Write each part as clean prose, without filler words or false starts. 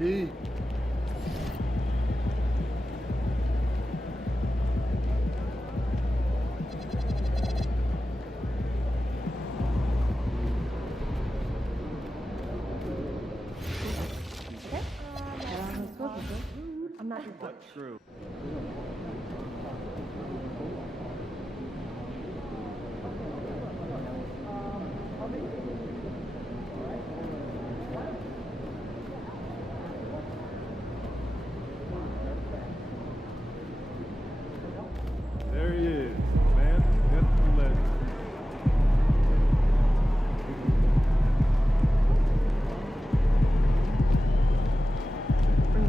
MP. I'm not your What true? There he is, man. That's the legend.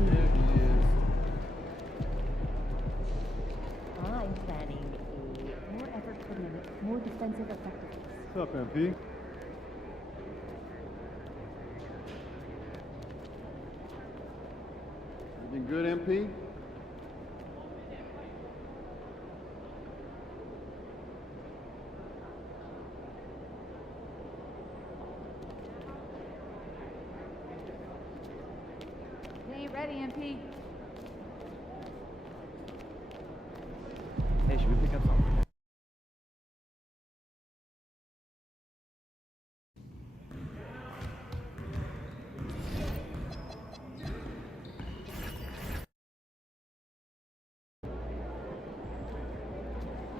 There he is. I'm planning a more effort per minute, more defensive effectiveness. What's up, MP? Everything good, MP? They ain't ready, MP. Hey, should we pick up something?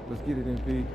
Let's get it, MP.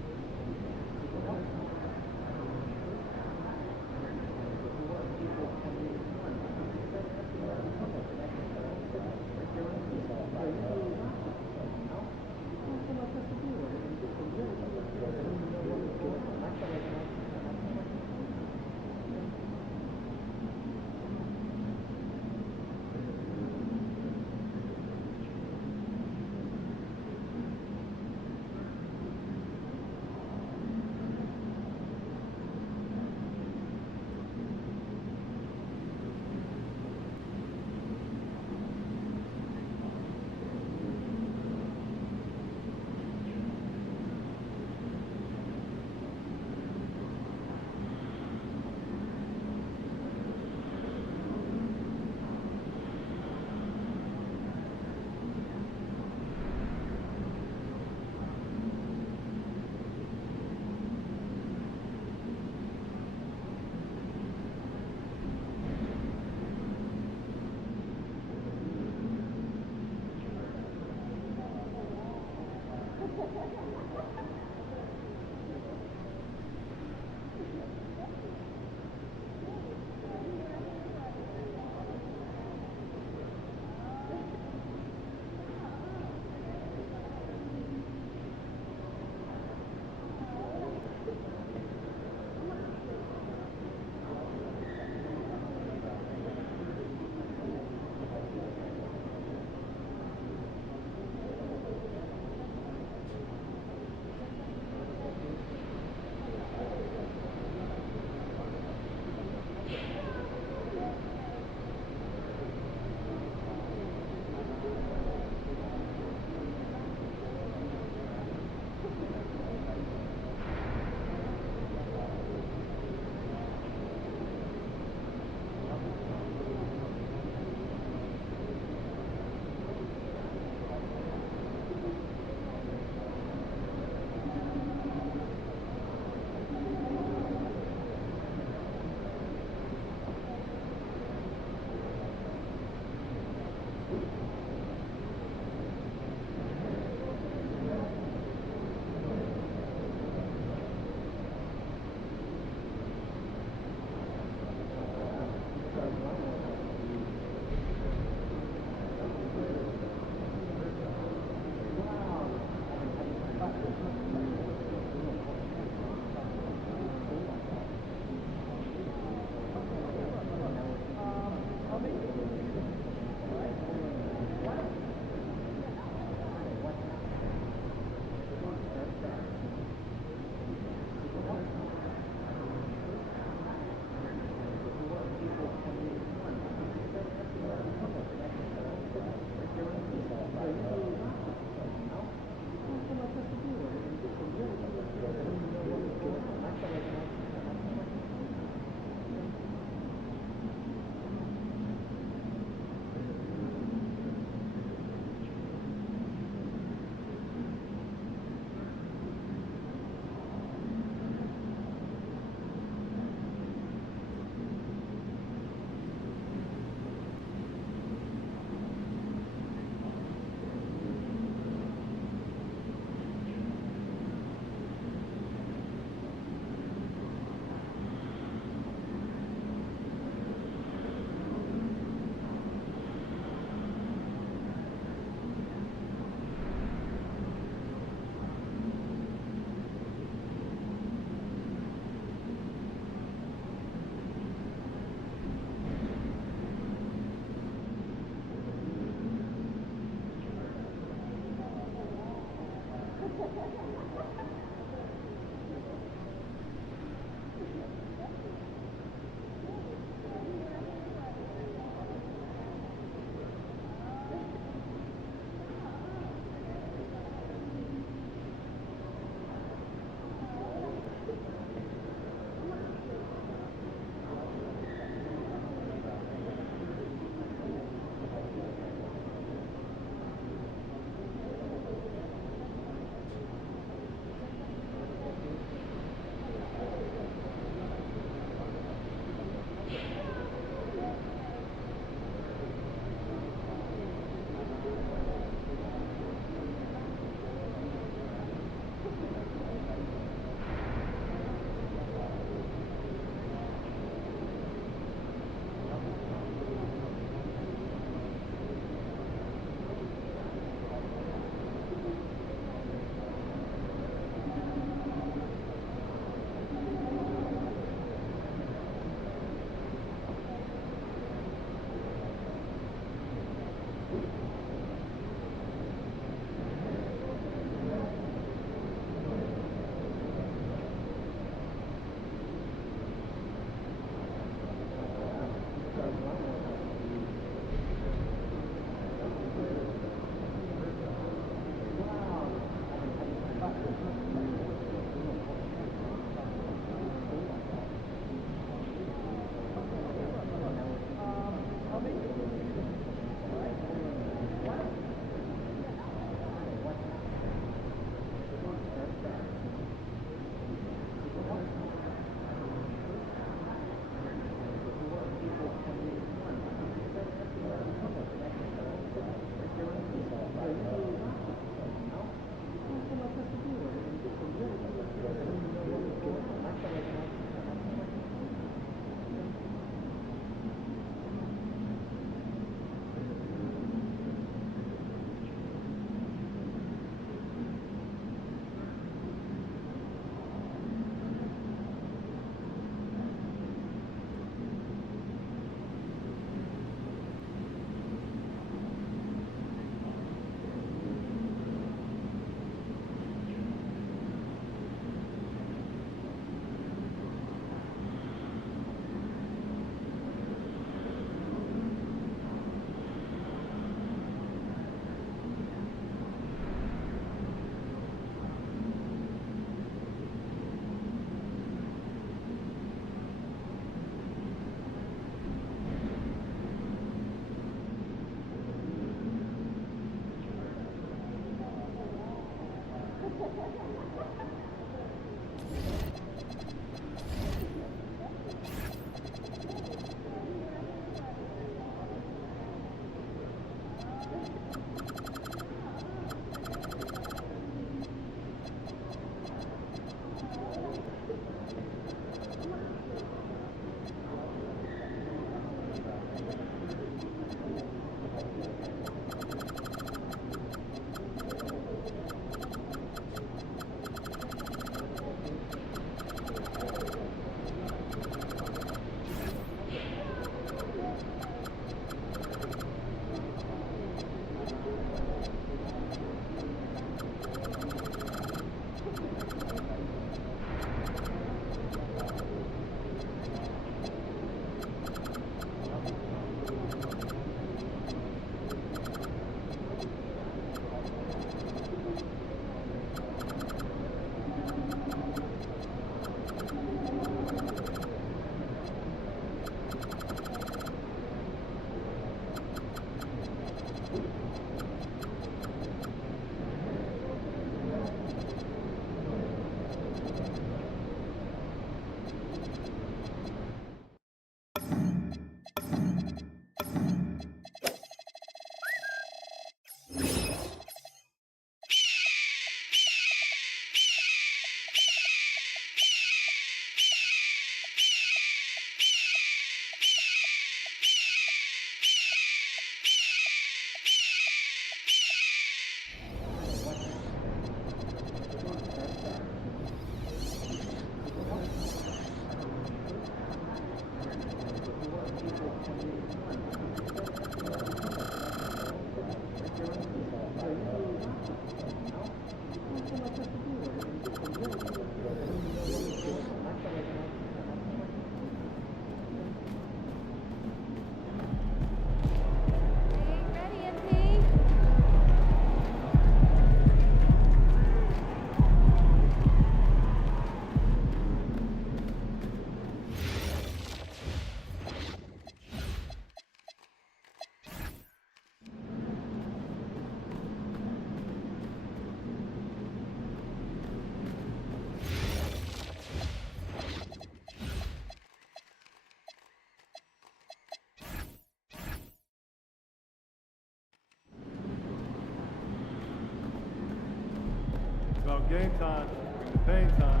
Game time. Bring the pain time.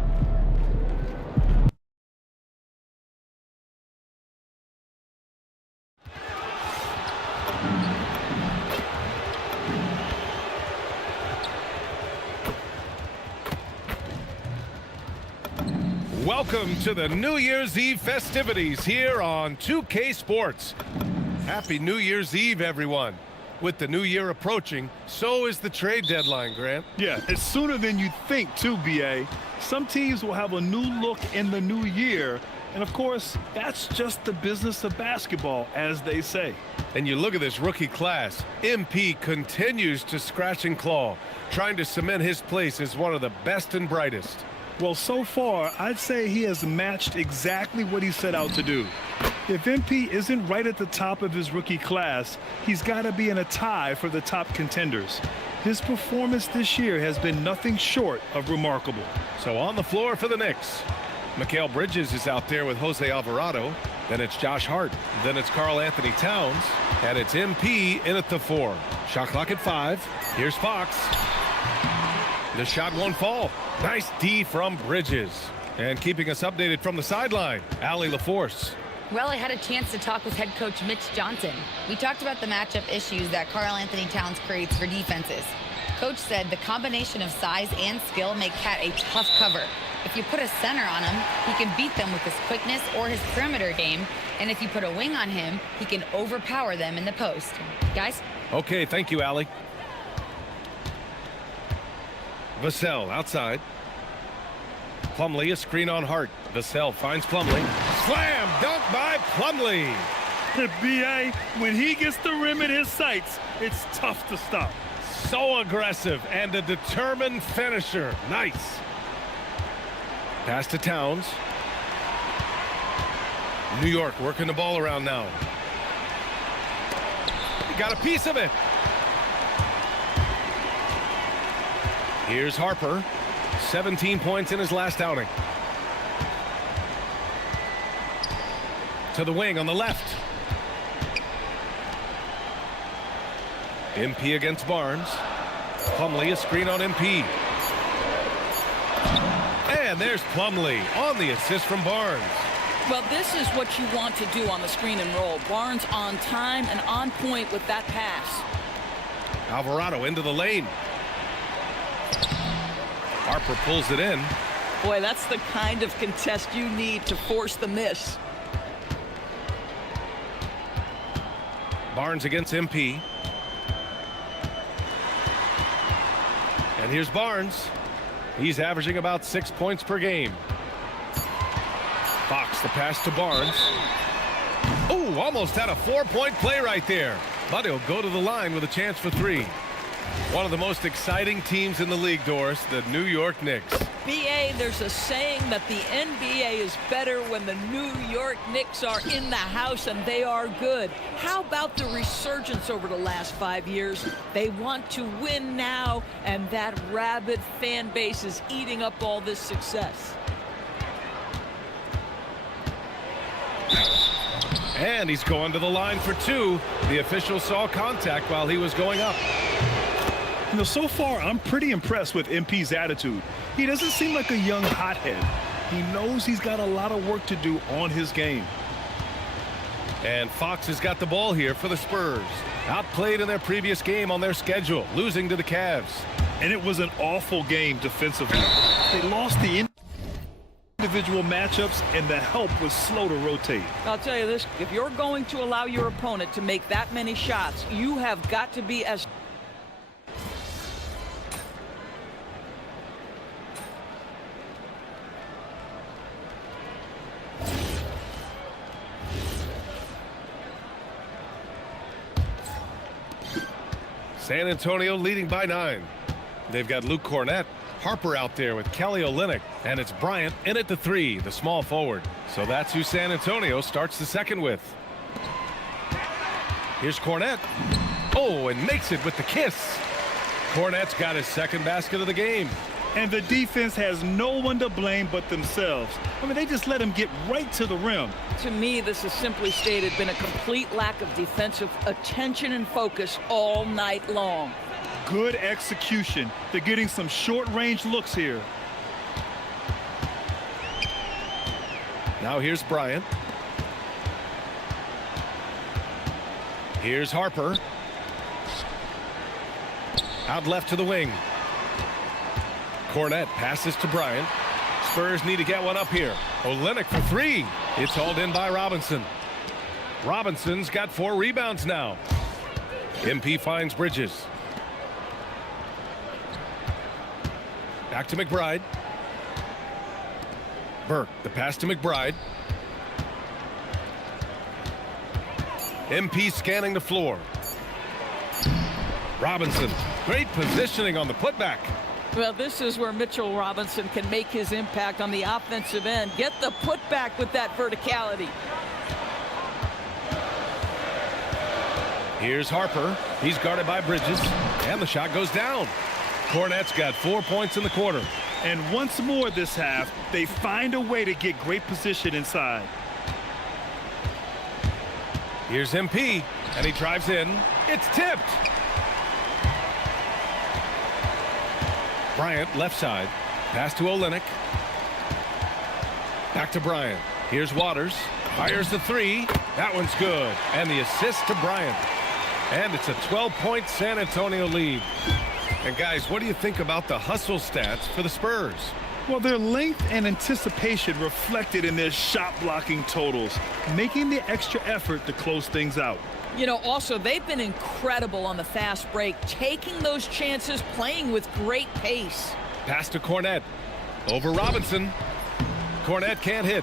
Welcome to the New Year's Eve festivities here on 2K Sports. Happy New Year's Eve, everyone. With the new year approaching, so is the trade deadline, Grant. Yeah, it's sooner than you think, too, B.A. Some teams will have a new look in the new year. And, of course, that's just the business of basketball, as they say. And you look at this rookie class. MP continues to scratch and claw, trying to cement his place as one of the best and brightest. Well, so far, I'd say he has matched exactly what he set out to do. If MP isn't right at the top of his rookie class, he's got to be in a tie for the top contenders. His performance this year has been nothing short of remarkable. So on the floor for the Knicks, Mikal Bridges is out there with Jose Alvarado. Then it's Josh Hart. Then it's Karl Anthony Towns. And it's MP in at the 4. Shot clock at 5. Here's Fox. The shot won't fall. Nice D from Bridges. And keeping us updated from the sideline, Allie LaForce. Well, I had a chance to talk with head coach Mitch Johnson. We talked about the matchup issues that Karl Anthony Towns creates for defenses. Coach said the combination of size and skill make Cat a tough cover. If you put a center on him, he can beat them with his quickness or his perimeter game. And if you put a wing on him, he can overpower them in the post. Guys? Okay, thank you, Allie. Vassell outside. Plumlee, a screen on Hart. Vassell finds Plumlee. Slam dunk by Plumlee. B.A., when he gets the rim in his sights, it's tough to stop. So aggressive and a determined finisher. Nice. Pass to Towns. New York working the ball around now. He got a piece of it. Here's Harper. 17 points in his last outing. To the wing on the left. MP against Barnes. Plumlee, a screen on MP. And there's Plumlee on the assist from Barnes. Well, this is what you want to do on the screen and roll. Barnes on time and on point with that pass. Alvarado into the lane. Harper pulls it in. Boy, that's the kind of contest you need to force the miss. Barnes against MP. And here's Barnes. He's averaging about 6 points per game. Fox, the pass to Barnes. Oh, almost had a 4-point play right there. But he'll go to the line with a chance for 3. One of the most exciting teams in the league, Doris, the New York Knicks. BA, there's a saying that the NBA is better when the New York Knicks are in the house, and they are good. How about the resurgence over the last 5 years? They want to win now, and that rabid fan base is eating up all this success. And he's going to the line for 2. The official saw contact while he was going up. You know, so far, I'm pretty impressed with MP's attitude. He doesn't seem like a young hothead. He knows he's got a lot of work to do on his game. And Fox has got the ball here for the Spurs. Outplayed in their previous game on their schedule, losing to the Cavs. And it was an awful game defensively. They lost the individual matchups, and the help was slow to rotate. I'll tell you this, if you're going to allow your opponent to make that many shots, you have got to be as San Antonio leading by 9. They've got Luke Cornett, Harper out there with Kelly Olynyk, and it's Bryant in at the 3, the small forward. So that's who San Antonio starts the second with. Here's Cornett. Oh, and makes it with the kiss. Cornett's got his second basket of the game. And the defense has no one to blame but themselves. I mean, they just let him get right to the rim. To me, this has simply stated been a complete lack of defensive attention and focus all night long. Good execution. They're getting some short-range looks here. Now here's Bryant. Here's Harper. Out left to the wing. Cornette passes to Bryant. Spurs need to get one up here. Olynyk for three. It's hauled in by Robinson. Robinson's got 4 rebounds now. MP finds Bridges. Back to McBride. Burke, the pass to McBride. MP scanning the floor. Robinson, great positioning on the putback. Well, this is where Mitchell Robinson can make his impact on the offensive end. Get the putback with that verticality. Here's Harper. He's guarded by Bridges. And the shot goes down. Cornette's got 4 points in the quarter. And once more this half, they find a way to get great position inside. Here's MP. And he drives in. It's tipped. Bryant, left side. Pass to Olynyk. Back to Bryant. Here's Waters. Fires the three. That one's good. And the assist to Bryant. And it's a 12-point San Antonio lead. And guys, what do you think about the hustle stats for the Spurs? Well, their length and anticipation reflected in their shot blocking totals, making the extra effort to close things out. You know, also, they've been incredible on the fast break, taking those chances, playing with great pace. Pass to Cornette. Over Robinson. Cornette can't hit.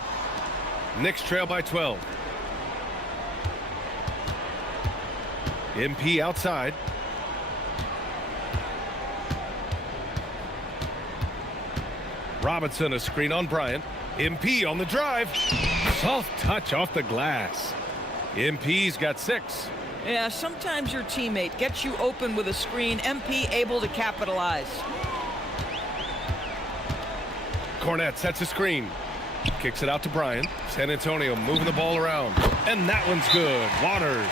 Knicks trail by 12. MP outside. Robinson, a screen on Bryant. MP on the drive. Soft touch off the glass. MP's got 6. Yeah, sometimes your teammate gets you open with a screen. MP able to capitalize. Cornette sets a screen. Kicks it out to Bryant. San Antonio moving the ball around. And that one's good. Waters.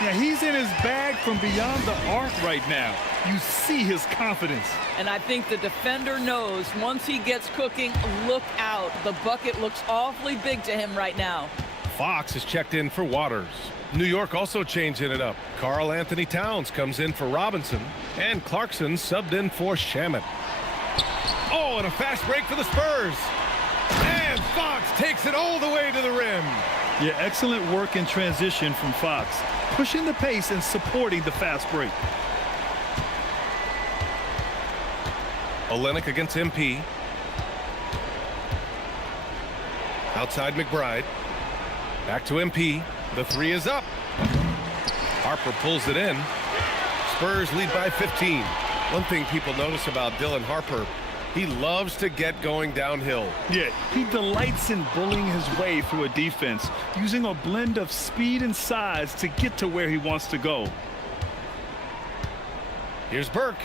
Yeah, he's in his bag from beyond the arc right now. You see his confidence. And I think the defender knows once he gets cooking, look out. The bucket looks awfully big to him right now. Fox is checked in for Waters. New York also changing it up. Karl Anthony Towns comes in for Robinson. And Clarkson subbed in for Shamet. Oh, and a fast break for the Spurs. And Fox takes it all the way to the rim. Yeah, excellent work in transition from Fox, pushing the pace and supporting the fast break. Olynyk against MP. Outside McBride. Back to MP. The three is up. Harper pulls it in. Spurs lead by 15. One thing people notice about Dylan Harper, he loves to get going downhill. Yeah, he delights in bullying his way through a defense, using a blend of speed and size to get to where he wants to go. Here's Burke.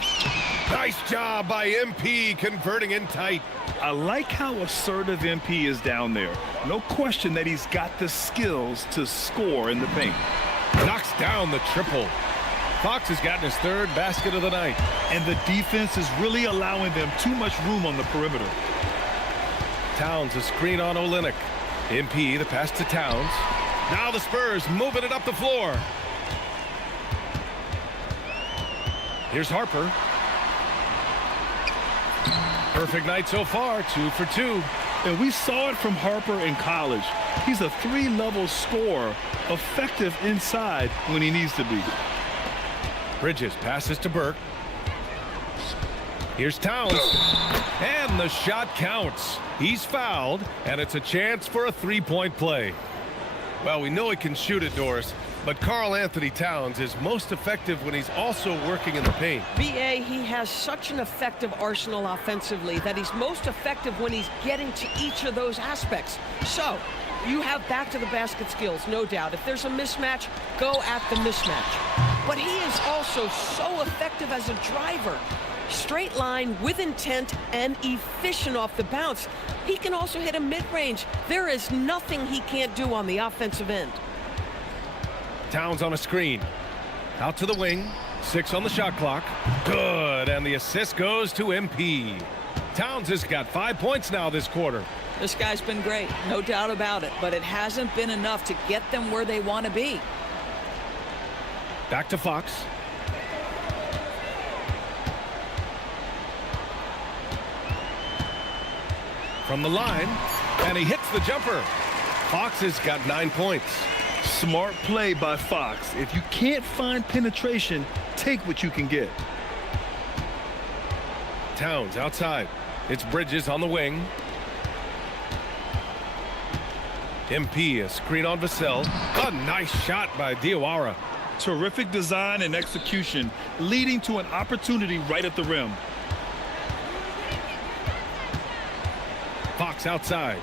Nice job by MP converting in tight. I like how assertive MP is down there. No question that he's got the skills to score in the paint. Knocks down the triple. Fox has gotten his 3rd basket of the night. And the defense is really allowing them too much room on the perimeter. Towns a screen on Olynyk. MP the pass to Towns. Now the Spurs moving it up the floor. Here's Harper. Perfect night so far, 2 for 2. And we saw it from Harper in college. He's a 3-level scorer, effective inside when he needs to be. Bridges passes to Burke. Here's Towns. And the shot counts. He's fouled, and it's a chance for a 3-point play. Well, we know he can shoot it, Doris, but Karl Anthony Towns is most effective when he's also working in the paint. B.A., he has such an effective arsenal offensively that he's most effective when he's getting to each of those aspects. So, you have back-to-the-basket skills, no doubt. If there's a mismatch, go at the mismatch. But he is also so effective as a driver. Straight line, with intent, and efficient off the bounce. He can also hit a mid-range. There is nothing he can't do on the offensive end. Towns on a screen. Out to the wing. 6 on the shot clock. Good, and the assist goes to MP. Towns has got 5 points now this quarter. This guy's been great, no doubt about it, but it hasn't been enough to get them where they want to be. Back to Fox. From the line, and he hits the jumper. Fox has got 9 points. Smart play by Fox. If you can't find penetration, take what you can get. Towns outside. It's Bridges on the wing. MP, a screen on Vassell. A nice shot by Diawara. Terrific design and execution, leading to an opportunity right at the rim. Fox outside.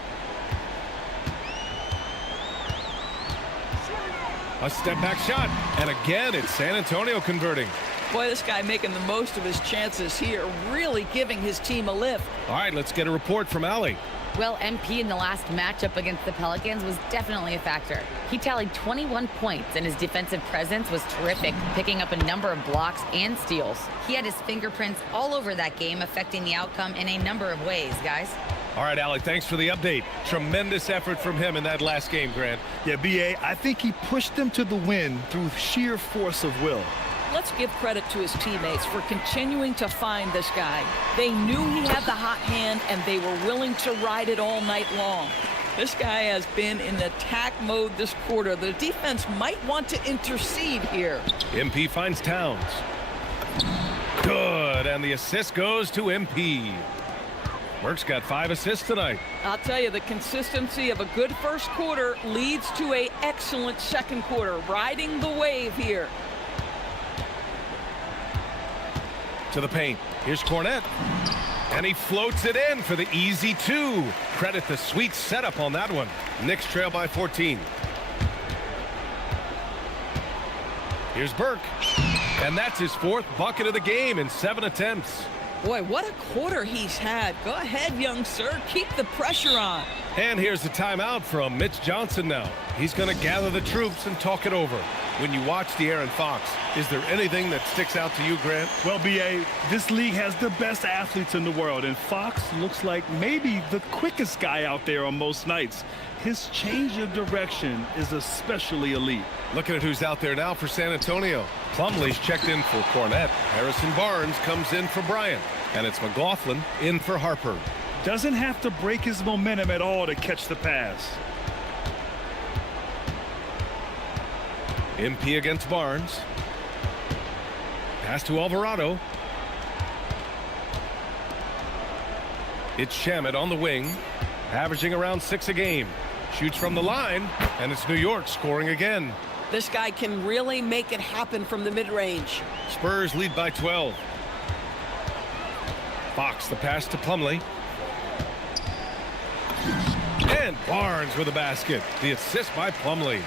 A step back shot, and again it's San Antonio converting. Boy, this guy making the most of his chances here, really giving his team a lift. All right, let's get a report from Allie. Well, MP in the last matchup against the Pelicans was definitely a factor. He tallied 21 points, and his defensive presence was terrific, picking up a number of blocks and steals. He had his fingerprints all over that game, affecting the outcome in a number of ways, guys. All right, Allie, thanks for the update. Tremendous effort from him in that last game, Grant. Yeah, B.A., I think he pushed them to the win through sheer force of will. Let's give credit to his teammates for continuing to find this guy. They knew he had the hot hand, and they were willing to ride it all night long. This guy has been in attack mode this quarter. The defense might want to intercede here. MP finds Towns. Good, and the assist goes to MP. Merck's got 5 assists tonight. I'll tell you, the consistency of a good first quarter leads to an excellent second quarter. Riding the wave here. To the paint. Here's Cornette. And he floats it in for the easy 2. Credit the sweet setup on that one. Knicks trail by 14. Here's Burke. And that's his 4th bucket of the game in 7 attempts. Boy, what a quarter he's had. Go ahead, young sir. Keep the pressure on. And here's the timeout from Mitch Johnson now. He's going to gather the troops and talk it over. When you watch De'Aaron Fox, is there anything that sticks out to you, Grant? Well, B.A., this league has the best athletes in the world, and Fox looks like maybe the quickest guy out there on most nights. His change of direction is especially elite. Looking at who's out there now for San Antonio. Plumlee's checked in for Cornette. Harrison Barnes comes in for Bryant. And it's McLaughlin in for Harper. Doesn't have to break his momentum at all to catch the pass. MP against Barnes. Pass to Alvarado. It's Shamet on the wing, averaging around 6 a game. Shoots from the line, and it's New York scoring again. This guy can really make it happen from the mid-range. Spurs lead by 12. Fox the pass to Plumlee. And Barnes with a basket. The assist by Plumlee.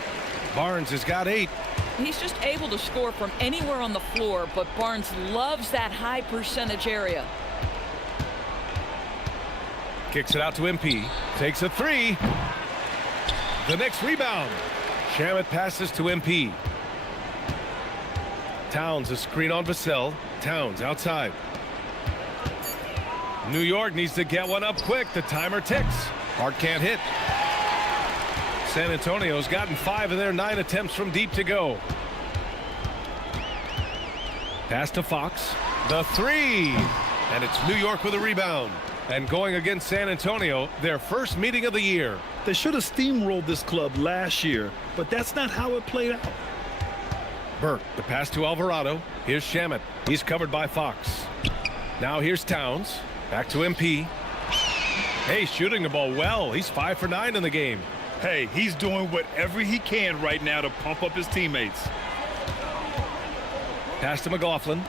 Barnes has got 8. He's just able to score from anywhere on the floor, but Barnes loves that high percentage area. Kicks it out to MP. Takes a 3. The next rebound. Shamet passes to MP. Towns a screen on Vassell. Towns outside. New York needs to get one up quick. The timer ticks. Hart can't hit. San Antonio's gotten 5 of their 9 attempts from deep to go. Pass to Fox. The 3. And it's New York with a rebound. And going against San Antonio, their first meeting of the year. They should have steamrolled this club last year, but that's not how it played out. Burke, the pass to Alvarado. Here's Shamet. He's covered by Fox. Now here's Towns. Back to MP. Hey, shooting the ball well. He's 5 for 9 in the game. Hey, he's doing whatever he can right now to pump up his teammates. Pass to McLaughlin.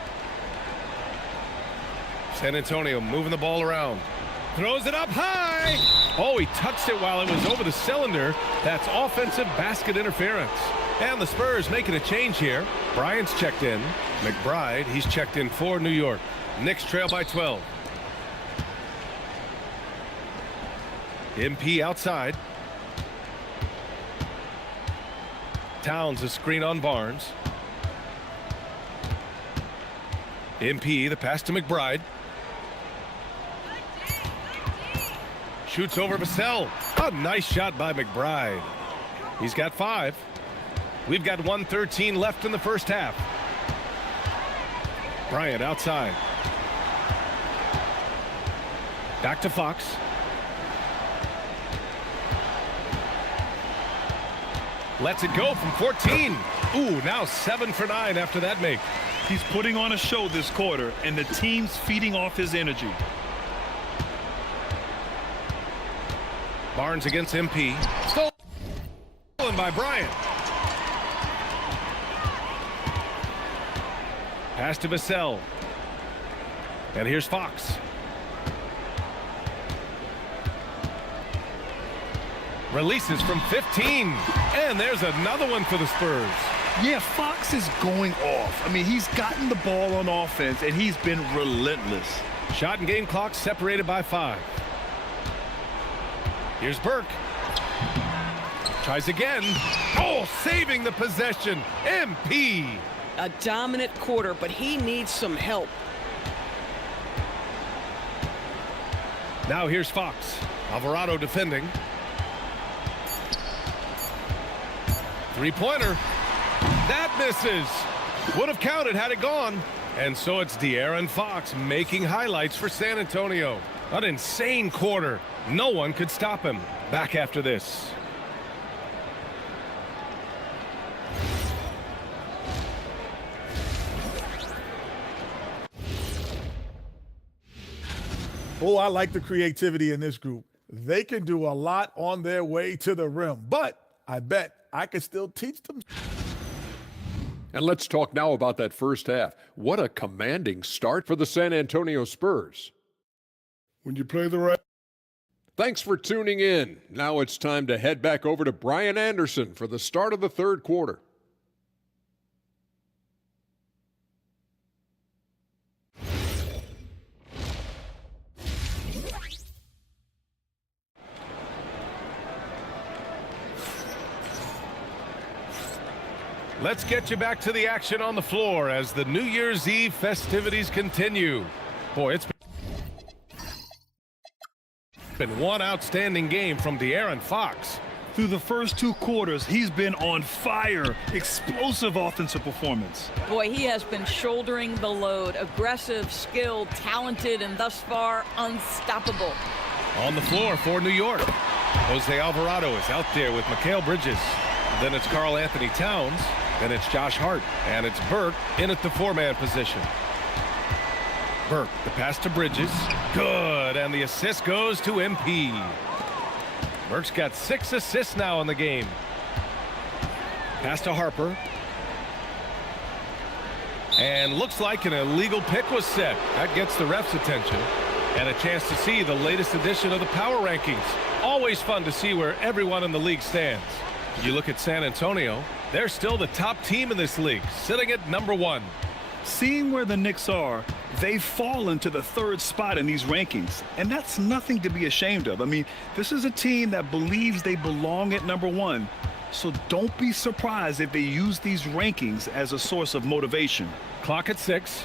San Antonio moving the ball around. Throws it up high. Oh, he touched it while it was over the cylinder. That's offensive basket interference. And the Spurs making a change here. Bryant's checked in. McBride, he's checked in for New York. Knicks trail by 12. MP outside. Towns a screen on Barnes. MP, the pass to McBride. Shoots over Vassell. A nice shot by McBride. He's got 5. We've got 1:13 left in the first half. Bryant outside. Back to Fox. Lets it go from 14. Ooh, now 7 for 9 after that make. He's putting on a show this quarter, and the team's feeding off his energy. Barnes against MP. Stolen by Bryant. Pass to Vassell. And here's Fox. Releases from 15. And there's another one for the Spurs. Yeah, Fox is going off. I mean, he's gotten the ball on offense, and he's been relentless. Shot and game clock separated by 5. Here's Burke. Tries again. Oh, saving the possession. MP. A dominant quarter, but he needs some help. Now here's Fox. Alvarado defending. Three-pointer. That misses. Would have counted had it gone. And so it's De'Aaron Fox making highlights for San Antonio. An insane quarter. No one could stop him. Back after this. Oh, I like the creativity in this group. They can do a lot on their way to the rim, but I bet I could still teach them. And let's talk now about that first half. What a commanding start for the San Antonio Spurs. When you play the right. Thanks for tuning in. Now it's time to head back over to Brian Anderson for the start of the third quarter. Let's get you back to the action on the floor as the New Year's Eve festivities continue. Boy, it's been one outstanding game from De'Aaron Fox. Through the first 2 quarters, he's been on fire. Explosive offensive performance. Boy, he has been shouldering the load. Aggressive, skilled, talented, and thus far unstoppable. On the floor for New York. Jose Alvarado is out there with Mikal Bridges. Then it's Karl Anthony Towns. Then it's Josh Hart. And it's Burke in at the 4-man position. Burke, the pass to Bridges. Good. And the assist goes to MP. Burke's got 6 assists now in the game. Pass to Harper. And looks like an illegal pick was set. That gets the ref's attention. And a chance to see the latest edition of the power rankings. Always fun to see where everyone in the league stands. You look at San Antonio, they're still the top team in this league, sitting at number 1. Seeing where the Knicks are, they've fallen to the 3rd spot in these rankings, and that's nothing to be ashamed of. I mean, this is a team that believes they belong at number 1, so don't be surprised if they use these rankings as a source of motivation. Clock at 6.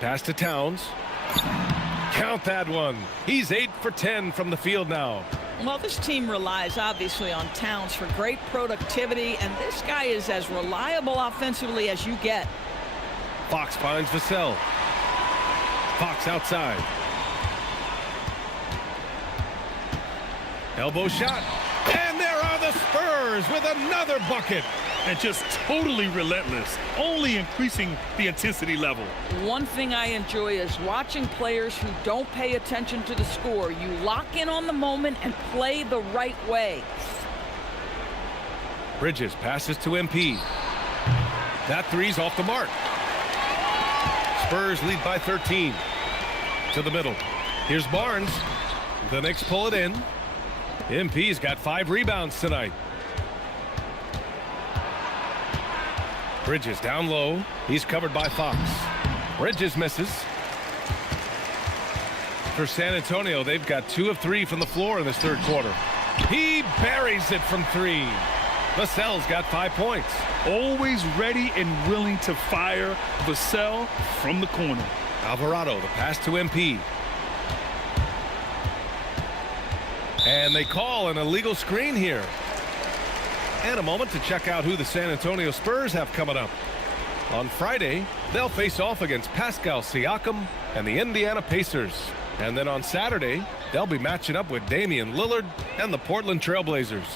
Pass to Towns. Count that one. He's 8 for 10 from the field now. Well, this team relies obviously on Towns for great productivity, and this guy is as reliable offensively as you get. Fox finds Vassell. Fox outside. Elbow shot. And there are the Spurs with another bucket. And just totally relentless, only increasing the intensity level. One thing I enjoy is watching players who don't pay attention to the score. You lock in on the moment and play the right way. Bridges passes to MP. That three's off the mark. Spurs lead by 13. To the middle. Here's Barnes. The Knicks pull it in. MP's got 5 rebounds tonight. Bridges down low. He's covered by Fox. Bridges misses. For San Antonio, they've got 2 of 3 from the floor in this third quarter. He buries it from 3. Vassell's got 5 points. Always ready and willing to fire. Vassell from the corner. Alvarado, the pass to MP. And they call an illegal screen here. And a moment to check out who the San Antonio Spurs have coming up. On Friday, they'll face off against Pascal Siakam and the Indiana Pacers. And then on Saturday, they'll be matching up with Damian Lillard and the Portland Trail Blazers.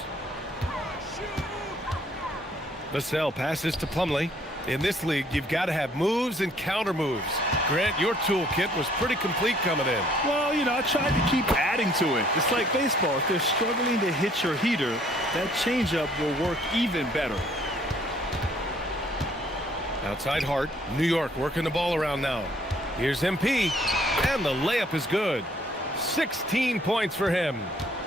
Vassell passes to Plumlee. In this league, you've got to have moves and counter moves. Grant, your toolkit was pretty complete coming in. Well, you know, I tried to keep adding to it. It's like baseball. If they're struggling to hit your heater, that changeup will work even better. Outside Hart, New York working the ball around now. Here's MP, and the layup is good. 16 points for him.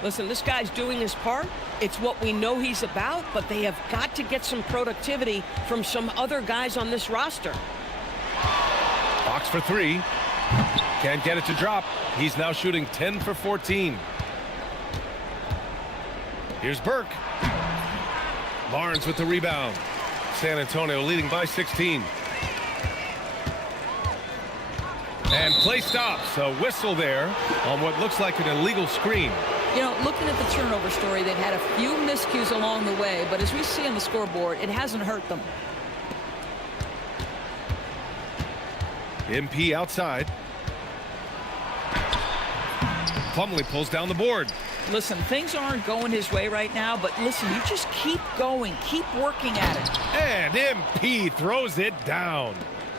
Listen, this guy's doing his part. It's what we know he's about, but they have got to get some productivity from some other guys on this roster. Fox for 3. Can't get it to drop. He's now shooting 10 for 14. Here's Burke. Barnes with the rebound. San Antonio leading by 16. And play stops. A whistle there on what looks like an illegal screen. You know, looking at the turnover story, they've had a few miscues along the way, but as we see on the scoreboard, it hasn't hurt them. MP outside. Plumlee pulls down the board. Listen, things aren't going his way right now, but listen, you just keep going, keep working at it. And MP throws it down.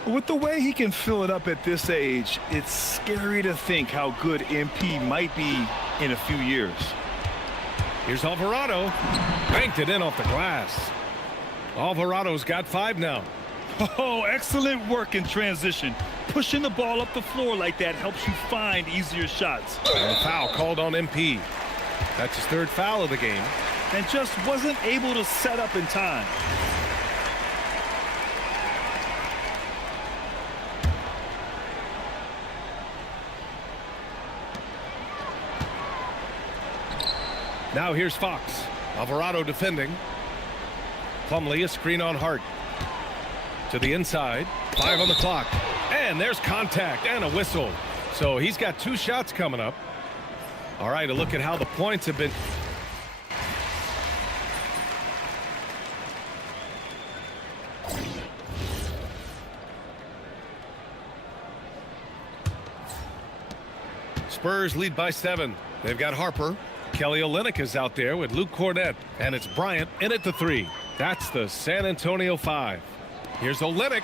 With the way he can fill it up at this age, it's scary to think how good MP might be in a few years. Here's Alvarado. Banked it in off the glass. Alvarado's got 5 now. Oh, excellent work in transition. Pushing the ball up the floor like that helps you find easier shots. And a foul called on MP. That's his 3rd foul of the game. And just wasn't able to set up in time. Now here's Fox. Alvarado defending. Plumlee, a screen on Hart. To the inside. 5 on the clock. And there's contact and a whistle. So he's got 2 shots coming up. All right, a look at how the points have been. Spurs lead by 7. They've got Harper. Kelly Olynyk is out there with Luke Cornett, and it's Bryant in at the 3. That's the San Antonio 5. Here's Olynyk,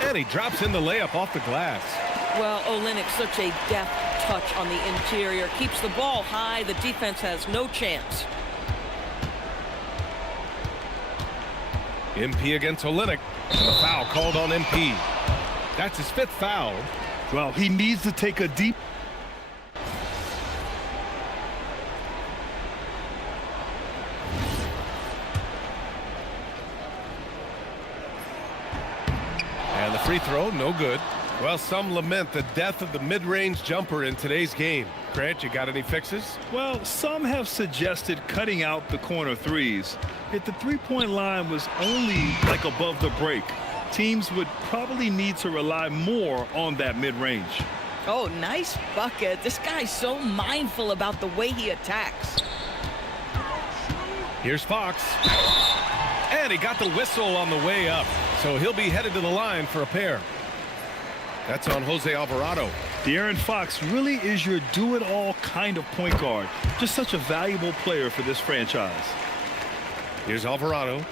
and he drops in the layup off the glass. Well, Olynyk, such a deft touch on the interior. Keeps the ball high. The defense has no chance. MP against Olynyk, and a foul called on MP. That's his 5th foul. Well, he needs to take a deep. And the free throw, no good. Well, some lament the death of the mid-range jumper in today's game. Grant, you got any fixes? Well, some have suggested cutting out the corner threes. If the three-point line was only like above the break, teams would probably need to rely more on that mid-range. Oh, nice bucket. This guy's so mindful about the way he attacks. Here's Fox. And he got the whistle on the way up. So he'll be headed to the line for a pair. That's on Jose Alvarado. De'Aaron Fox really is your do-it-all kind of point guard. Just such a valuable player for this franchise. Here's Alvarado.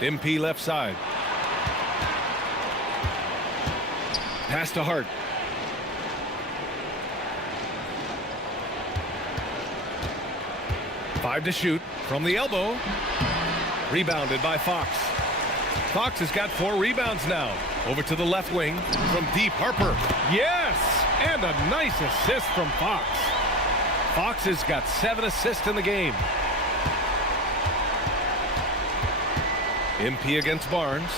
MP left side. Pass to Hart. Five to shoot from the elbow. Rebounded by Fox. Fox has got 4 rebounds now. Over to the left wing from deep. Harper. Yes! And a nice assist from Fox. Fox has got 7 assists in the game. MP against Barnes.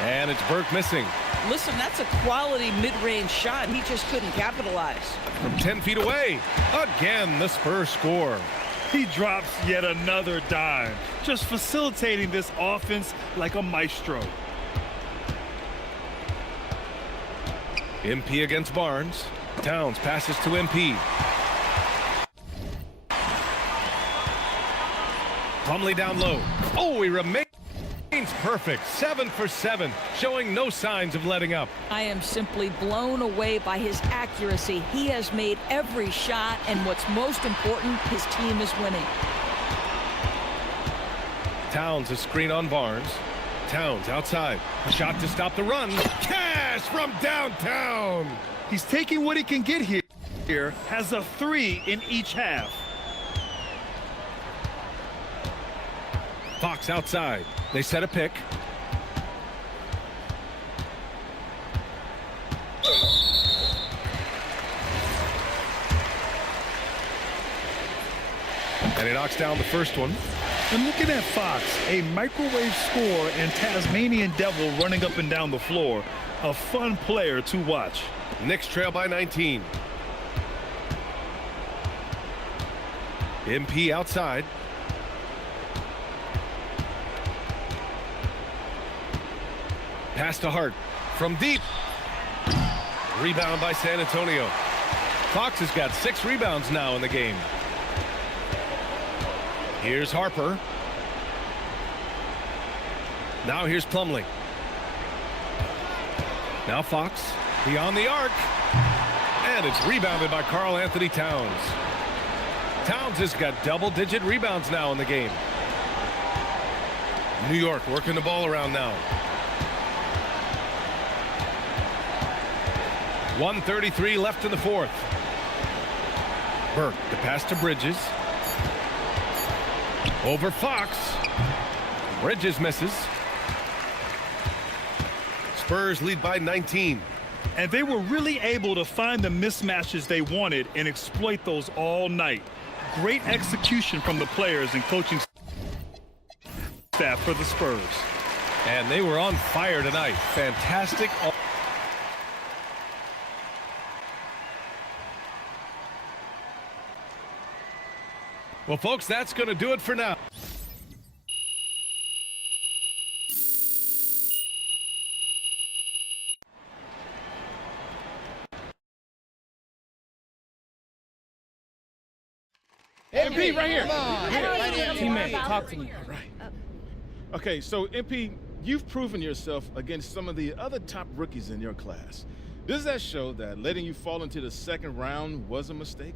And it's Burke missing. Listen, that's a quality mid-range shot. He just couldn't capitalize. From 10 feet away. Again, the Spurs score. He drops yet another dime, just facilitating this offense like a maestro. MP against Barnes. Towns passes to MP. Plumlee down low. Oh, he remains perfect. 7 for 7, showing no signs of letting up. I am simply blown away by his accuracy. He has made every shot, and what's most important, his team is winning. Towns a screen on Barnes. Towns outside. A shot to stop the run. Cash from downtown. He's taking what he can get here. Has a 3 in each half. Fox outside. They set a pick. And he knocks down the first one. And looking at Fox, a microwave score and Tasmanian devil running up and down the floor. A fun player to watch. Knicks trail by 19. MP outside. Pass to Hart from deep. Rebound by San Antonio. Fox has got 6 rebounds now in the game. Here's Harper. Now here's Plumlee. Now Fox beyond the arc. And it's rebounded by Karl Anthony Towns. Towns has got double-digit rebounds now in the game. New York working the ball around now. 1:33 left in the fourth. Burke, the pass to Bridges. Over Fox. Bridges misses. Spurs lead by 19. And they were really able to find the mismatches they wanted and exploit those all night. Great execution from the players and coaching staff for the Spurs. And they were on fire tonight. Fantastic. Well, folks, that's going to do it for now. MP, right here. Teammate, Talk to me. Right. Okay, so MP, you've proven yourself against some of the other top rookies in your class. Does that show that letting you fall into the second round was a mistake?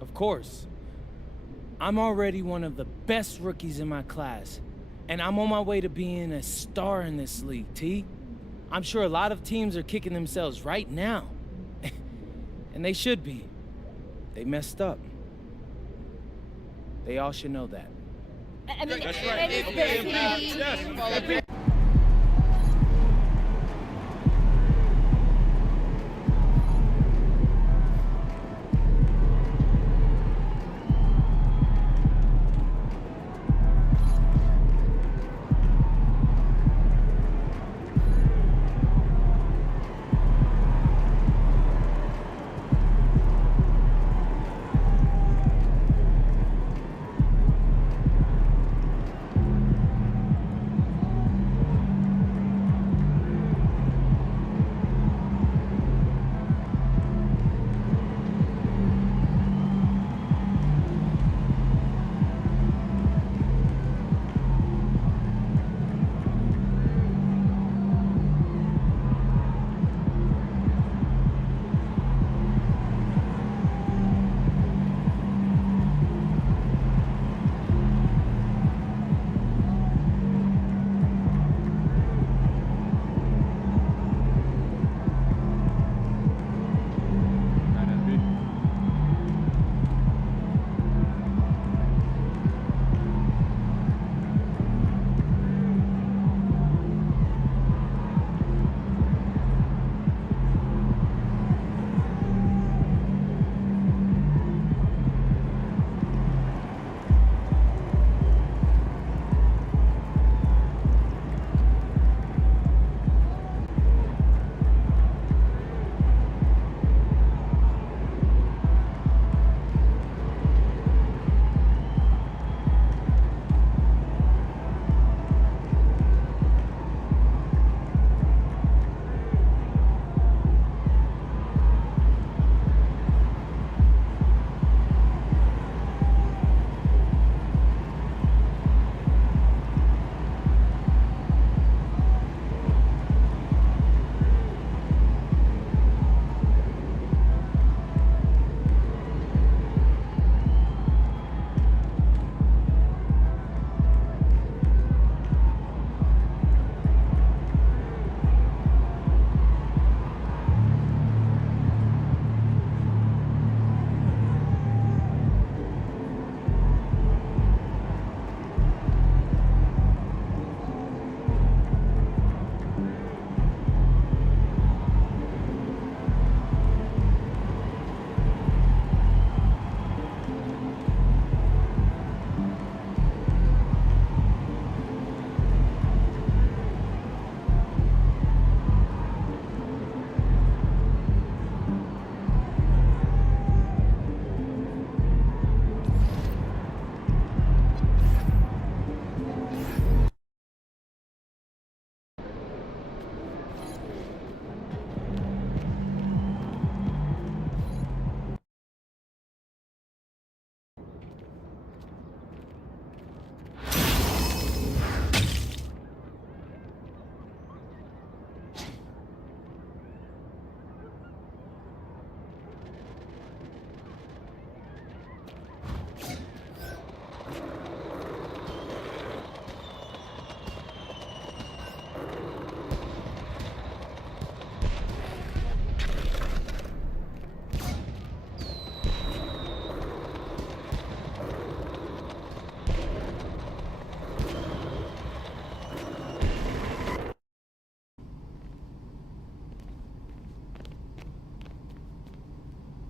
Of course. I'm already one of the best rookies in my class, and I'm on my way to being a star in this league, T. I'm sure a lot of teams are kicking themselves right now. And they should be. They messed up. They all should know that. I mean, That's right. Yes.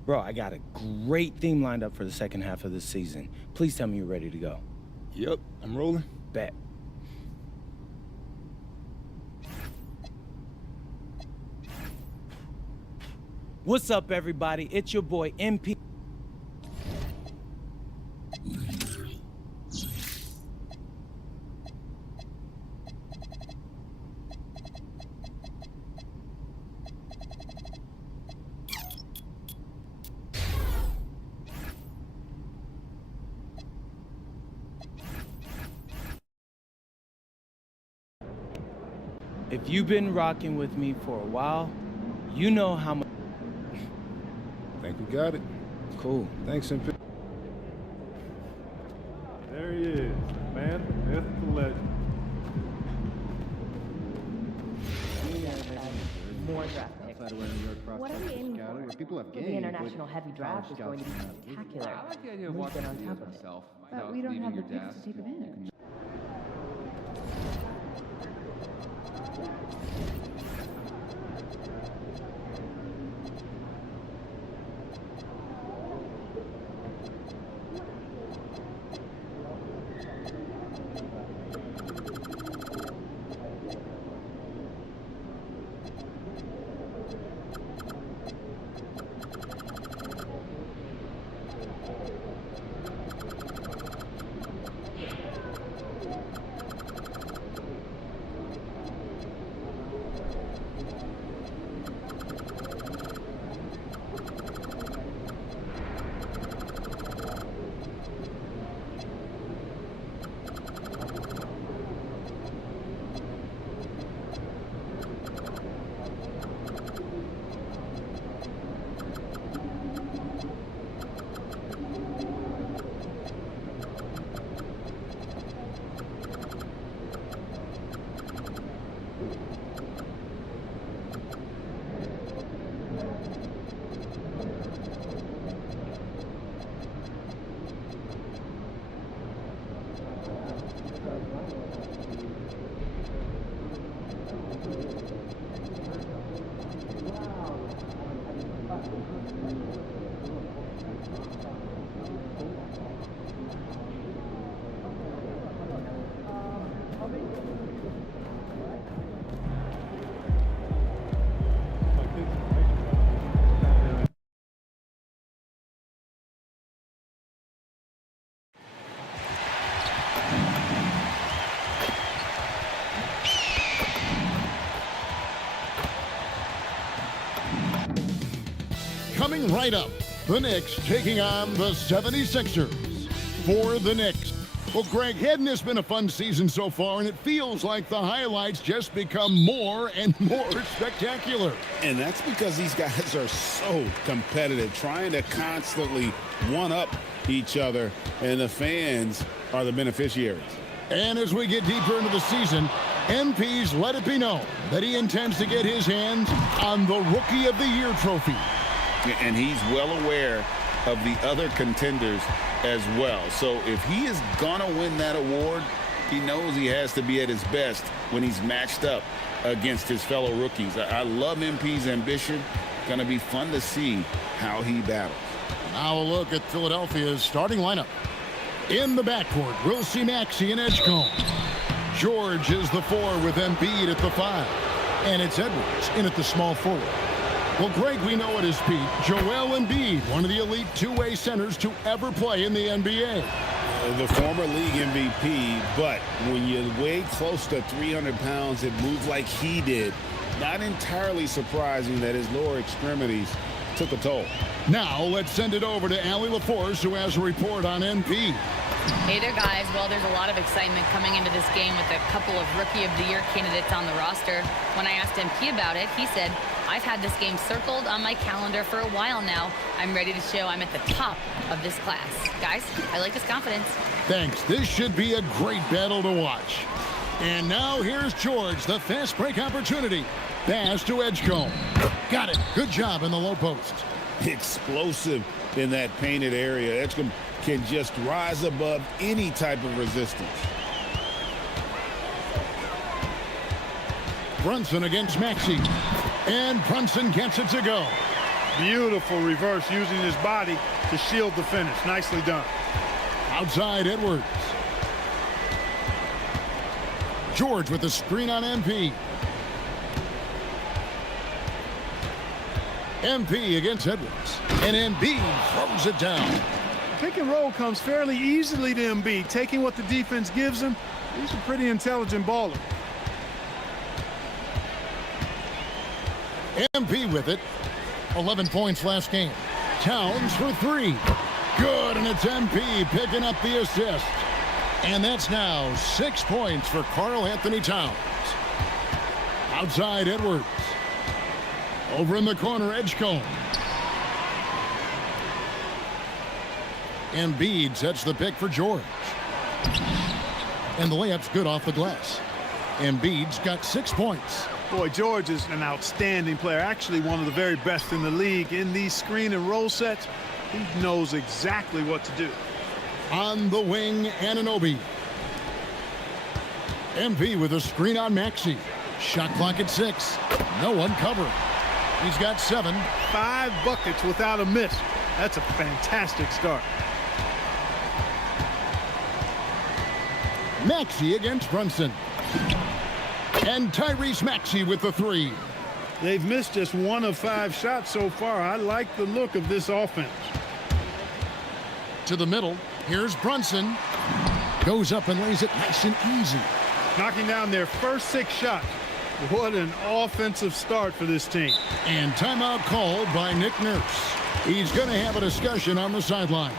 Bro, I got a great theme lined up for the second half of the season. Please tell me you're ready to go. Yep, I'm rolling. Bet. What's up, everybody? It's your boy, MP. If you've been rocking with me for a while, you know how much. I think we got it. Cool. Thanks, MP. There he is, man. That's the legend. More draft picks. What are we aiming for? The international heavy draft is going to be spectacular. I like the idea of We'll watching get on videos top of it. myself. But we don't have the picks to take advantage. Coming right up, the Knicks taking on the 76ers. For the Knicks, well, Greg, hadn't this been a fun season so far, and it feels like the highlights just become more and more spectacular. And that's because these guys are so competitive, trying to constantly one-up each other, and the fans are the beneficiaries. And as we get deeper into the season, MP's let it be known that he intends to get his hands on the Rookie of the Year trophy. And he's well aware of the other contenders as well. So if he is going to win that award, he knows he has to be at his best when he's matched up against his fellow rookies. I love MP's ambition. Going to be fun to see how he battles. Now a look at Philadelphia's starting lineup. In the backcourt, we'll see Maxey and Edgecombe. George is the 4 with Embiid at the 5. And it's Edwards in at the small forward. Well, Greg, we know it is Pete. Joel Embiid, one of the elite two-way centers to ever play in the NBA. The former league MVP, but when you weigh close to 300 pounds and move like he did, not entirely surprising that his lower extremities took a toll. Now let's send it over to Allie LaForce, who has a report on MP. Hey there, guys. Well, there's a lot of excitement coming into this game with a couple of Rookie of the Year candidates on the roster. When I asked MP about it, he said, I've had this game circled on my calendar for a while now. I'm ready to show I'm at the top of this class. Guys, I like his confidence. Thanks. This should be a great battle to watch. And now here's George, the fast break opportunity. Pass to Edgecombe. Got it. Good job in the low post. Explosive in that painted area. Edgecombe can just rise above any type of resistance. Brunson against Maxey. And Brunson gets it to go. Beautiful reverse using his body to shield the finish. Nicely done. Outside Edwards. George with the screen on MP. MP against Edwards. And Embiid throws it down. Pick and roll comes fairly easily to Embiid, taking what the defense gives him. He's a pretty intelligent baller. MP with it. 11 points last game. Towns for three. Good, and it's MP picking up the assist. And that's now 6 points for Karl Anthony Towns. Outside Edwards. Over in the corner, Edgecombe. Embiid sets the pick for George. And the layup's good off the glass. Embiid's got 6 points. Boy, George is an outstanding player, actually one of the very best in the league. In these screen and roll sets, he knows exactly what to do. On the wing, Anunoby. MP with a screen on Maxey. Shot clock at 6. No one covering. He's got 7. 5 buckets without a miss. That's a fantastic start. Maxey against Brunson. And Tyrese Maxey with the 3. They've missed just 1 of 5 shots so far. I like the look of this offense. To the middle. Here's Brunson. Goes up and lays it nice and easy. Knocking down their first 6 shots. What an offensive start for this team. And timeout called by Nick Nurse. He's going to have a discussion on the sideline.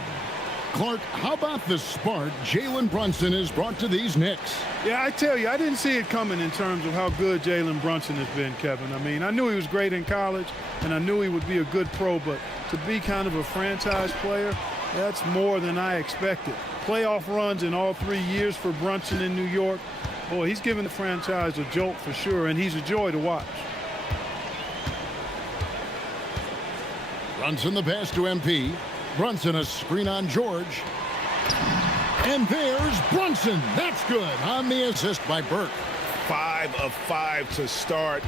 Clark, how about the spark Jalen Brunson has brought to these Knicks? Yeah, I tell you, I didn't see it coming in terms of how good Jalen Brunson has been, Kevin. I mean, I knew he was great in college, and I knew he would be a good pro, but to be kind of a franchise player, that's more than I expected. Playoff runs in all 3 years for Brunson in New York. Boy, he's given the franchise a jolt for sure, and he's a joy to watch. Brunson the pass to MP. Brunson a screen on George. And there's Brunson. That's good on the assist by Burke. 5 of 5 to start.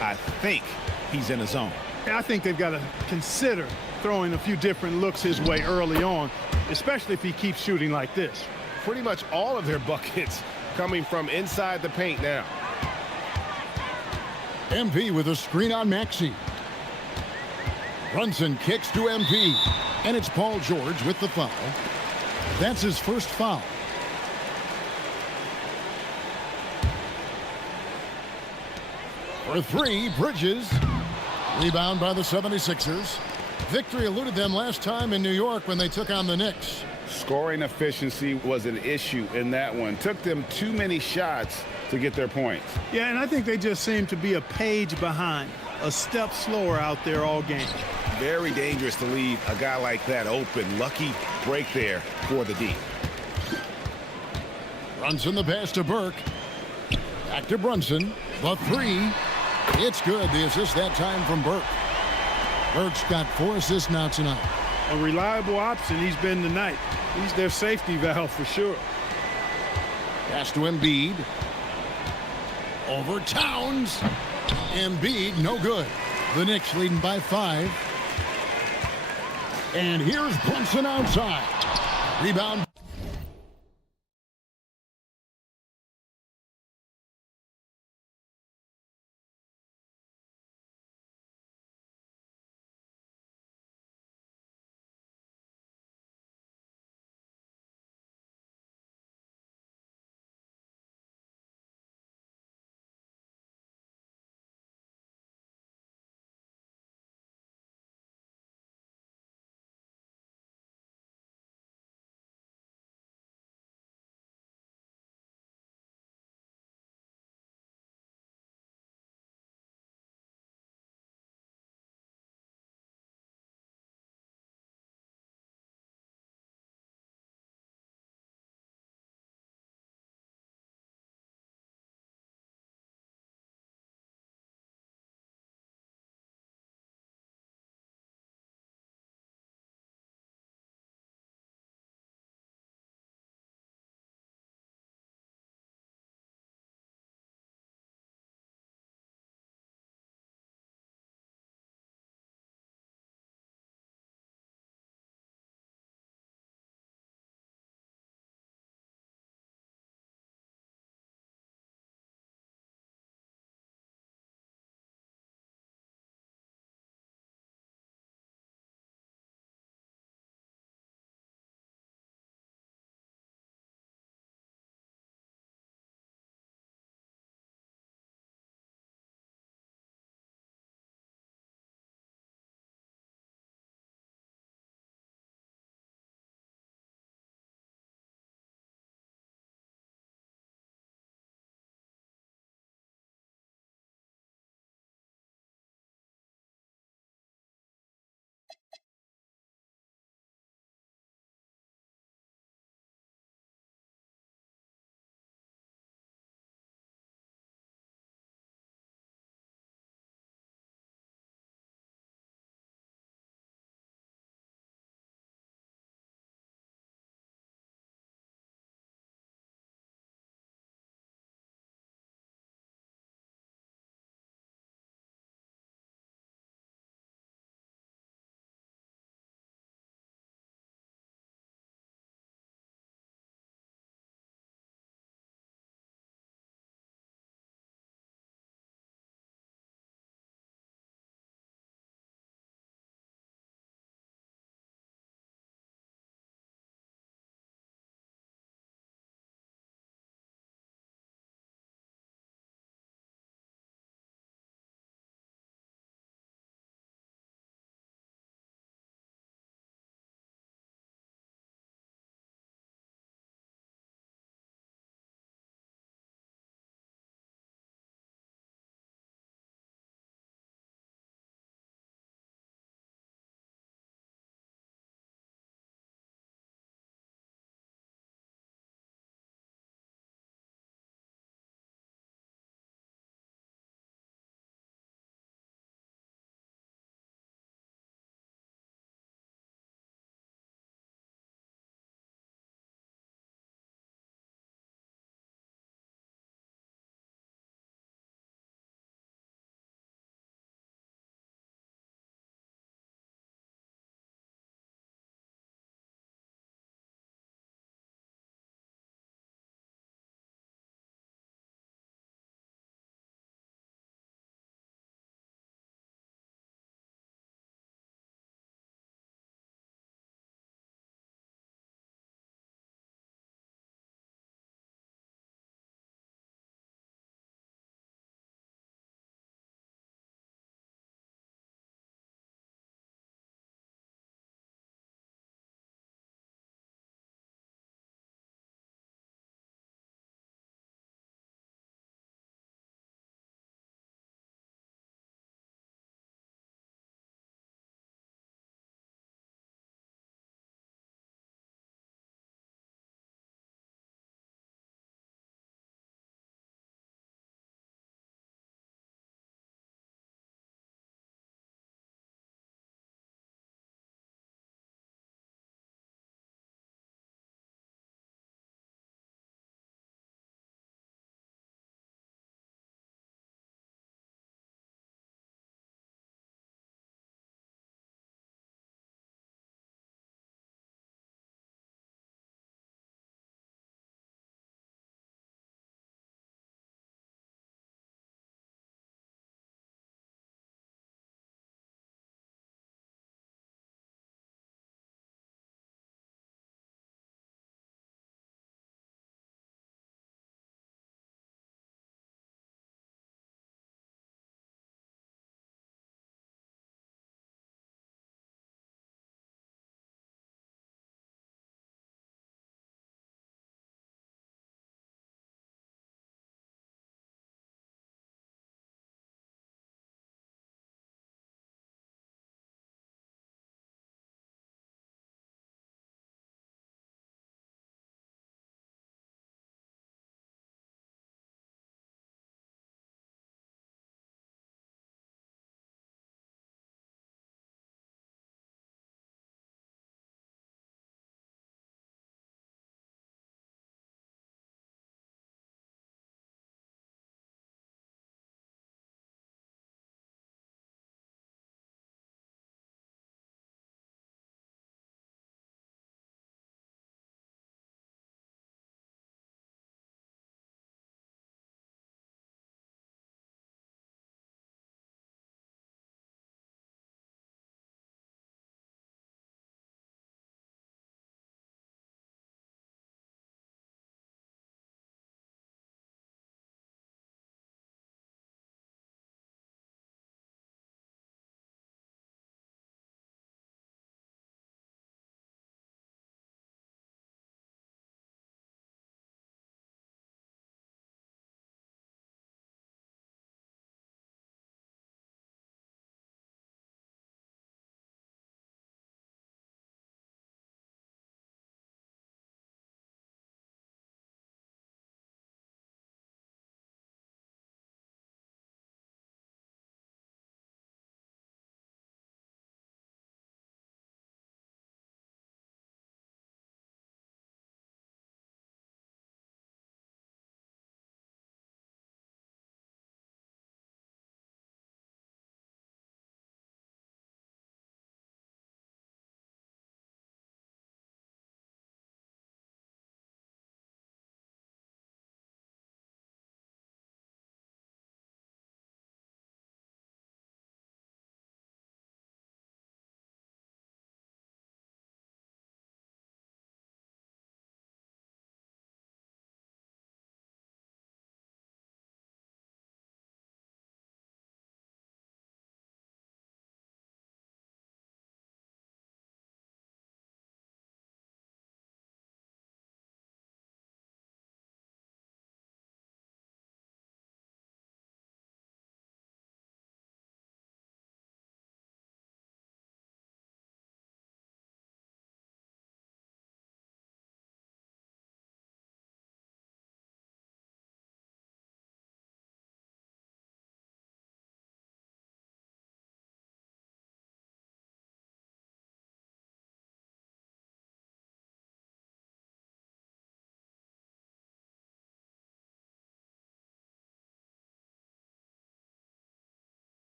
I think he's in the zone. I think they've got to consider throwing a few different looks his way early on, especially if he keeps shooting like this. Pretty much all of their buckets coming from inside the paint now. MP with a screen on Maxey. Brunson kicks to MP. And it's Paul George with the foul. That's his first foul. For 3, Bridges. Rebound by the 76ers. Victory eluded them last time in New York when they took on the Knicks. Scoring efficiency was an issue in that one. Took them too many shots to get their points. Yeah, and I think they just seem to be a page behind, a step slower out there all game. Very dangerous to leave a guy like that open. Lucky break there for the D. Brunson the pass to Burke. Back to Brunson. The 3. It's good. The assist that time from Burke. Burke's got 4 assists now tonight. A reliable option he's been tonight. He's their safety valve for sure. Pass to Embiid. Over Towns. Embiid, no good. The Knicks leading by 5. And here's Brunson outside. Rebound.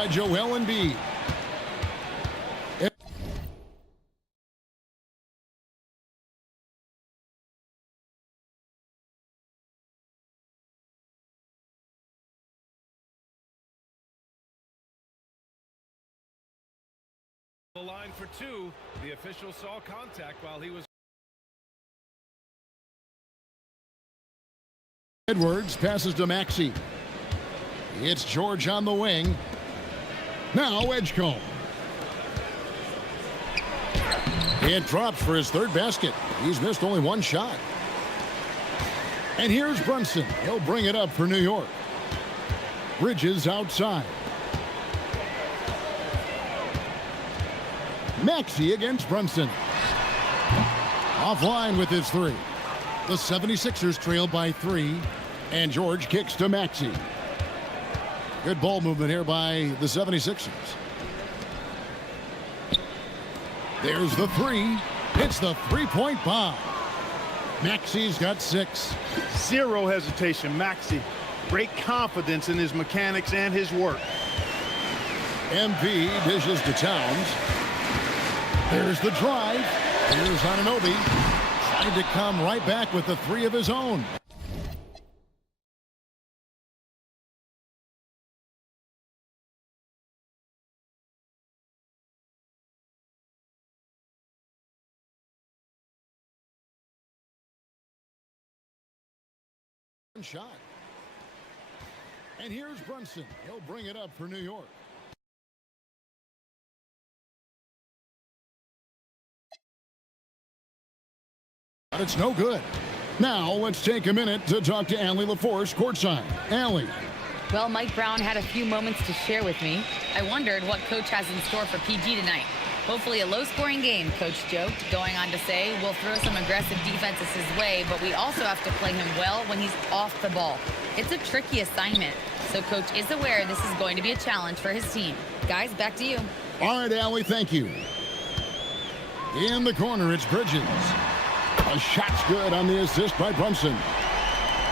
by Joel Embiid. The line for two. The official saw contact while he was. Edwards passes to Maxey. It's George on the wing. Now Edgecombe. It drops for his third basket. He's missed only one shot. And here's Brunson. He'll bring it up for New York. Bridges outside. Maxey against Brunson. Offline with his three. The 76ers trail by 3. And George kicks to Maxey. Good ball movement here by the 76ers. There's the three. It's the three-point bomb. Maxey's got 6. Zero hesitation, Maxey. Great confidence in his mechanics and his work. MP dishes to Towns. There's the drive. Here's Anunoby. Trying to come right back with the 3 of his own. Shot. And here's Brunson. He'll bring it up for New York. But it's no good. Now let's take a minute to talk to Allie LaForce courtside. Allie. Well, Mike Brown had a few moments to share with me. I wondered what Coach has in store for PG tonight. Hopefully a low-scoring game, Coach joked, going on to say, we'll throw some aggressive defenses his way, but we also have to play him well when he's off the ball. It's a tricky assignment, so Coach is aware this is going to be a challenge for his team. Guys, back to you. All right, Allie, thank you. In the corner, it's Bridges. A shot's good on the assist by Brunson.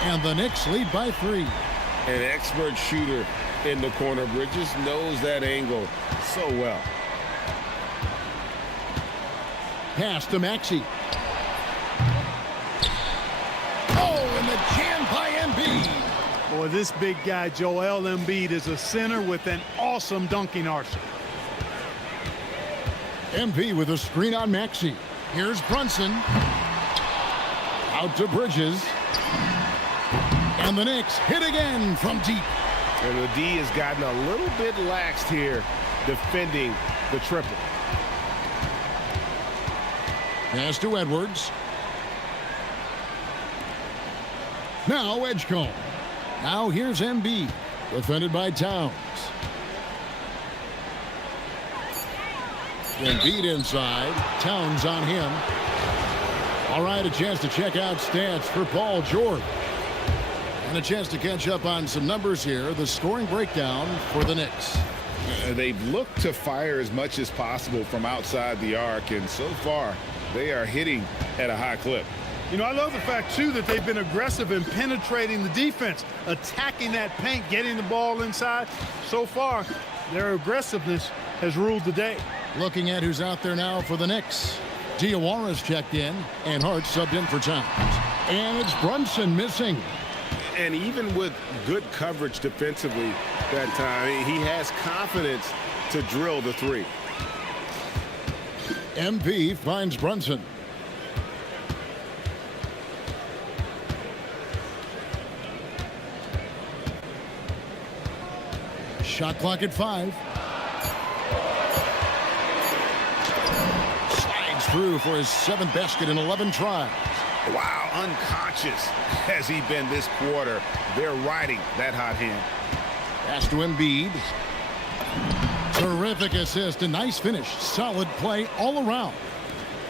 And the Knicks lead by 3. An expert shooter in the corner. Bridges knows that angle so well. Pass to Maxey. Oh, and the jam by Embiid. Boy, this big guy, Joel Embiid, is a center with an awesome dunking arsenal. MP with a screen on Maxey. Here's Brunson. Out to Bridges. And the Knicks hit again from deep. And the D has gotten a little bit laxed here defending the triple. Pass to Edwards. Now Edgecombe. Now here's Embiid. Defended by Towns. Embiid inside. Towns on him. All right, a chance to check out stats for Paul George. And a chance to catch up on some numbers here. The scoring breakdown for the Knicks. They've looked to fire as much as possible from outside the arc, and so far they are hitting at a high clip. You know, I love the fact, too, that they've been aggressive in penetrating the defense, attacking that paint, getting the ball inside. So far, their aggressiveness has ruled the day. Looking at who's out there now for the Knicks. Diawara's checked in, and Hart subbed in for Towns. And it's Brunson missing. And even with good coverage defensively that time, he has confidence to drill the 3. MP finds Brunson. Shot clock at 5. Slides through for his 7th basket in 11 tries. Wow, unconscious has he been this quarter. They're riding that hot hand. Pass to Embiid. Terrific assist, a nice finish. Solid play all around.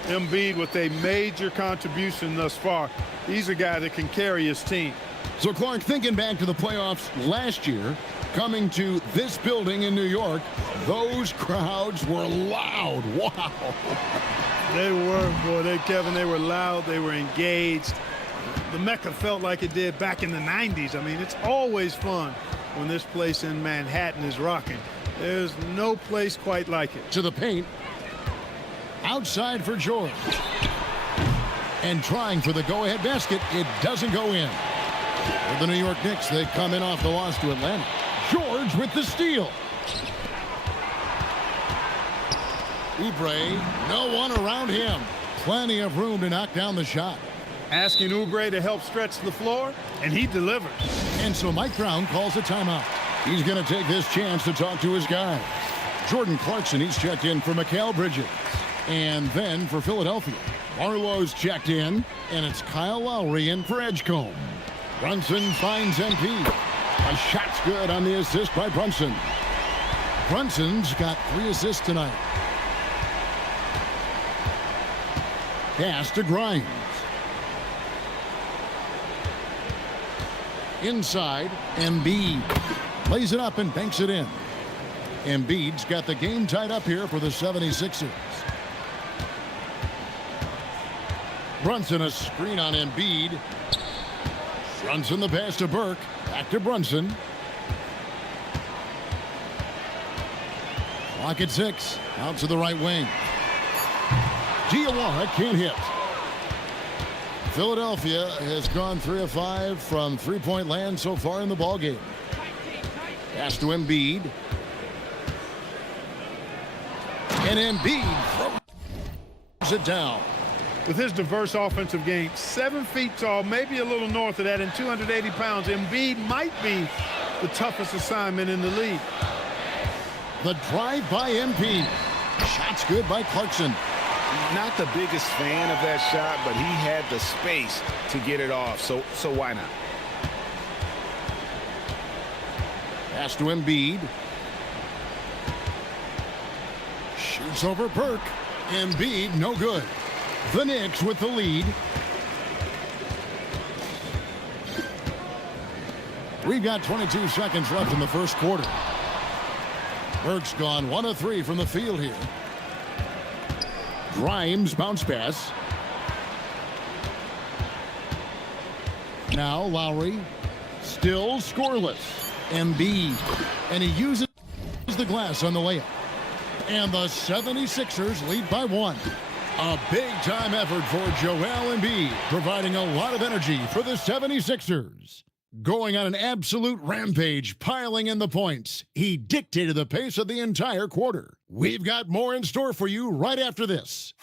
Embiid with a major contribution thus far. He's a guy that can carry his team. So, Clark, thinking back to the playoffs last year, coming to this building in New York, those crowds were loud. Wow. They were, boy, Kevin, they were loud. They were engaged. The Mecca felt like it did back in the 90s. I mean, it's always fun when this place in Manhattan is rocking. There's no place quite like it. To the paint. Outside for George. And trying for the go-ahead basket. It doesn't go in. For the New York Knicks, they come in off the loss to Atlanta. George with the steal. Oubre, no one around him. Plenty of room to knock down the shot. Asking Oubre to help stretch the floor, and he delivers. And so Mike Brown calls a timeout. He's going to take this chance to talk to his guys. Jordan Clarkson, he's checked in for Mycareer Bridges. And then for Philadelphia, Barlow's checked in, and it's Kyle Lowry in for Edgecombe. Brunson finds MP. A shot's good on the assist by Brunson. Brunson's got 3 assists tonight. Pass to Grimes. Inside, Embiid lays it up and banks it in. Embiid's got the game tied up here for the 76ers. Brunson, a screen on Embiid. Brunson, the pass to Burke. Back to Brunson. Clock at 6. Out to the right wing. Diawara can't hit. Philadelphia has gone 3 of 5 from three-point land so far in the ballgame. Pass to Embiid. And Embiid throws it down. With his diverse offensive game, 7 feet tall, maybe a little north of that, and 280 pounds, Embiid might be the toughest assignment in the league. The drive by Embiid. Shot's good by Clarkson. Not the biggest fan of that shot, but he had the space to get it off, so why not? Pass to Embiid. Shoots over Burke. Embiid, no good. The Knicks with the lead. We've got 22 seconds left in the first quarter. Burke's gone 1 of 3 from the field here. Grimes bounce pass. Now Lowry. Still scoreless. Embiid. And he uses the glass on the layup. And the 76ers lead by 1. A big-time effort for Joel Embiid, providing a lot of energy for the 76ers. Going on an absolute rampage, piling in the points. He dictated the pace of the entire quarter. We've got more in store for you right after this.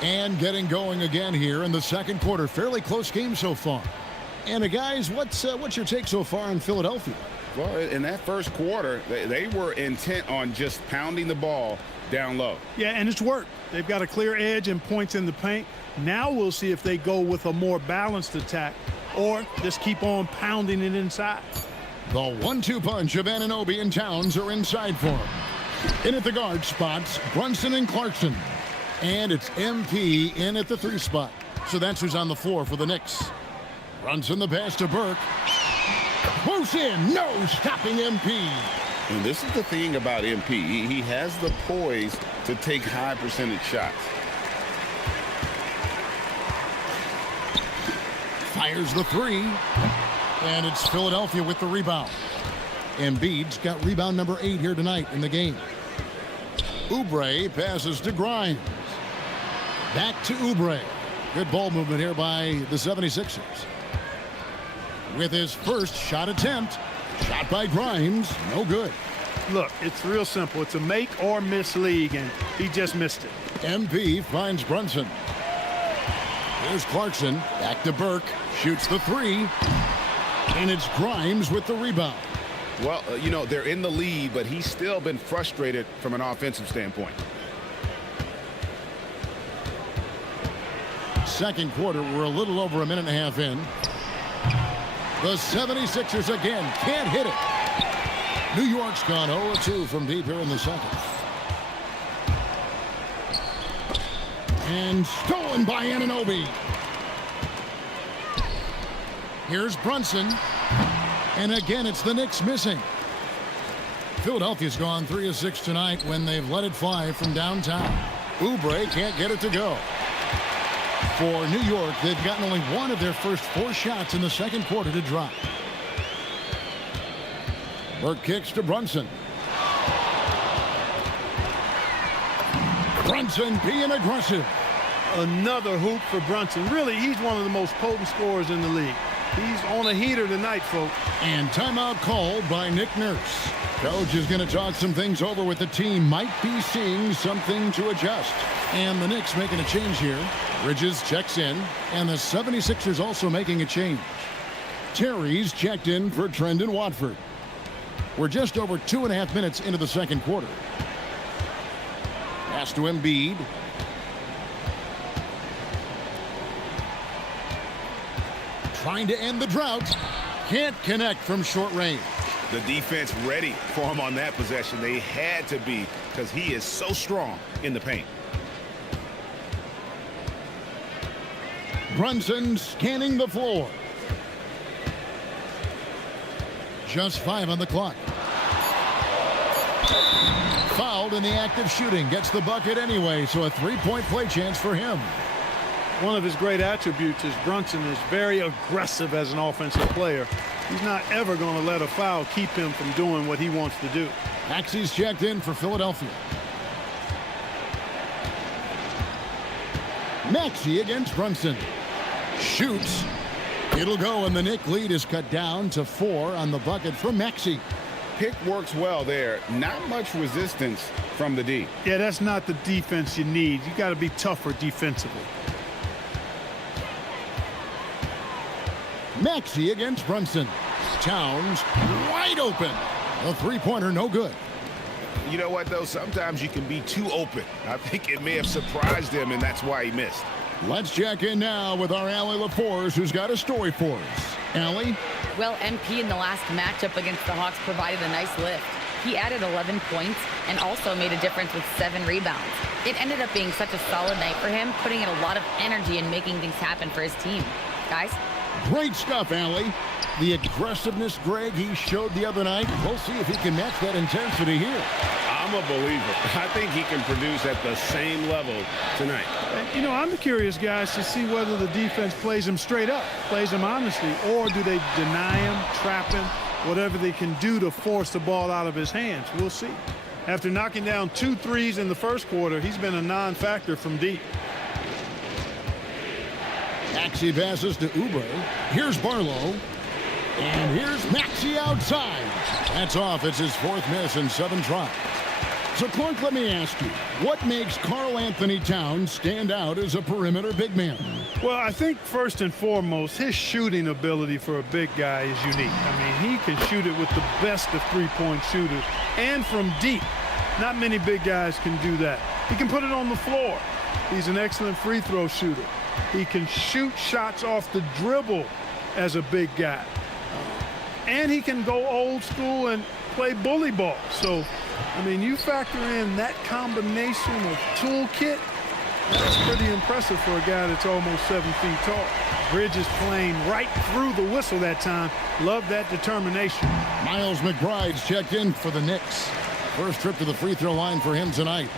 And getting going again here in the second quarter. Fairly close game so far. And guys, what's your take so far on Philadelphia? Well, in that first quarter, they were intent on just pounding the ball down low. Yeah, and it's worked. They've got a clear edge and points in the paint. Now we'll see if they go with a more balanced attack or just keep on pounding it inside. The 1-2 punch of Anunoby and Towns are inside for him. In at the guard spots, Brunson and Clarkson. And it's MP in at the 3 spot. So that's who's on the floor for the Knicks. Brunson, the pass to Burke. Close in, no stopping MP. And this is the thing about MP. He has the poise to take high percentage shots. Fires the 3. And it's Philadelphia with the rebound. Embiid's got rebound number 8 here tonight in the game. Oubre passes to Grimes. Back to Oubre. Good ball movement here by the 76ers. With his first shot attempt. Shot by Grimes. No good. Look, it's real simple. It's a make or miss league, and he just missed it. MP finds Brunson. Here's Clarkson. Back to Burke. Shoots the 3. And it's Grimes with the rebound. Well, you know, they're in the lead, but he's still been frustrated from an offensive standpoint. Second quarter, we're a little over a minute and a half in. The 76ers again can't hit it. New York's gone 0-2 from deep here in the second. And stolen by Anunoby. Here's Brunson. And again, it's the Knicks missing. Philadelphia's gone 3 of 6 tonight when they've let it fly from downtown. Oubre can't get it to go. For New York, they've gotten only one of their first 4 shots in the second quarter to drop. Burke kicks to Brunson. Brunson being aggressive. Another hoop for Brunson. Really, he's one of the most potent scorers in the league. He's on a heater tonight, folks. And timeout called by Nick Nurse. Coach is going to talk some things over with the team. Might be seeing something to adjust. And the Knicks making a change here. Bridges checks in. And the 76ers also making a change. Terry's checked in for Trendon Watford. We're just over 2.5 minutes into the second quarter. Pass to Embiid. Trying to end the drought. Can't connect from short range. The defense ready for him on that possession. They had to be, because he is so strong in the paint. Brunson scanning the floor. Just 5 on the clock. Fouled in the act of shooting. Gets the bucket anyway, so a 3-point play chance for him. One of his great attributes is Brunson is very aggressive as an offensive player. He's not ever going to let a foul keep him from doing what he wants to do. Maxey's checked in for Philadelphia. Maxey against Brunson. Shoots. It'll go, and the Knick lead is cut down to 4 on the bucket from Maxey. Pick works well there. Not much resistance from the D. Yeah, that's not the defense you need. You got to be tougher defensively. Maxey against Brunson. Towns wide open. A 3-pointer no good. You know what, though? Sometimes you can be too open. I think it may have surprised him, and that's why he missed. Let's check in now with our Allie LaForce, who's got a story for us. Allie? Well, MP in the last matchup against the Hawks provided a nice lift. He added 11 points and also made a difference with 7 rebounds. It ended up being such a solid night for him, putting in a lot of energy and making things happen for his team. Guys? Great stuff, Allie. The aggressiveness, Greg, he showed the other night. We'll see if he can match that intensity here. I'm a believer. I think he can produce at the same level tonight. And, you know, I'm curious, guys, to see whether the defense plays him straight up, plays him honestly, or do they deny him, trap him, whatever they can do to force the ball out of his hands. We'll see. After knocking down 2 threes in the first quarter, he's been a non-factor from deep. Maxey passes to Oubre. Here's Barlow. And here's Maxey outside. That's off. It's his 4th miss in 7 tries. So, Clark, let me ask you, what makes Karl Anthony Towns stand out as a perimeter big man? Well, I think first and foremost, his shooting ability for a big guy is unique. I mean, he can shoot it with the best of 3-point shooters and from deep. Not many big guys can do that. He can put it on the floor. He's an excellent free throw shooter. He can shoot shots off the dribble as a big guy. And he can go old school and play bully ball. So, I mean, you factor in that combination of toolkit, that's pretty impressive for a guy that's almost 7 feet tall. Bridges playing right through the whistle that time. Love that determination. Miles McBride's checked in for the Knicks. First trip to the free throw line for him tonight.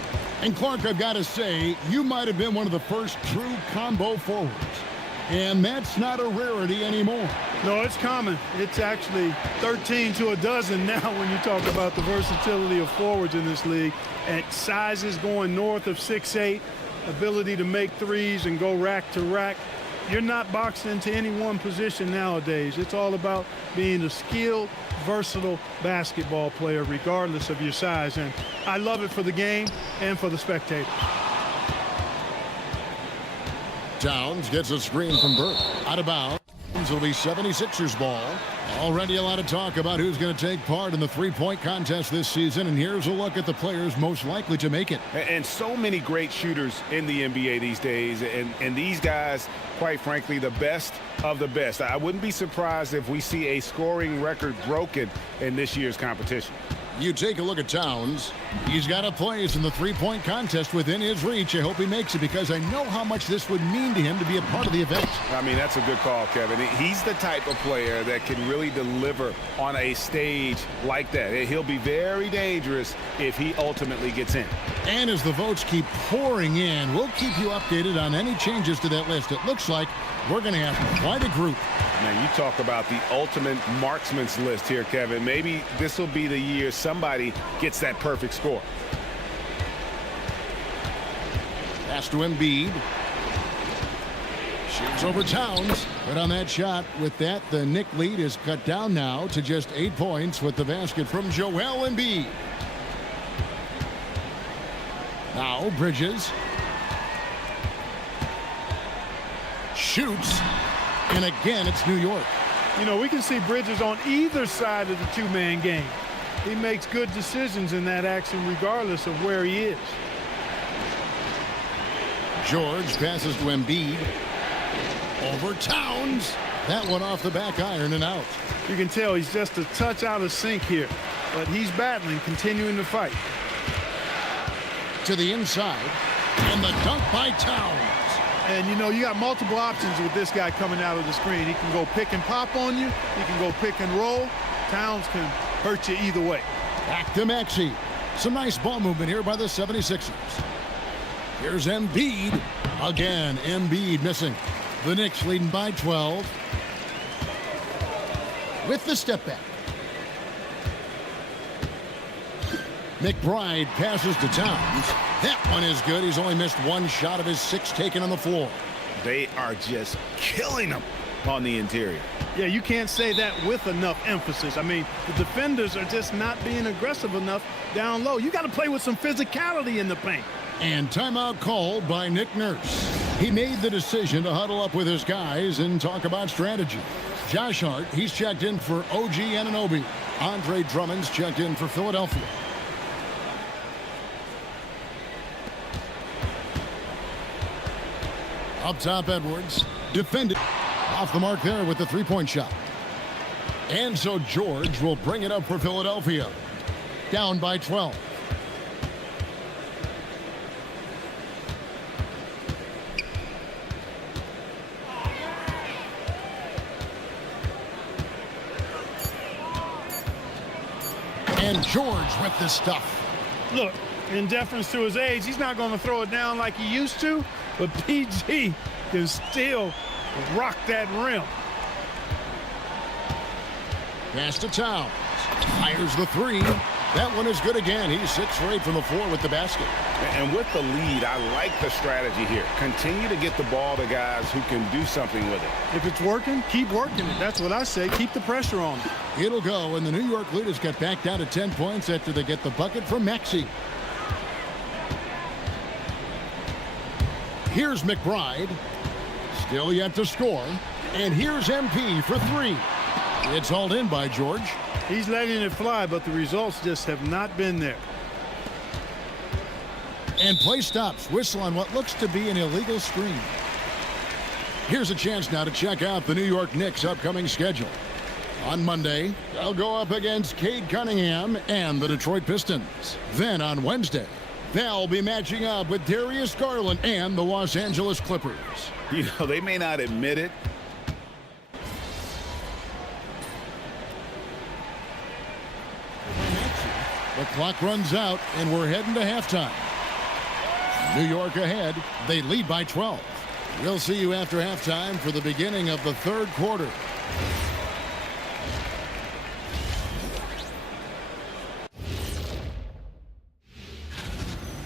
And Clark, I've got to say, you might have been one of the first true combo forwards. And that's not a rarity anymore. No, it's common. It's actually 13 to a dozen now when you talk about the versatility of forwards in this league. At sizes going north of 6'8", ability to make threes and go rack to rack. You're not boxed into any one position nowadays. It's all about being a skilled, versatile basketball player regardless of your size. And I love it for the game and for the spectators. Towns gets a screen from Burke. Out of bounds. It'll be 76ers ball. Already a lot of talk about who's going to take part in the 3-point contest this season, and here's a look at the players most likely to make it. And so many great shooters in the NBA these days, and these guys, quite frankly, the best of the best. I wouldn't be surprised if we see a scoring record broken in this year's competition. You take a look at Towns. He's got a place in the three-point contest within his reach. I hope he makes it because I know how much this would mean to him to be a part of the event. I mean, that's a good call, Kevin. He's the type of player that can really deliver on a stage like that. He'll be very dangerous if he ultimately gets in. And as the votes keep pouring in, we'll keep you updated on any changes to that list. It looks like we're going to have quite a group. Man, you talk about the ultimate marksman's list here, Kevin. Maybe this will be the year somebody gets that perfect score. Pass to Embiid. Shoots over Towns. But on that shot, with that, the Knicks lead is cut down now to just 8 points with the basket from Joel Embiid. Now Bridges. Shoots. And again, it's New York. You know, we can see Bridges on either side of the two-man game. He makes good decisions in that action regardless of where he is. George passes to Embiid. Over Towns. That one off the back iron and out. You can tell he's just a touch out of sync here, but he's battling, continuing to fight. To the inside. And the dunk by Towns. And, you know, you got multiple options with this guy coming out of the screen. He can go pick and pop on you. He can go pick and roll. Towns can hurt you either way. Back to Maxey. Some nice ball movement here by the 76ers. Here's Embiid. Again, Embiid missing. The Knicks leading by 12. With the step back. McBride passes to Towns. That one is good. He's only missed one shot of his 6 taken on the floor. They are just killing him on the interior. Yeah, you can't say that with enough emphasis. I mean, the defenders are just not being aggressive enough down low. You got to play with some physicality in the paint. And timeout called by Nick Nurse. He made the decision to huddle up with his guys and talk about strategy. Josh Hart, he's checked in for OG Anunoby. Andre Drummond's checked in for Philadelphia. Up top, Edwards. Defended. Off the mark there with the three-point shot. And so George will bring it up for Philadelphia. Down by 12. And George with the stuff. Look, in deference to his age, he's not going to throw it down like he used to, but PG can still rock that rim. Pass to Towns. Fires the three. That one is good again. He's 6 for 8 from the floor with the basket. And with the lead, I like the strategy here. Continue to get the ball to guys who can do something with it. If it's working, keep working it. That's what I say. Keep the pressure on him. It'll go, and the New York leaders got back down to 10 points after they get the bucket from Maxey. Here's McBride. Still yet to score. And here's MP for 3. It's hauled in by George. He's letting it fly, but the results just have not been there. And play stops. Whistle on what looks to be an illegal screen. Here's a chance now to check out the New York Knicks' upcoming schedule. On Monday, they'll go up against Cade Cunningham and the Detroit Pistons. Then on Wednesday, they'll be matching up with Darius Garland and the Los Angeles Clippers. You know, they may not admit it. The clock runs out, and we're heading to halftime. New York ahead. They lead by 12. We'll see you after halftime for the beginning of the third quarter.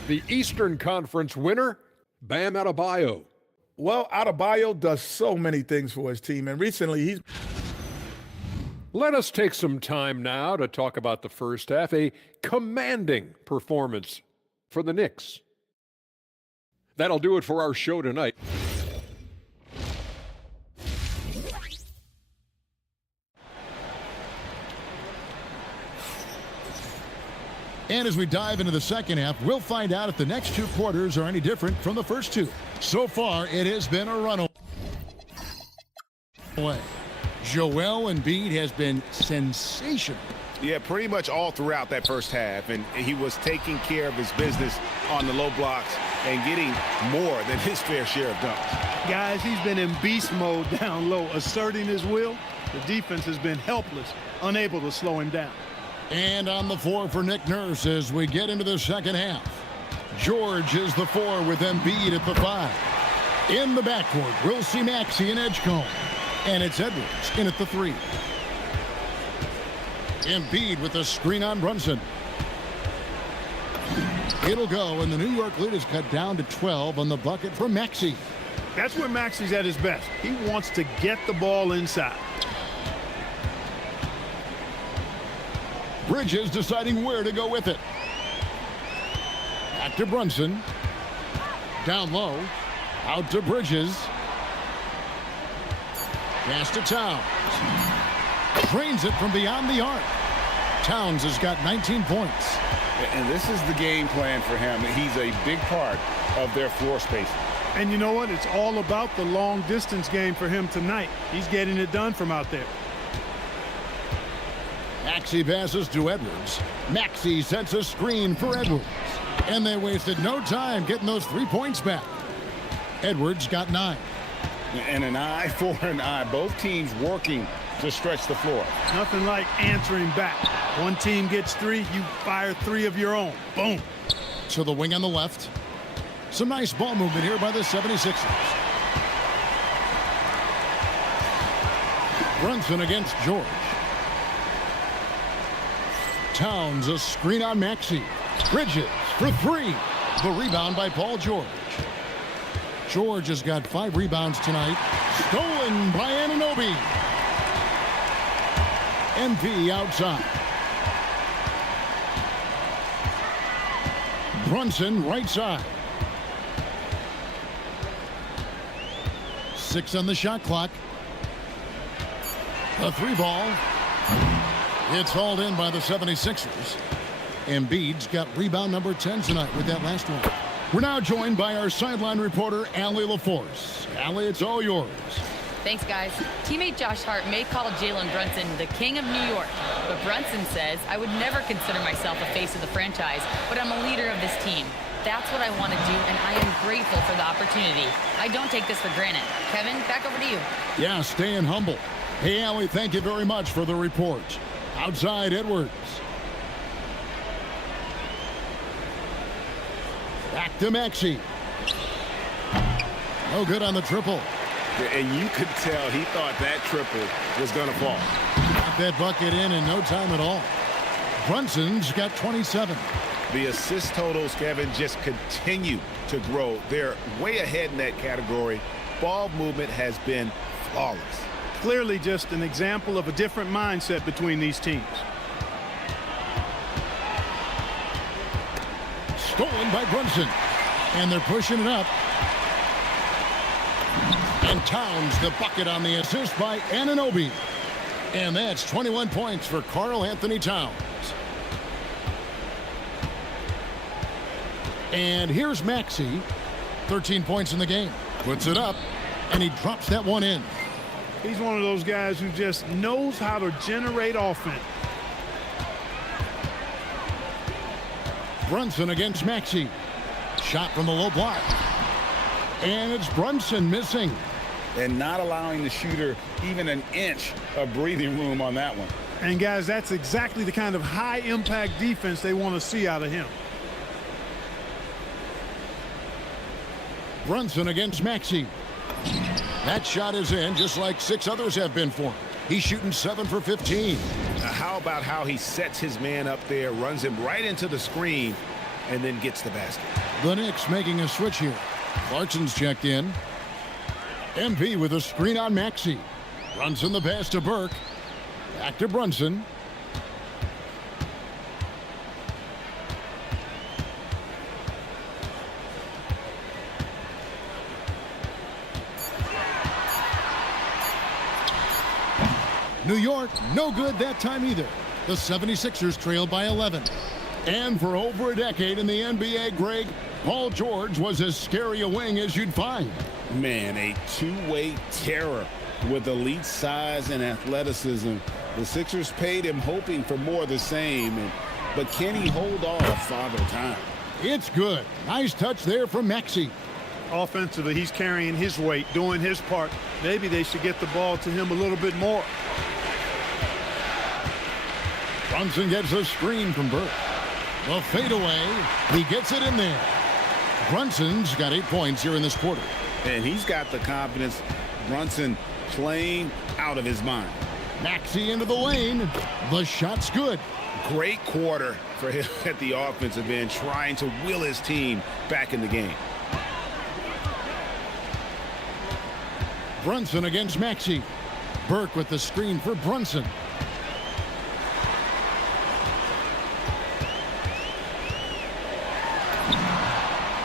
The Eastern Conference winner, Bam Adebayo. Well, Adebayo does so many things for his team, and recently he's... Let us take some time now to talk about the first half, a commanding performance for the Knicks. That'll do it for our show tonight. And as we dive into the second half, we'll find out if the next 2 quarters are any different from the first 2. So far, it has been a runaway. Joel Embiid has been sensational. Yeah, pretty much all throughout that first half, and he was taking care of his business on the low blocks and getting more than his fair share of dunks. Guys, he's been in beast mode down low, asserting his will. The defense has been helpless, unable to slow him down. And on the floor for Nick Nurse as we get into the second half. George is the 4 with Embiid at the 5. In the backcourt, we'll see Maxey and Edgecombe. And it's Edwards in at the 3. Embiid with the screen on Brunson. It'll go, and the New York lead is cut down to 12 on the bucket from Maxey. That's where Maxey's at his best. He wants to get the ball inside. Bridges deciding where to go with it. Back to Brunson. Down low. Out to Bridges. Pass to Towns. Drains it from beyond the arc. Towns has got 19 points. And this is the game plan for him. He's a big part of their floor spacing. And you know what? It's all about the long distance game for him tonight. He's getting it done from out there. Maxey passes to Edwards. Maxey sets a screen for Edwards. And they wasted no time getting those 3 points back. Edwards got 9. And an eye for an eye. Both teams working to stretch the floor. Nothing like answering back. One team gets 3, you fire 3 of your own. Boom. To the wing on the left. Some nice ball movement here by the 76ers. Brunson against George. Towns a screen on Maxey. Bridges for 3. The rebound by Paul George. George has got 5 rebounds tonight. Stolen by Anunoby. MP outside. Brunson right side. 6 on the shot clock. The 3 ball. It's hauled in by the 76ers. Embiid's got rebound number 10 tonight with that last one. We're now joined by our sideline reporter, Allie LaForce. Allie, it's all yours. Thanks, guys. Teammate Josh Hart may call Jalen Brunson the king of New York, but Brunson says, I would never consider myself a face of the franchise, but I'm a leader of this team. That's what I want to do, and I am grateful for the opportunity. I don't take this for granted. Kevin, back over to you. Yeah, staying humble. Hey, Allie, thank you very much for the report. Outside, Edwards. Back to Maxey. No good on the triple. And you could tell he thought that triple was going to fall. Got that bucket in no time at all. Brunson's got 27. The assist totals, Kevin, just continue to grow. They're way ahead in that category. Ball movement has been flawless. Clearly just an example of a different mindset between these teams. Stolen by Brunson. And they're pushing it up. And Towns the bucket on the assist by Anunoby. And that's 21 points for Karl Anthony Towns. And here's Maxey. 13 points in the game. Puts it up. And he drops that one in. He's one of those guys who just knows how to generate offense. Brunson against Maxey. Shot from the low block. And it's Brunson missing. And not allowing the shooter even an inch of breathing room on that one. And guys, that's exactly the kind of high impact defense they want to see out of him. Brunson against Maxey. That shot is in, just like 6 others have been for him. He's shooting 7 for 15. Now, how about how he sets his man up there, runs him right into the screen, and then gets the basket. The Knicks making a switch here. Clarkson's checked in. MP with a screen on Maxey. Brunson the pass to Burke. Back to Brunson. New York, no good that time either. The 76ers trail by 11. And for over a decade in the NBA, Greg, Paul George was as scary a wing as you'd find. Man, a two-way terror with elite size and athleticism. The Sixers paid him hoping for more of the same, but can he hold off Father Time? It's good. Nice touch there from Maxey. Offensively, he's carrying his weight, doing his part. Maybe they should get the ball to him a little bit more. Brunson gets a screen from Burke. The fadeaway. He gets it in there. Brunson's got 8 points here in this quarter. And he's got the confidence. Brunson playing out of his mind. Maxey into the lane. The shot's good. Great quarter for him at the offensive end, trying to will his team back in the game. Brunson against Maxey. Burke with the screen for Brunson.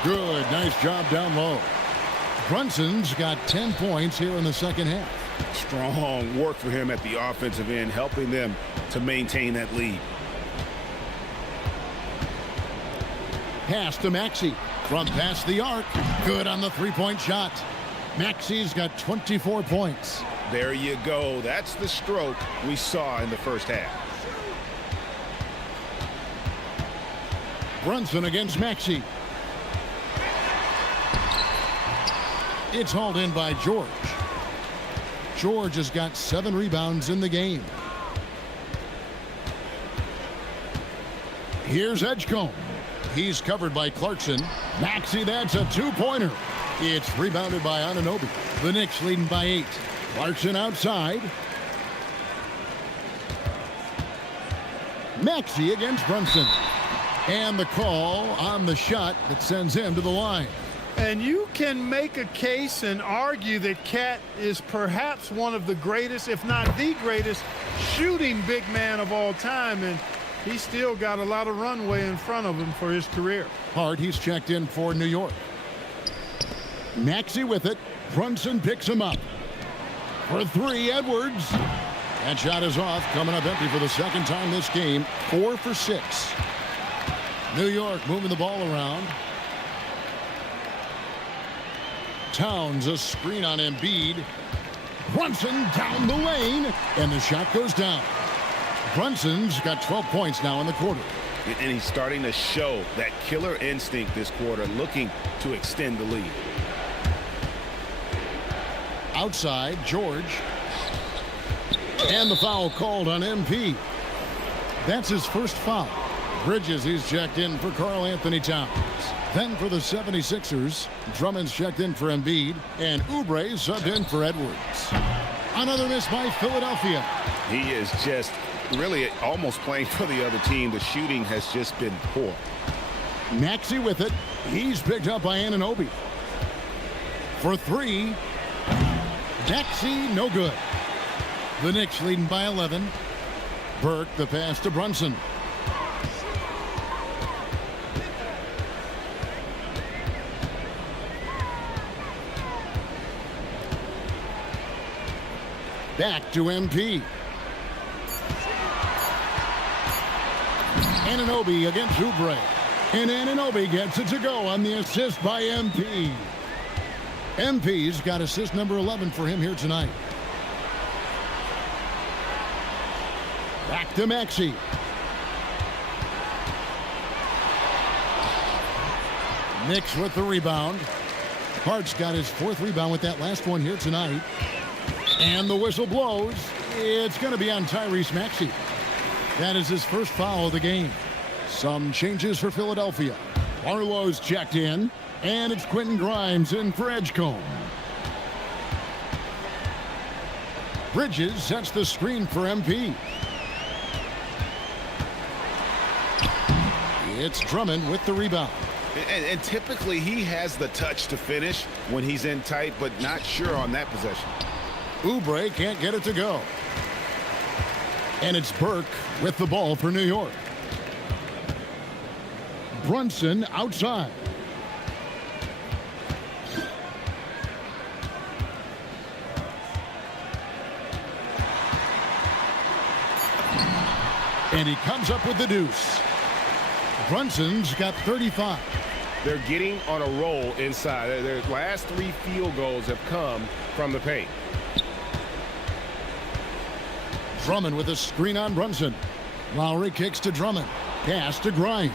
Good, nice job down low. Brunson's got 10 points here in the second half. Strong work for him at the offensive end, helping them to maintain that lead. Pass to Maxey. From past the arc. Good on the three-point shot. Maxey's got 24 points. There you go. That's the stroke we saw in the first half. Brunson against Maxey. It's hauled in by George. George has got 7 rebounds in the game. Here's Edgecombe. He's covered by Clarkson. Maxey, that's a two-pointer. It's rebounded by Anunoby. The Knicks leading by 8. Clarkson outside. Maxey against Brunson. And the call on the shot that sends him to the line. And you can make a case and argue that Cat is perhaps one of the greatest, if not the greatest, shooting big man of all time. And he's still got a lot of runway in front of him for his career. Hart, he's checked in for New York. Maxey with it. Brunson picks him up. For 3, Edwards. That shot is off. Coming up empty for the second time this game. 4 for 6. New York moving the ball around. Towns a screen on Embiid. Brunson down the lane. And the shot goes down. Brunson's got 12 points now in the quarter. And he's starting to show that killer instinct this quarter, looking to extend the lead. Outside, George. And the foul called on MP. That's his first foul. Bridges, he's checked in for Karl Anthony Towns. Then for the 76ers, Drummond's checked in for Embiid, and Oubre subbed in for Edwards. Another miss by Philadelphia. He is just really almost playing for the other team. The shooting has just been poor. Maxey with it. He's picked up by Anunoby. For 3. Maxey, no good. The Knicks leading by 11. Burke, the pass to Brunson. Back to MP. Anunoby against Oubre. And Anunoby gets it to go on the assist by MP. MP's got assist number 11 for him here tonight. Back to Maxey. Knicks with the rebound. Hart's got his 4th rebound with that last one here tonight. And the whistle blows. It's going to be on Tyrese Maxey. That is his first foul of the game. Some changes for Philadelphia. Arlo's checked in. And it's Quentin Grimes in for Edgecombe. Bridges sets the screen for MP. It's Drummond with the rebound. And typically he has the touch to finish when he's in tight, but not sure on that possession. Oubre can't get it to go. And it's Burke with the ball for New York. Brunson outside. And he comes up with the deuce. Brunson's got 35. They're getting on a roll inside. Their last 3 field goals have come from the paint. Drummond with a screen on Brunson. Lowry kicks to Drummond. Pass to Grimes.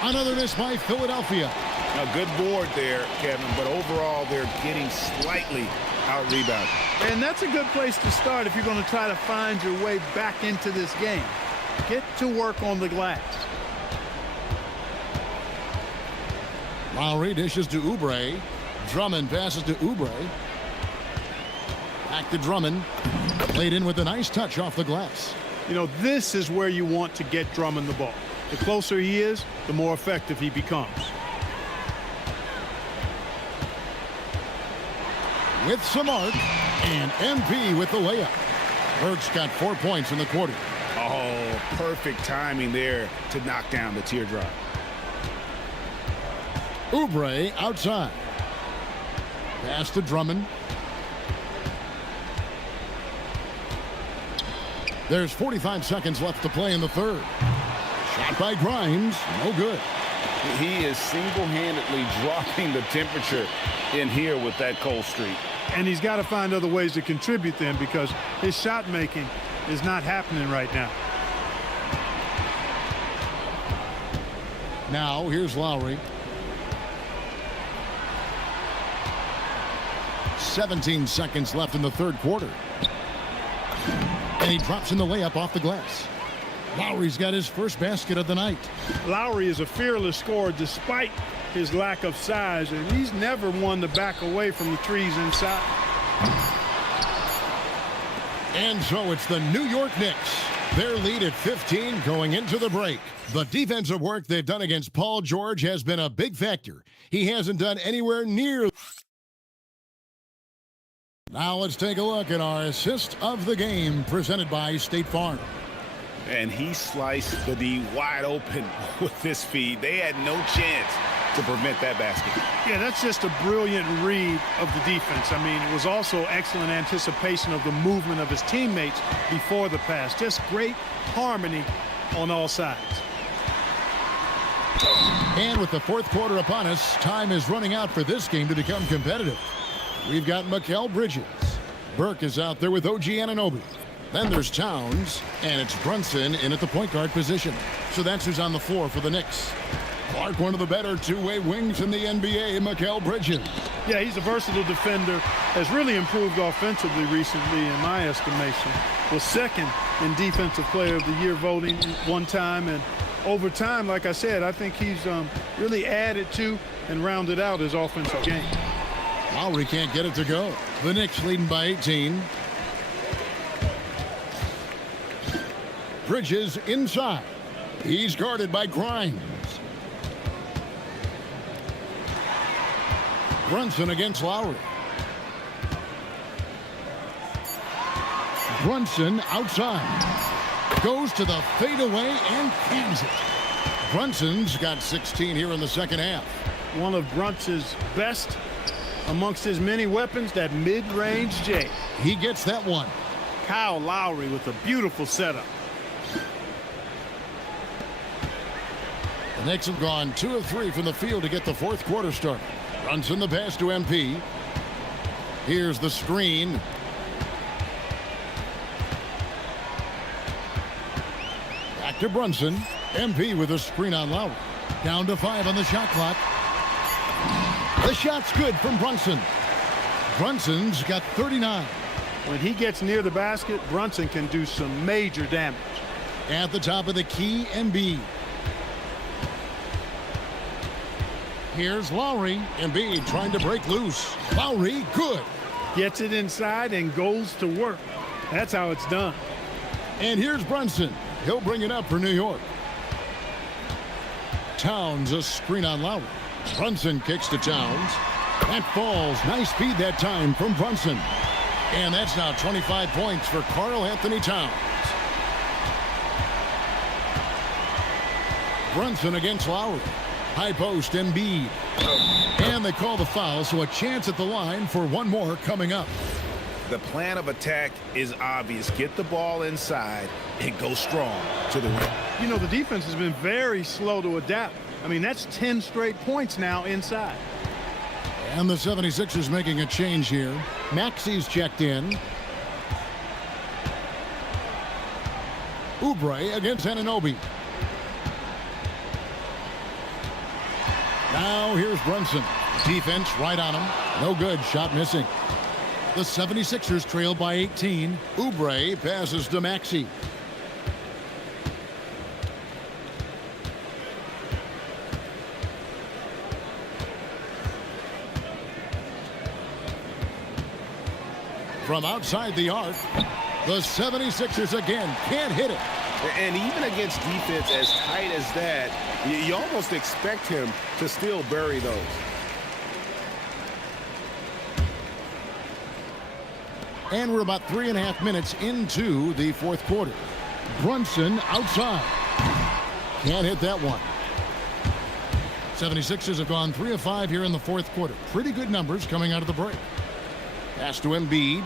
Another miss by Philadelphia. A good board there, Kevin, but overall they're getting slightly out-rebounded. And that's a good place to start if you're going to try to find your way back into this game. Get to work on the glass. Lowry dishes to Oubre. Drummond passes to Oubre. Back to Drummond. Played in with a nice touch off the glass. You know, this is where you want to get Drummond the ball. The closer he is, the more effective he becomes. With some arc, and MP with the layup. Burks got 4 points in the quarter. Oh, perfect timing there to knock down the teardrop. Oubre outside. Pass to Drummond. There's 45 seconds left to play in the third. Shot by Grimes, no good. He is single-handedly dropping the temperature in here with that cold streak. And he's got to find other ways to contribute then, because his shot making is not happening right now. Now here's Lowry. 17 seconds left in the third quarter. And he drops in the layup off the glass. Lowry's got his first basket of the night. Lowry is a fearless scorer despite his lack of size, and he's never one to back away from the trees inside. And so it's the New York Knicks. Their lead at 15 going into the break. The defensive work they've done against Paul George has been a big factor. He hasn't done anywhere near. Now let's take a look at our assist of the game presented by State Farm. And he sliced the D wide open with this feed. They had no chance to prevent that basket. Yeah, that's just a brilliant read of the defense. I mean, it was also excellent anticipation of the movement of his teammates before the pass. Just great harmony on all sides. And with the fourth quarter upon us, time is running out for this game to become competitive. We've got Mikal Bridges. Burke is out there with OG Anunoby. Then there's Towns, and it's Brunson in at the point guard position. So that's who's on the floor for the Knicks. Clark, one of the better two-way wings in the NBA, Mikal Bridges. Yeah, he's a versatile defender, has really improved offensively recently in my estimation. Was second in Defensive Player of the Year voting one time, and over time, like I said, I think he's really added to and rounded out his offensive game. Lowry can't get it to go. The Knicks leading by 18. Bridges inside. He's guarded by Grimes. Brunson against Lowry. Brunson outside. Goes to the fadeaway and cans it. Brunson's got 16 here in the second half. One of Brunson's best amongst his many weapons, that mid-range J. He gets that one. Kyle Lowry with a beautiful setup. The Knicks have gone 2 of 3 from the field to get the fourth quarter started. Brunson the pass to MP. Here's the screen. Back to Brunson. MP with a screen on Lowry. Down to 5 on the shot clock. The shot's good from Brunson. Brunson's got 39. When he gets near the basket, Brunson can do some major damage. At the top of the key, Embiid. Here's Lowry. Embiid trying to break loose. Lowry, good. Gets it inside and goes to work. That's how it's done. And here's Brunson. He'll bring it up for New York. Towns a screen on Lowry. Brunson kicks to Towns. That falls. Nice feed that time from Brunson. And that's now 25 points for Karl Anthony Towns. Brunson against Lowry. High post, Embiid. And they call the foul, so a chance at the line for one more coming up. The plan of attack is obvious. Get the ball inside and go strong to the rim. You know, the defense has been very slow to adapt. I mean, that's 10 straight points now inside. And the 76ers making a change here. Maxi's checked in. Oubre against Anunoby. Now here's Brunson. Defense right on him. No good. Shot missing. The 76ers trail by 18. Oubre passes to Maxey. From outside the arc, the 76ers again can't hit it. And even against defense as tight as that, you almost expect him to still bury those. And we're about 3.5 minutes into the fourth quarter. Brunson outside. Can't hit that one. 76ers have gone 3 of 5 here in the fourth quarter. Pretty good numbers coming out of the break. Pass to Embiid.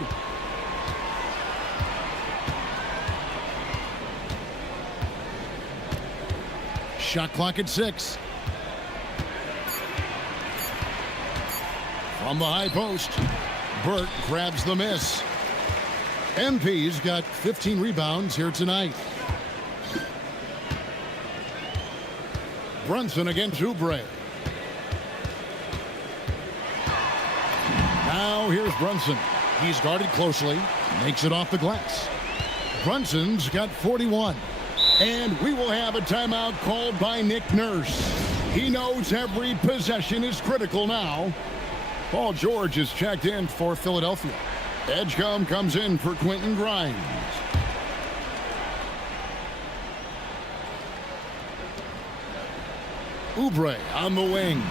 Shot clock at 6. From the high post, Burt grabs the miss. MP's got 15 rebounds here tonight. Brunson against Oubre. Now here's Brunson. He's guarded closely, makes it off the glass. Brunson's got 41. And we will have a timeout called by Nick Nurse. He knows every possession is critical now. Paul George is checked in for Philadelphia. Edgecombe comes in for Quentin Grimes. Oubre on the wing.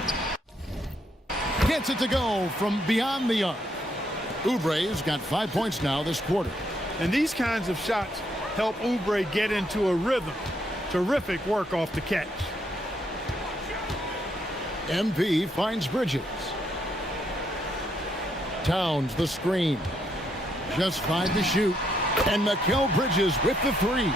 Gets it to go from beyond the arc. Oubre's got 5 points now this quarter. And these kinds of shots help Oubre get into a rhythm. Terrific work off the catch. MP finds Bridges. Towns the screen. Just 5 to shoot. And Mikal Bridges with the 3.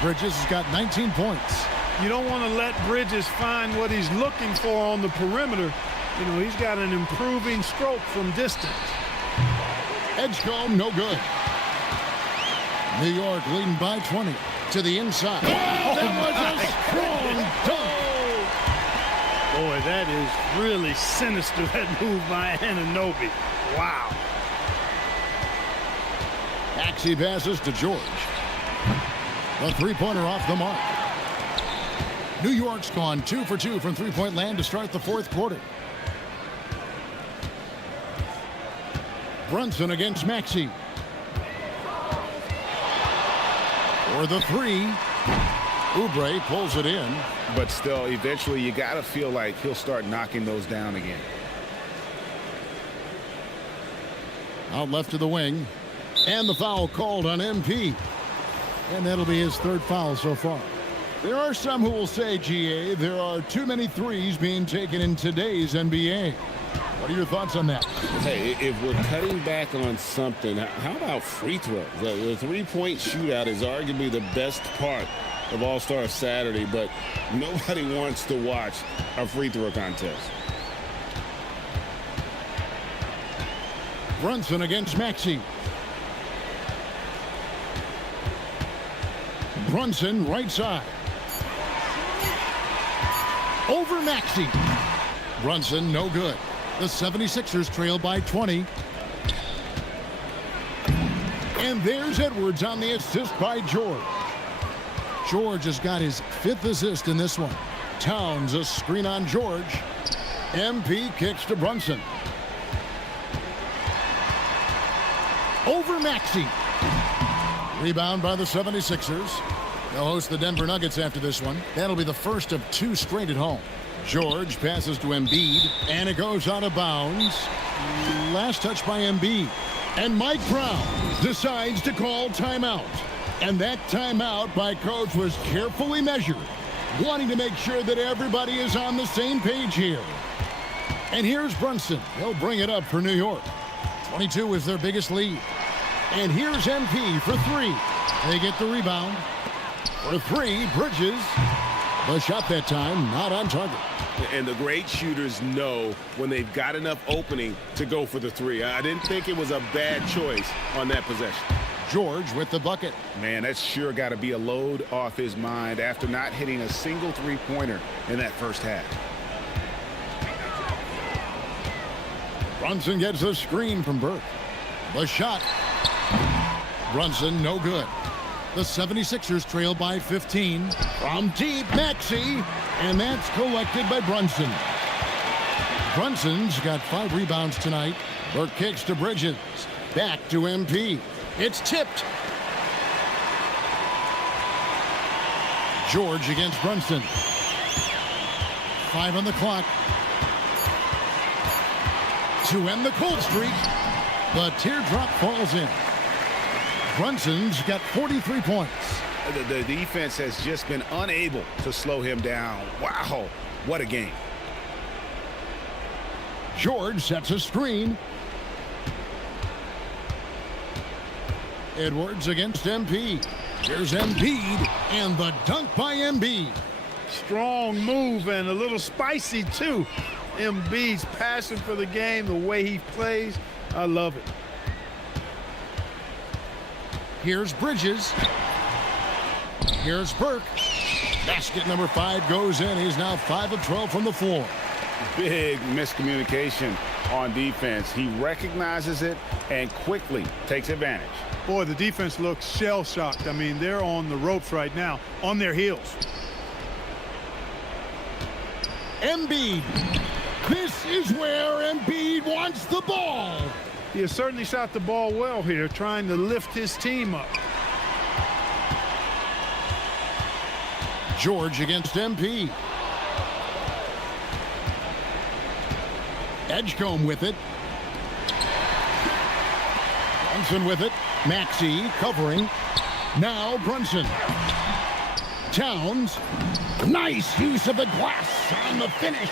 Bridges has got 19 points. You don't want to let Bridges find what he's looking for on the perimeter. You know, he's got an improving stroke from distance. Edgecombe, no good. New York leading by 20 to the inside. That was a strong dunk. Boy, that is really sinister, that move by Anunoby. Wow. Maxey passes to George. The three-pointer off the mark. New York's gone 2 for 2 from three-point land to start the fourth quarter. Brunson against Maxey. For the 3. Oubre pulls it in. But still, eventually, you got to feel like he'll start knocking those down again. Out left to the wing. And the foul called on MP. And that'll be his 3rd foul so far. There are some who will say, GA, there are too many threes being taken in today's NBA. What are your thoughts on that? Hey, if we're cutting back on something, how about free throws? The three-point shootout is arguably the best part of All-Star Saturday, but nobody wants to watch a free throw contest. Brunson against Maxey. Brunson right side. Over Maxey. Brunson no good. The 76ers trail by 20. And there's Edwards on the assist by George. George has got his 5th assist in this one. Towns a screen on George. MP kicks to Brunson. Over Maxey. Rebound by the 76ers. They'll host the Denver Nuggets after this one. That'll be the first of 2 straight at home. George passes to Embiid, and it goes out of bounds. Last touch by Embiid. And Mike Brown decides to call timeout. And that timeout by coach was carefully measured, wanting to make sure that everybody is on the same page here. And here's Brunson. He'll bring it up for New York. 22 is their biggest lead. And here's MP for 3. They get the rebound. For 3, Bridges. The shot that time, not on target. And the great shooters know when they've got enough opening to go for the 3. I didn't think it was a bad choice on that possession. George with the bucket. Man, that's sure got to be a load off his mind after not hitting a single three-pointer in that first half. Brunson gets a screen from Burke. The shot. Brunson, no good. The 76ers trail by 15. From deep, Maxey. And that's collected by Brunson. Brunson's got 5 rebounds tonight. Burke kicks to Bridges. Back to MP. It's tipped. George against Brunson. 5 on the clock. To end the cold streak. The teardrop falls in. Brunson's got 43 points. The defense has just been unable to slow him down. Wow, what a game. George sets a screen. Edwards against MP. Here's Embiid, and the dunk by Embiid. Strong move and a little spicy, too. Embiid's passion for the game, the way he plays, I love it. Here's Bridges. Here's Burke. Basket number 5 goes in. He's now 5 of 12 from the floor. Big miscommunication on defense. He recognizes it and quickly takes advantage. Boy, the defense looks shell-shocked. I mean, they're on the ropes right now, on their heels. Embiid. This is where Embiid wants the ball. He has certainly shot the ball well here, trying to lift his team up. George against MP. Edgecombe with it. Brunson with it. Maxey covering. Now Brunson. Towns. Nice use of the glass on the finish.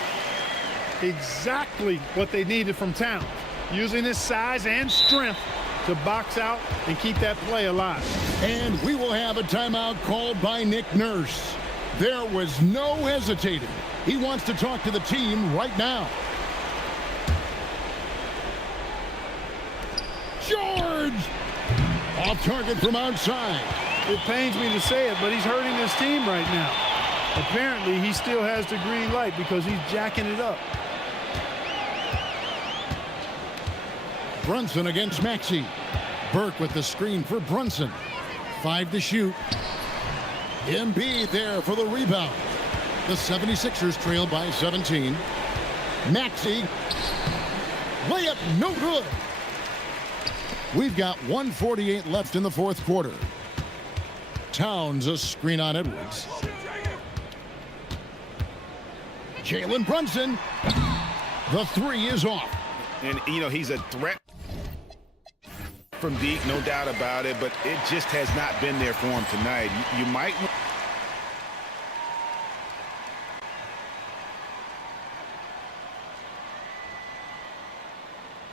Exactly what they needed from Towns. Using his size and strength to box out and keep that play alive. And we will have a timeout called by Nick Nurse. There was no hesitating. He wants to talk to the team right now. George! Off target from outside. It pains me to say it, but he's hurting his team right now. Apparently, he still has the green light because he's jacking it up. Brunson against Maxey. Burke with the screen for Brunson. 5 to shoot. Embiid there for the rebound. The 76ers trail by 17. Maxey. Layup no good. We've got 1:48 left in the fourth quarter. Towns a screen on Edwards. Jalen Brunson. The 3 is off. And, you know, he's a threat from deep, no doubt about it, but it just has not been there for him tonight. You might...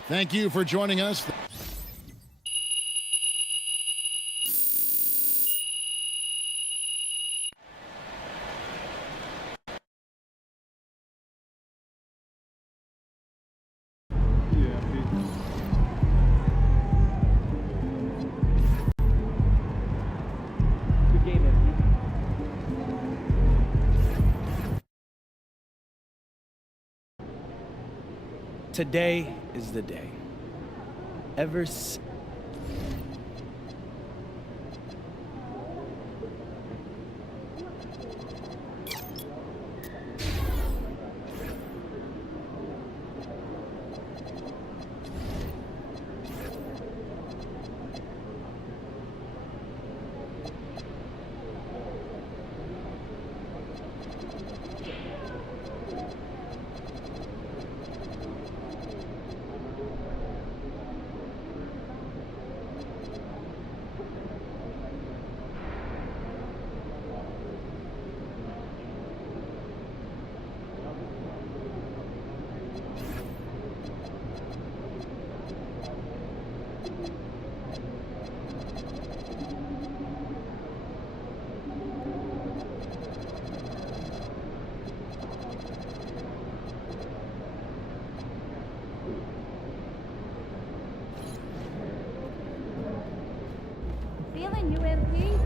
Thank you for joining us. Today is the day. Ever since feeling, UMP?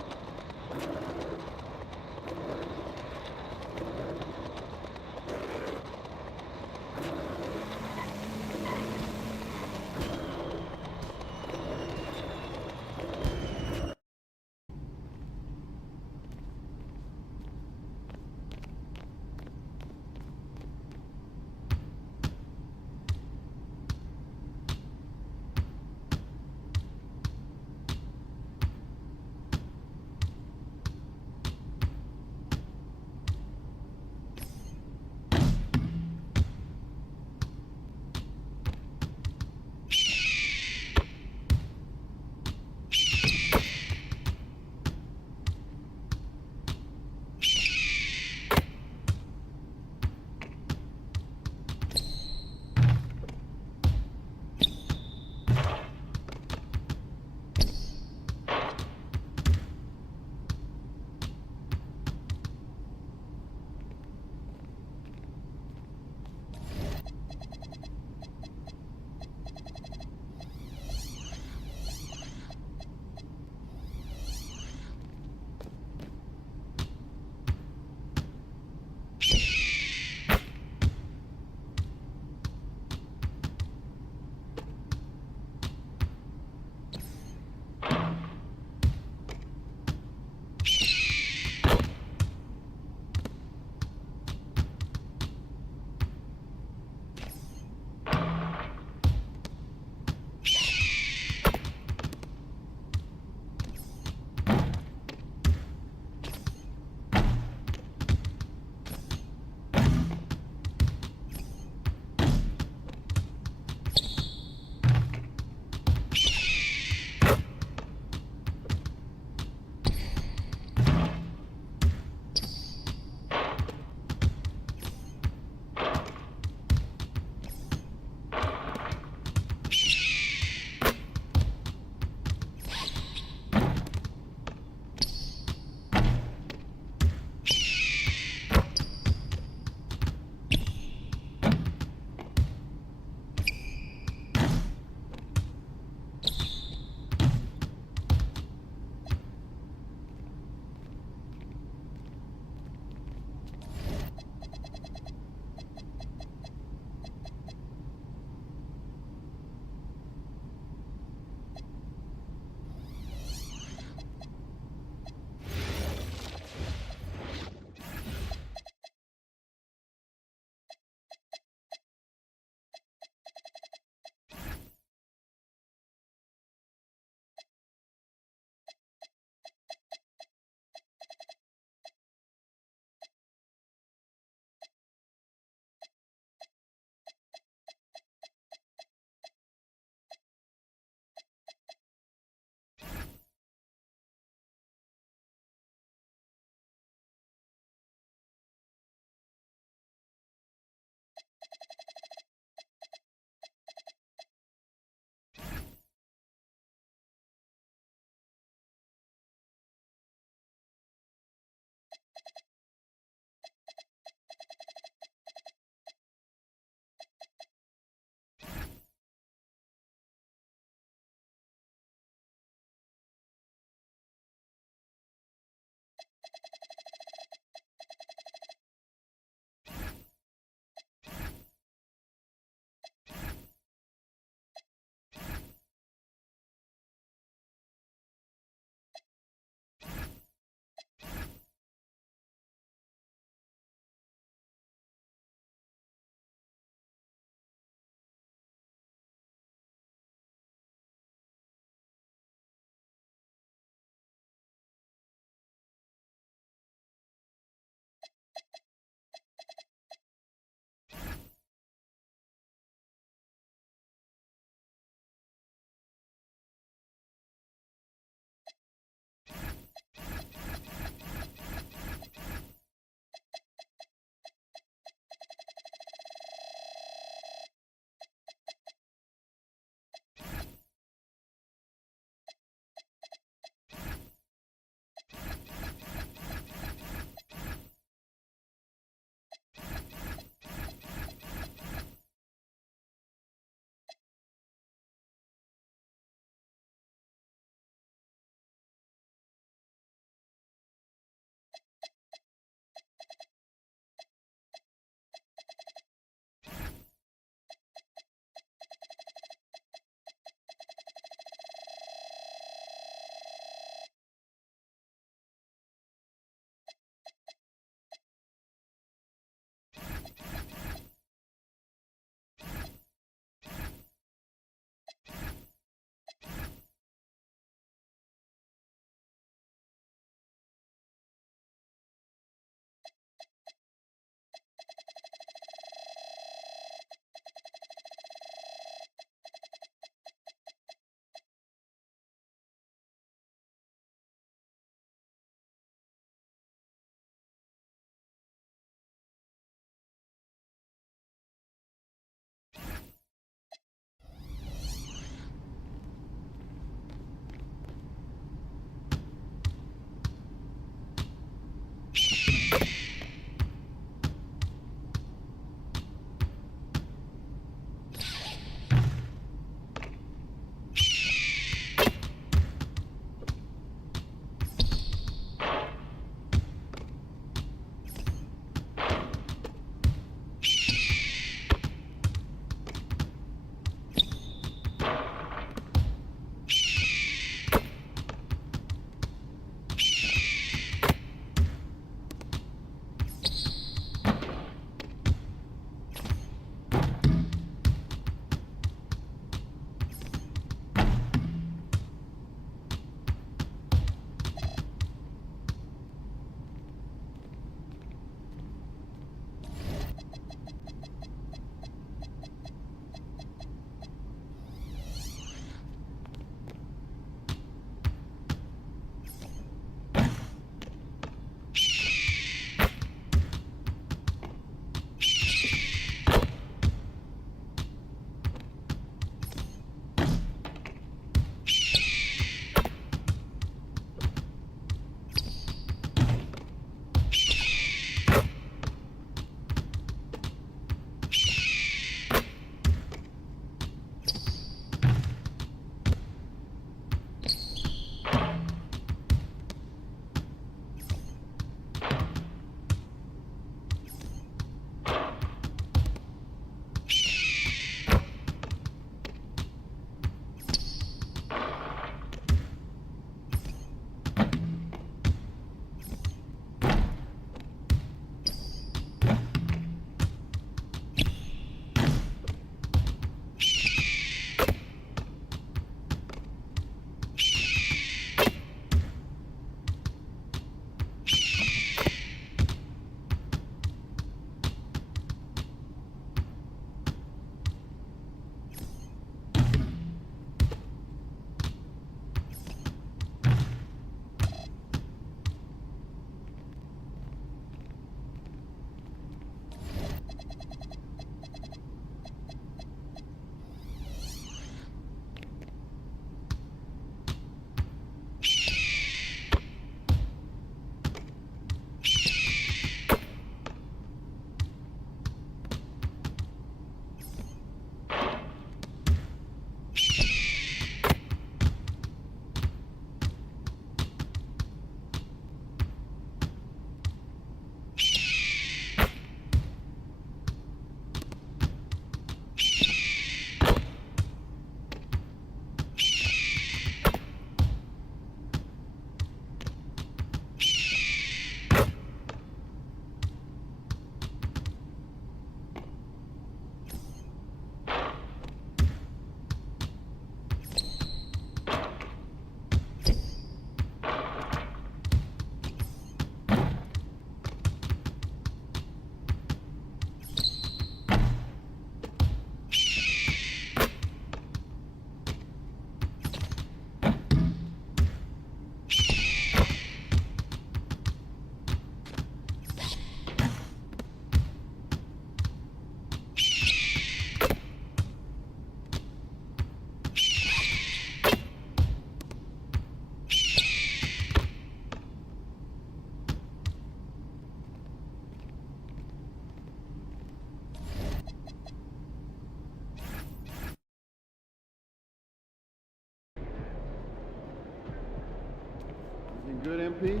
Good, MP?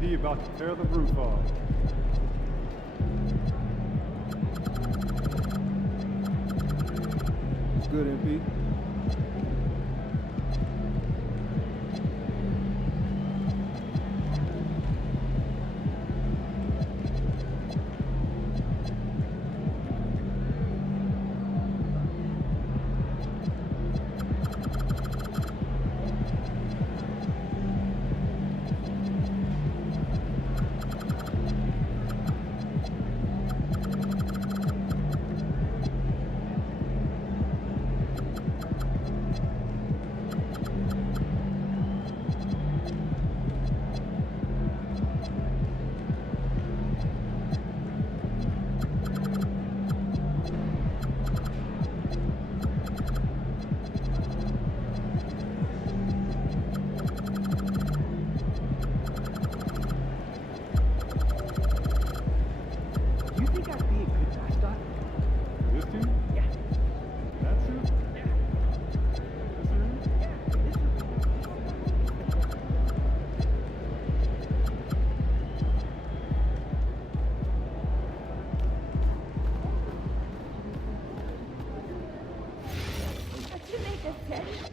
He about to tear the roof off. Good, MP?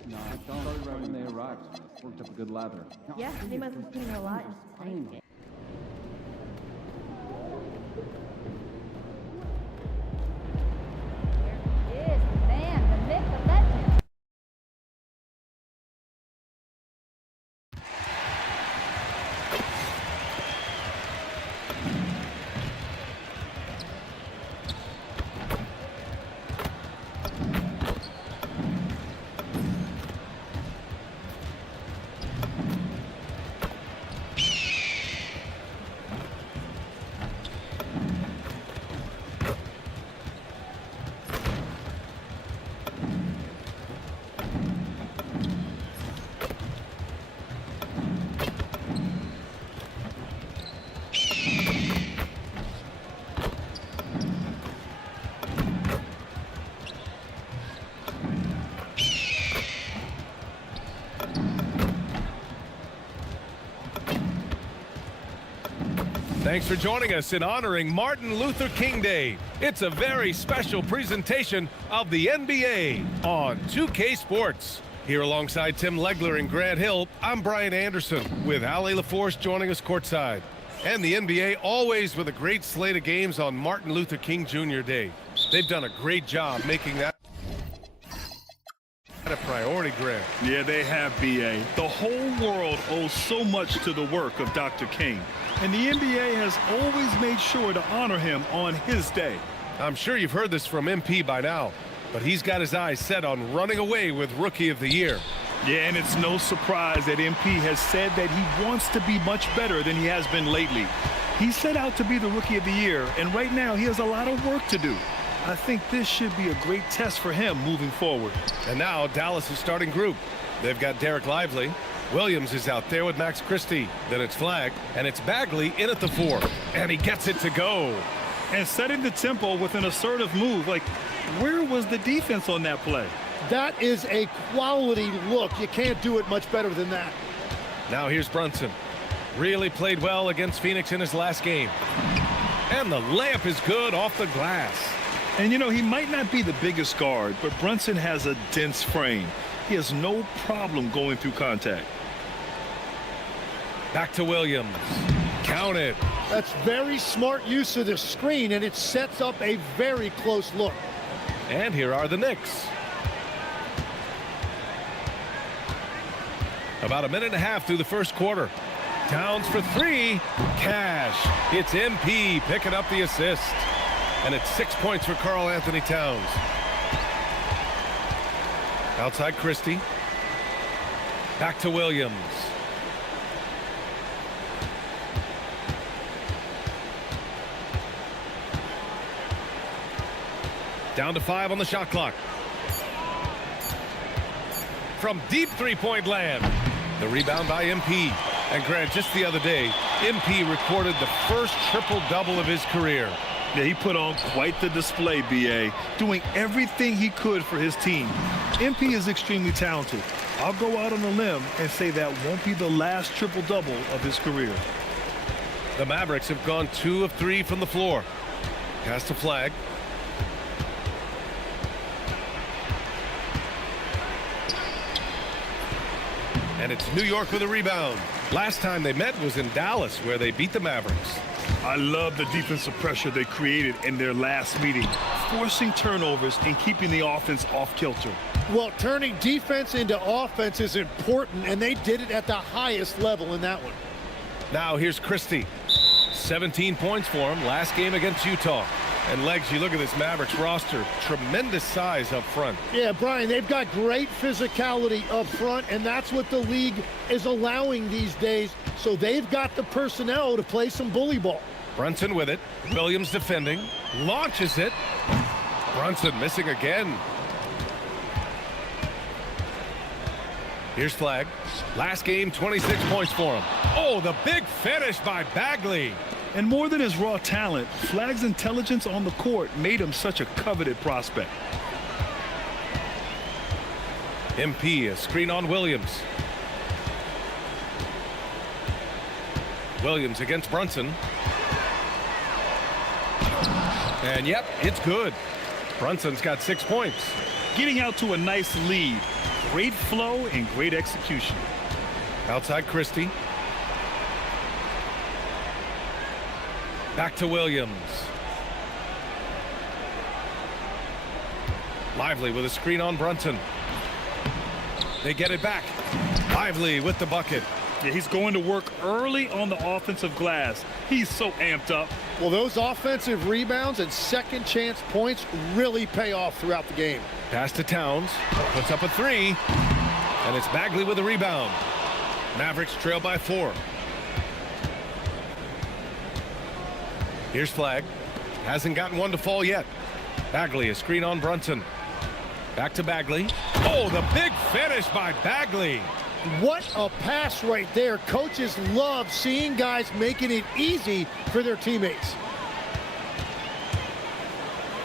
No, I started right when they arrived. Worked up a good lather. Yeah, they must have seen a lot. Just There is the man, the myth, the legend. Thanks for joining us in honoring Martin Luther King Day. It's a very special presentation of the NBA on 2K Sports. Here alongside Tim Legler and Grant Hill, I'm Brian Anderson with Allie LaForce joining us courtside. And the NBA always with a great slate of games on Martin Luther King Jr. Day. They've done a great job making that a priority, Grant. Yeah, they have, B.A. The whole world owes so much to the work of Dr. King. And the NBA has always made sure to honor him on his day. I'm sure you've heard this from MP by now, but he's got his eyes set on running away with Rookie of the Year. Yeah, and it's no surprise that MP has said that he wants to be much better than he has been lately. He set out to be the Rookie of the Year, and right now he has a lot of work to do. I think this should be a great test for him moving forward. And now Dallas' starting group. They've got Derek Lively. Williams is out there with Max Christie. Then it's Flagg, and it's Bagley in at the 4. And he gets it to go. And setting the tempo with an assertive move. Like, where was the defense on that play? That is a quality look. You can't do it much better than that. Now here's Brunson. Really played well against Phoenix in his last game. And the layup is good off the glass. And, you know, he might not be the biggest guard, but Brunson has a dense frame. He has no problem going through contact. Back to Williams. Count it. That's very smart use of the screen, and it sets up a very close look. And here are the Knicks. About a minute and a half through the first quarter. Towns for 3. Cash. It's MP picking up the assist. And it's 6 points for Karl Anthony Towns. Outside Christie. Back to Williams. Down to 5 on the shot clock. From deep three-point land. The rebound by MP. And Grant, just the other day, MP recorded the first triple-double of his career. Yeah, he put on quite the display, B.A., doing everything he could for his team. MP is extremely talented. I'll go out on a limb and say that won't be the last triple-double of his career. The Mavericks have gone 2 of 3 from the floor. Pass to Flag. And it's New York with a rebound. Last time they met was in Dallas, where they beat the Mavericks. I love the defensive pressure they created in their last meeting, forcing turnovers and keeping the offense off kilter. Well, turning defense into offense is important, and they did it at the highest level in that one. Now here's Christie. 17 points for him last game against Utah. And Legs, you look at this Mavericks roster, tremendous size up front. Yeah, Brian, they've got great physicality up front, and that's what the league is allowing these days. So they've got the personnel to play some bully ball. Brunson with it. Williams defending. Launches it. Brunson missing again. Here's Flag. Last game, 26 points for him. Oh, the big finish by Bagley. And more than his raw talent, Flag's intelligence on the court made him such a coveted prospect. MP, a screen on Williams. Williams against Brunson. And yep, it's good. Brunson's got 6 points. Getting out to a nice lead. Great flow and great execution. Outside Christie. Back to Williams. Lively with a screen on Brunson. They get it back. Lively with the bucket. Yeah, he's going to work early on the offensive glass. He's so amped up. Well, those offensive rebounds and second chance points really pay off throughout the game. Pass to Towns. Puts up a 3. And it's Bagley with a rebound. Mavericks trail by 4. Here's Flag. Hasn't gotten one to fall yet. Bagley, a screen on Brunson. Back to Bagley. Oh, the big finish by Bagley. What a pass right there. Coaches love seeing guys making it easy for their teammates.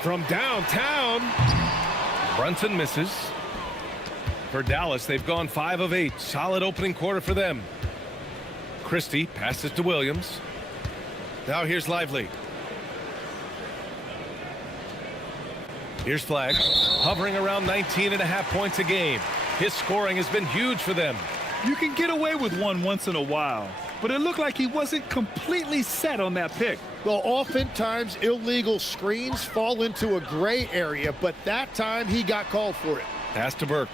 From downtown. Brunson misses. For Dallas, they've gone 5 of 8. Solid opening quarter for them. Christie passes to Williams. Now here's Lively. Here's Flag, hovering around 19.5 points a game. His scoring has been huge for them. You can get away with one once in a while, but it looked like he wasn't completely set on that pick. Well, oftentimes illegal screens fall into a gray area, but that time he got called for it. Pass to Burke.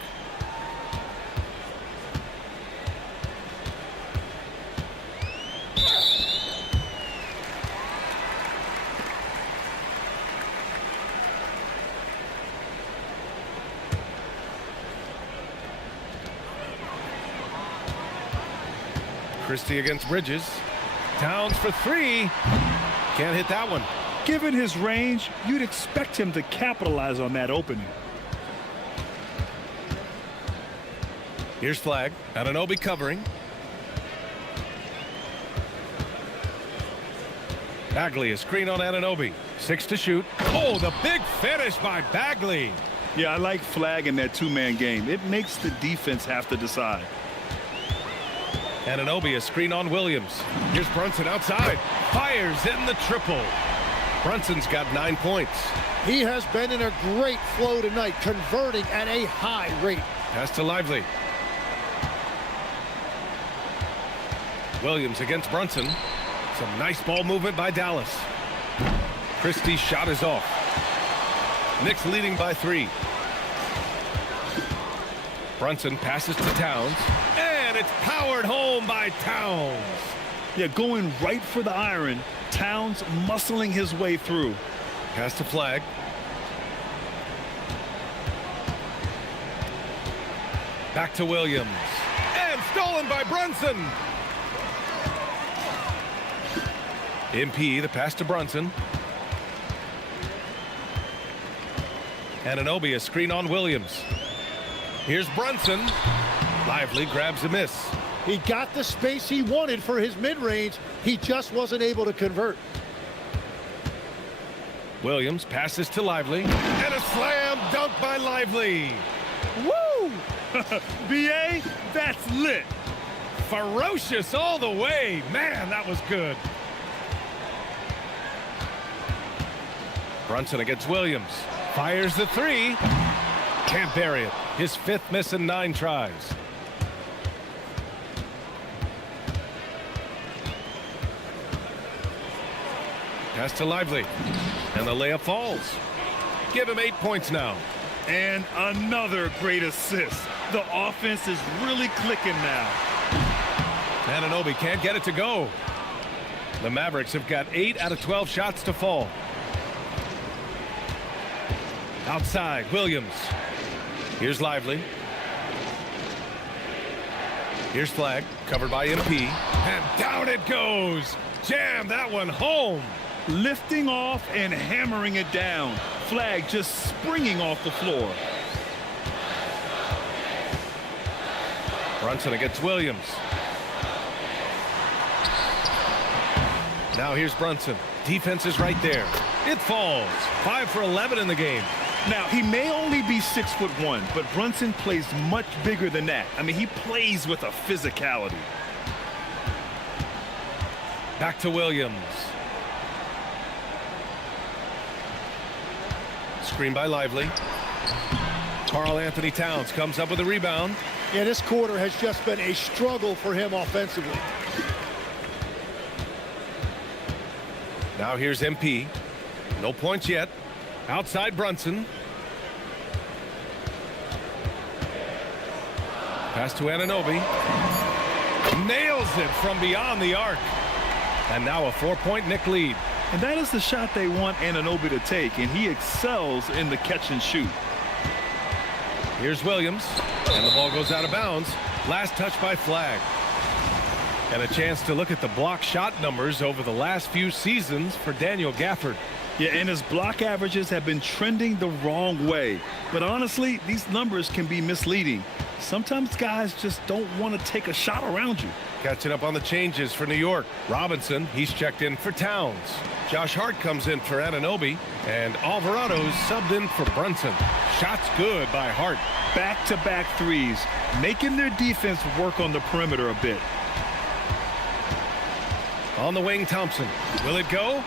Christie against Bridges. Towns for 3. Can't hit that one. Given his range, you'd expect him to capitalize on that opening. Here's Flag. Anunoby covering. Bagley, a screen on Anunoby. 6 to shoot. Oh, the big finish by Bagley. Yeah, I like Flag in that two-man game. It makes the defense have to decide. Anunoby, a screen on Williams. Here's Brunson outside. Fires in the triple. Brunson's got 9 points. He has been in a great flow tonight, converting at a high rate. Pass to Lively. Williams against Brunson. Some nice ball movement by Dallas. Christie's shot is off. Knicks leading by 3. Brunson passes to Towns. And it's powered home by Towns. Yeah, going right for the iron. Towns muscling his way through. Pass to Flag. Back to Williams. And stolen by Brunson. MP, the pass to Brunson. Anunoby, a screen on Williams. Here's Brunson. Lively grabs a miss. He got the space he wanted for his mid-range. He just wasn't able to convert. Williams passes to Lively. And a slam dunk by Lively. Woo! B.A., that's lit. Ferocious all the way. Man, that was good. Brunson against Williams. Fires the three. Can't bury it. His 5th miss in 9 tries. Pass to Lively. And the layup falls. Give him 8 points now. And another great assist. The offense is really clicking now. Anunoby can't get it to go. The Mavericks have got 8 out of 12 shots to fall. Outside, Williams. Here's Lively. Here's Flag, covered by MP. And down it goes. Jam that one home. Lifting off and hammering it down. Flag just springing off the floor. Brunson against Williams. Now here's Brunson. Defense is right there. It falls. 5 for 11 in the game. Now, he may only be 6'1", but Brunson plays much bigger than that. I mean, he plays with a physicality. Back to Williams. Screen by Lively. Karl Anthony Towns comes up with a rebound. Yeah, this quarter has just been a struggle for him offensively. Now here's MP. No points yet. Outside Brunson. Pass to Anunoby. Nails it from beyond the arc. And now a 4-point Knick lead. And that is the shot they want Anunoby to take, and he excels in the catch and shoot. Here's Williams, and the ball goes out of bounds. Last touch by Flag. And a chance to look at the block shot numbers over the last few seasons for Daniel Gafford. Yeah, and his block averages have been trending the wrong way. But honestly, these numbers can be misleading. Sometimes guys just don't want to take a shot around you. Catching up on the changes for New York. Robinson, he's checked in for Towns. Josh Hart comes in for Anunoby. And Alvarado's subbed in for Brunson. Shots good by Hart. Back-to-back threes, making their defense work on the perimeter a bit. On the wing, Thompson. Will it go?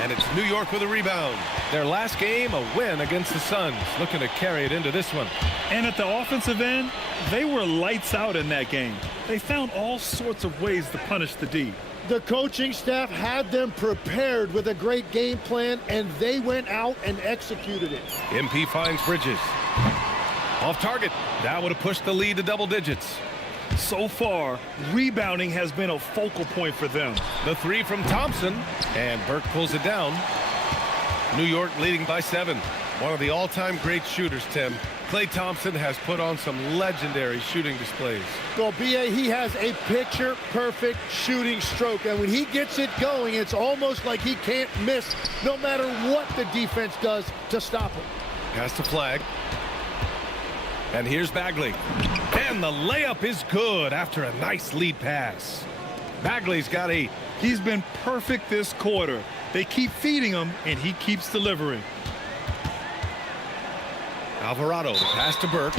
And it's New York with a rebound. Their last game, a win against the Suns. Looking to carry it into this one. And at the offensive end, they were lights out in that game. They found all sorts of ways to punish the D. The coaching staff had them prepared with a great game plan, and they went out and executed it. MP finds Bridges. Off target. That would have pushed the lead to double digits. So far, rebounding has been a focal point for them. The three from Thompson, and Burke pulls it down. New York leading by 7. One of the all-time great shooters, Tim. Klay Thompson has put on some legendary shooting displays. Well, B.A., he has a picture-perfect shooting stroke, and when he gets it going, it's almost like he can't miss no matter what the defense does to stop him. Pass to Flag. And here's Bagley. And the layup is good after a nice lead pass. Bagley's got 8. He's been perfect this quarter. They keep feeding him, and he keeps delivering. Alvarado, the pass to Burke.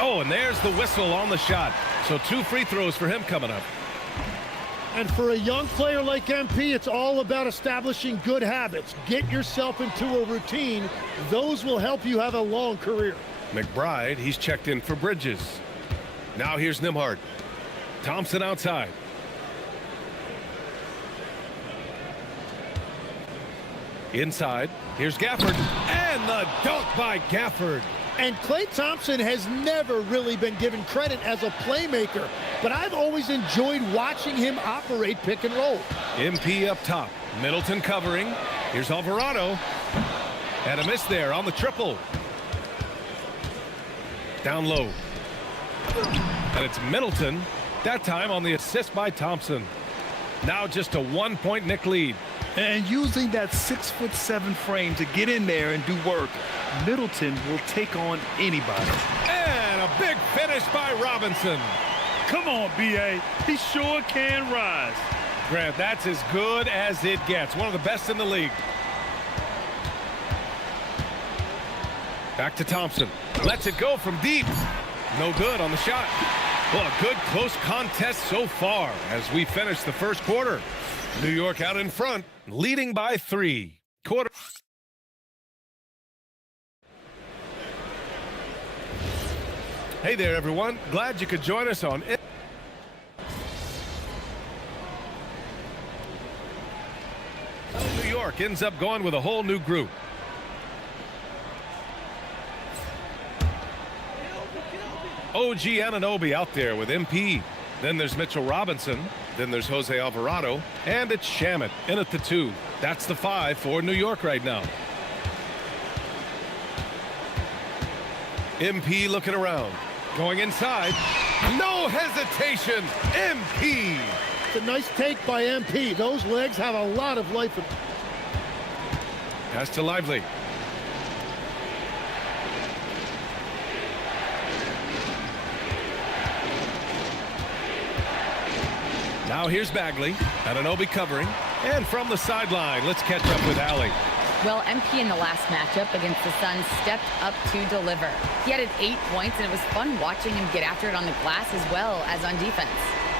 Oh, and there's the whistle on the shot. So 2 free throws for him coming up. And for a young player like MP, it's all about establishing good habits. Get yourself into a routine. Those will help you have a long career. McBride, he's checked in for Bridges. Now here's Nembhard. Thompson outside. Inside, here's Gafford. And the dunk by Gafford. And Klay Thompson has never really been given credit as a playmaker, but I've always enjoyed watching him operate pick and roll. MP up top. Middleton covering. Here's Alvarado. And a miss there on the triple. Down low. And it's Middleton. That time on the assist by Thompson. Now just a 1-point Knick lead. And using that 6'7" frame to get in there and do work, Middleton will take on anybody. And a big finish by Robinson. Come on, B.A. He sure can rise. Grant, that's as good as it gets. One of the best in the league. Back to Thompson. Lets it go from deep. No good on the shot. Well, a good close contest so far as we finish the first quarter. New York out in front, leading by 3. Quarter. Hey there, everyone. Glad you could join us on it. New York ends up going with a whole new group. OG Anunoby out there with MP. Then there's Mitchell Robinson. Then there's Jose Alvarado. And it's Shamet in at the 2. That's the 5 for New York right now. MP looking around. Going inside. No hesitation. MP. It's a nice take by MP. Those legs have a lot of life. Pass to Lively. Now here's Bagley. Anunoby covering. And from the sideline, let's catch up with Allie. Well, MP in the last matchup against the Suns stepped up to deliver. He added 8 points, and it was fun watching him get after it on the glass as well as on defense.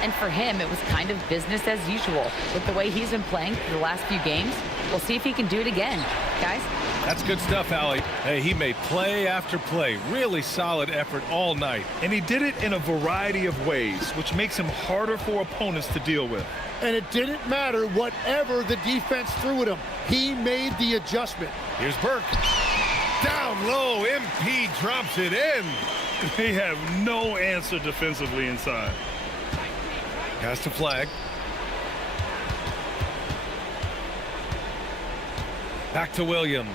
And for him, it was kind of business as usual. With the way he's been playing for the last few games, we'll see if he can do it again. Guys? That's good stuff, Allie. Hey, he made play after play. Really solid effort all night. And he did it in a variety of ways, which makes him harder for opponents to deal with. And it didn't matter whatever the defense threw at him. He made the adjustment. Here's Burke. Down low, MP drops it in. They have no answer defensively inside. Pass to Flag. Back to Williams.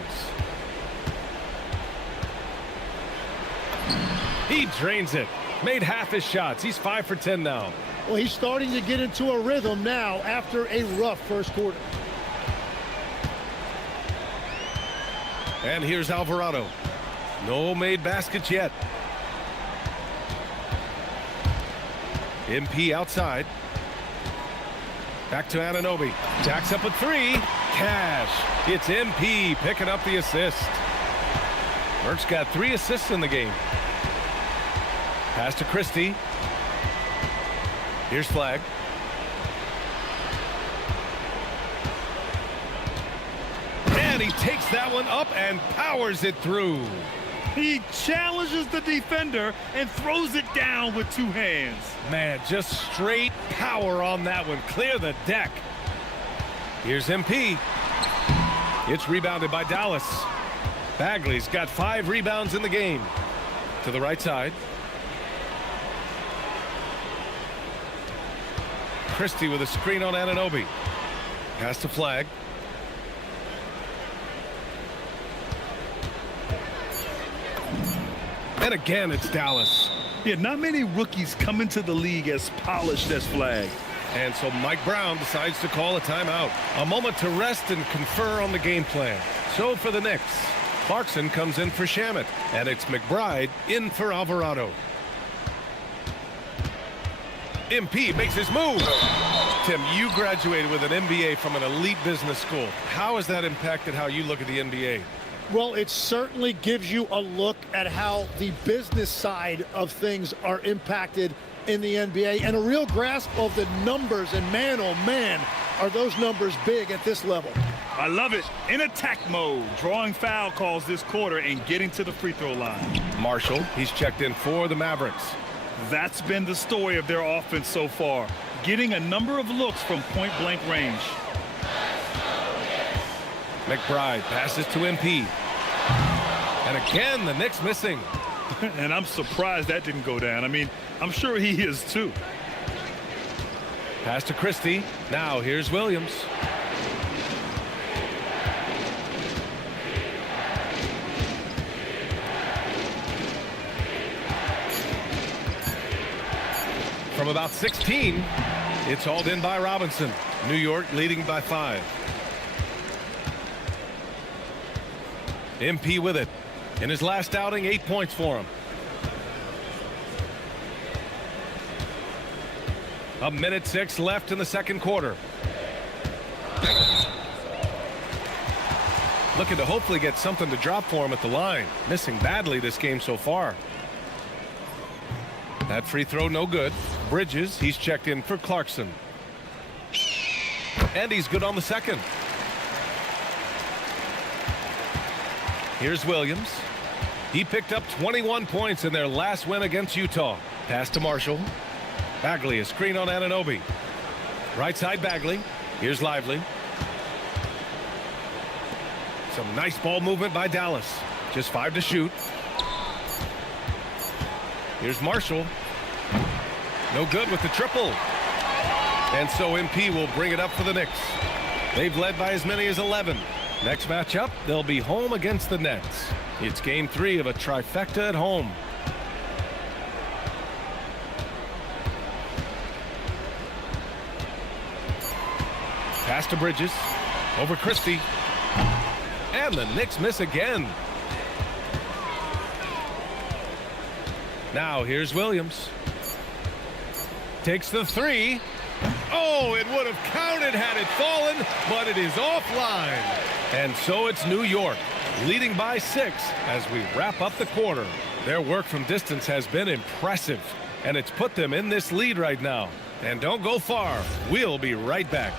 He drains it. Made half his shots. He's 5 for 10 now. Well, he's starting to get into a rhythm now after a rough first quarter. And here's Alvarado. No made baskets yet. MP outside. Back to Anunoby. Jacks up a 3. Cash. It's MP picking up the assist. Burke's got 3 assists in the game. Pass to Christie. Here's Flag. And he takes that one up and powers it through. He challenges the defender and throws it down with 2 hands. Man, just straight power on that one. Clear the deck. Here's MP. It's rebounded by Dallas. Bagley's got 5 rebounds in the game. To the right side. Christie with a screen on Anunoby. Pass to Flag. And again, it's Dallas. Yeah, not many rookies come into the league as polished as Flag. And so Mike Brown decides to call a timeout. A moment to rest and confer on the game plan. So for the Knicks, Clarkson comes in for Shamet. And it's McBride in for Alvarado. MP makes his move. Tim, you graduated with an MBA from an elite business school. How has that impacted how you look at the NBA? Well, it certainly gives you a look at how the business side of things are impacted in the NBA and a real grasp of the numbers. And man, oh man, are those numbers big at this level. I love it. In attack mode, drawing foul calls this quarter and getting to the free throw line. Marshall, he's checked in for the Mavericks. That's been the story of their offense so far, getting a number of looks from point-blank range. McBride passes to MP. And again, the Knicks missing. And I'm surprised that didn't go down. I mean, I'm sure he is too. Pass to Christie. Now here's Williams. From about 16, it's hauled in by Robinson. New York leading by 5. MP with it. In his last outing, 8 points for him. A minute 6 left in the second quarter. looking to hopefully get something to drop for him at the line. Missing badly this game so far. That free throw no good. Bridges, he's checked in for Clarkson. And he's good on the second. Here's Williams. He picked up 21 points in their last win against Utah. Pass to Marshall. Bagley, a screen on Anunoby. Right side Bagley. Here's Lively. Some nice ball movement by Dallas. Just 5 to shoot. Here's Marshall. No good with the triple. And so MP will bring it up for the Knicks. They've led by as many as 11. Next matchup, they'll be home against the Nets. It's game 3 of a trifecta at home. Pass to Bridges. Over Christie. And the Knicks miss again. Now here's Williams. Takes the 3. Oh, it would have counted had it fallen, but it is offline. And so it's New York, leading by 6 as we wrap up the quarter. Their work from distance has been impressive, and it's put them in this lead right now. And don't go far. We'll be right back.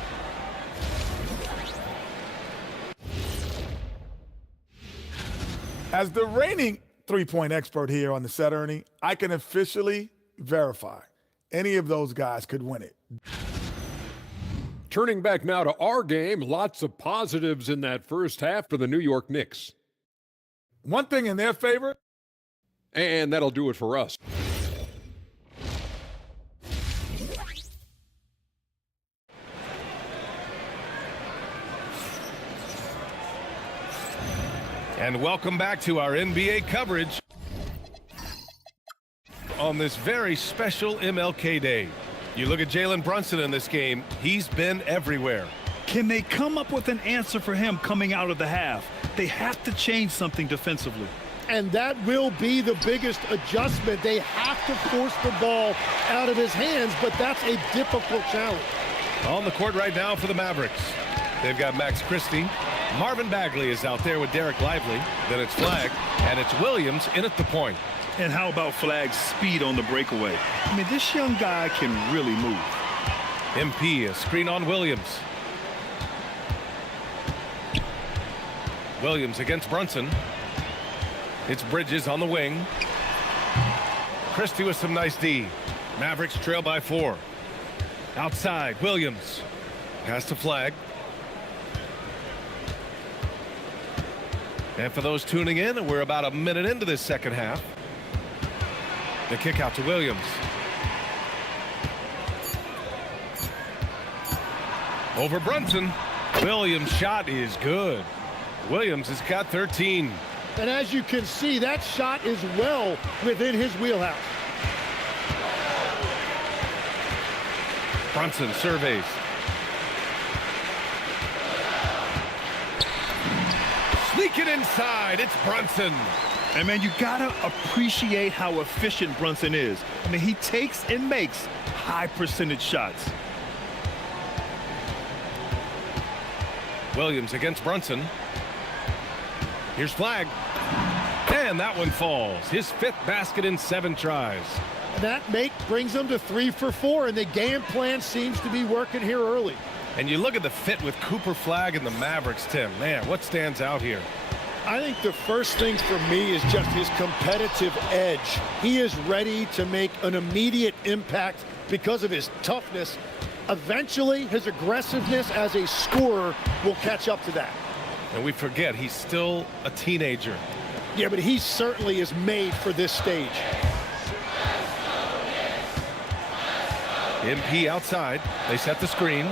As the reigning three-point expert here on the Set Ernie, I can officially verify any of those guys could win it. Turning back now to our game, lots of positives in that first half for the New York Knicks. One thing in their favor. And that'll do it for us. And welcome back to our NBA coverage on this very special MLK Day. You look at Jalen Brunson in this game, he's been everywhere. Can they come up with an answer for him coming out of the half? They have to change something defensively. And that will be the biggest adjustment. They have to force the ball out of his hands, but that's a difficult challenge. On the court right now for the Mavericks. They've got Max Christie. Marvin Bagley is out there with Derek Lively. Then it's Flagg, and it's Williams in at the point. And how about Flagg's speed on the breakaway? I mean, this young guy can really move. MP, a screen on Williams. Williams against Brunson. It's Bridges on the wing. Christie with some nice D. Mavericks trail by 4. Outside, Williams. Pass to Flagg. And for those tuning in, we're about a minute into this second half. The kick out to Williams. Over Brunson. Williams' shot is good. Williams has got 13. And as you can see, that shot is well within his wheelhouse. Brunson surveys. Sneak it inside. It's Brunson. And, man, you got to appreciate how efficient Brunson is. I mean, he takes and makes high percentage shots. Williams against Brunson. Here's Flagg. And that one falls. His 5th basket in 7 tries. That make brings them to 3 for 4, and the game plan seems to be working here early. And you look at the fit with Cooper, Flagg, and the Mavericks, Tim. Man, what stands out here? I think the first thing for me is just his competitive edge. He is ready to make an immediate impact because of his toughness. Eventually, his aggressiveness as a scorer will catch up to that. And we forget, he's still a teenager. Yeah, but he certainly is made for this stage. MP outside. They set the screen.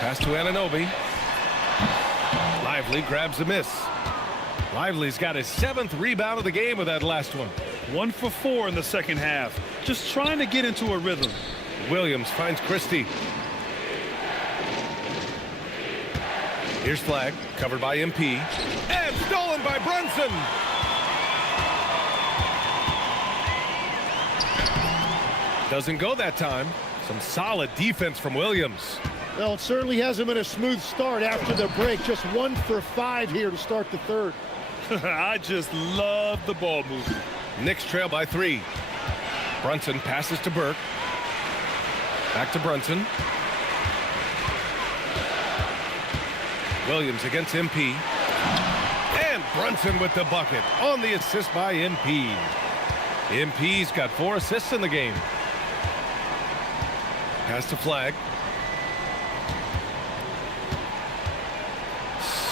Pass to Anunoby. Lively grabs a miss. Lively's got his 7th rebound of the game with that last one. 1 for 4 in the second half. Just trying to get into a rhythm. Williams finds Christie. Here's Flagg, covered by MP. And stolen by Brunson. Doesn't go that time. Some solid defense from Williams. Well, it certainly hasn't been a smooth start after the break. Just 1 for 5 here to start the third. I just love the ball movement. Knicks trail by 3. Brunson passes to Burke. Back to Brunson. Williams against MP. And Brunson with the bucket on the assist by MP. MP's got 4 assists in the game. Pass to Flag.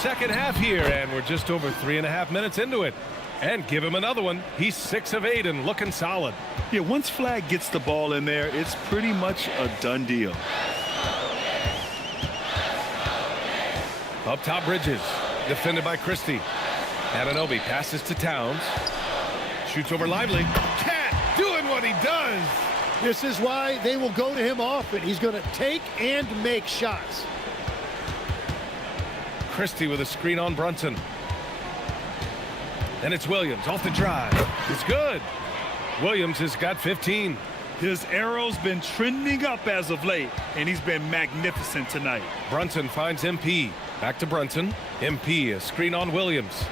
Second half here, and we're just over 3.5 minutes into it. And give him another one. He's 6 of 8 and looking solid. Yeah, once Flag gets the ball in there, it's pretty much a done deal. Up top, Bridges. Defended by Christie. Anunoby passes to Towns. Shoots over Lively. Cat doing what he does. This is why they will go to him often. He's going to take and make shots. Christie with a screen on Brunson. And it's Williams off the drive. It's good. Williams has got 15. His arrow's been trending up as of late, and he's been magnificent tonight. Brunson finds MP. Back to Brunson. MP, a screen on Williams.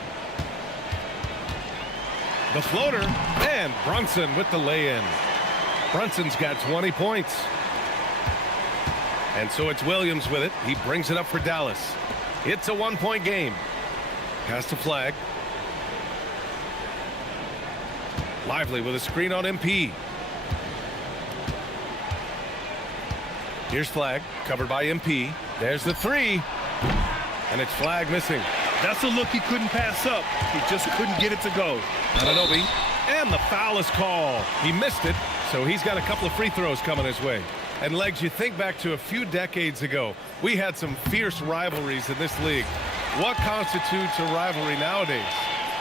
The floater, and Brunson with the lay-in. Brunson's got 20 points. And so it's Williams with it. He brings it up for Dallas. It's a 1-point game. Pass to Flag. Lively with a screen on MP. Here's Flag, covered by MP. There's the 3. And it's Flag missing. That's a look he couldn't pass up. He just couldn't get it to go. Anunoby, and the foul is called. He missed it, so he's got a couple of free throws coming his way. And Legs, you think back to a few decades ago, we had some fierce rivalries in this league. What constitutes a rivalry nowadays?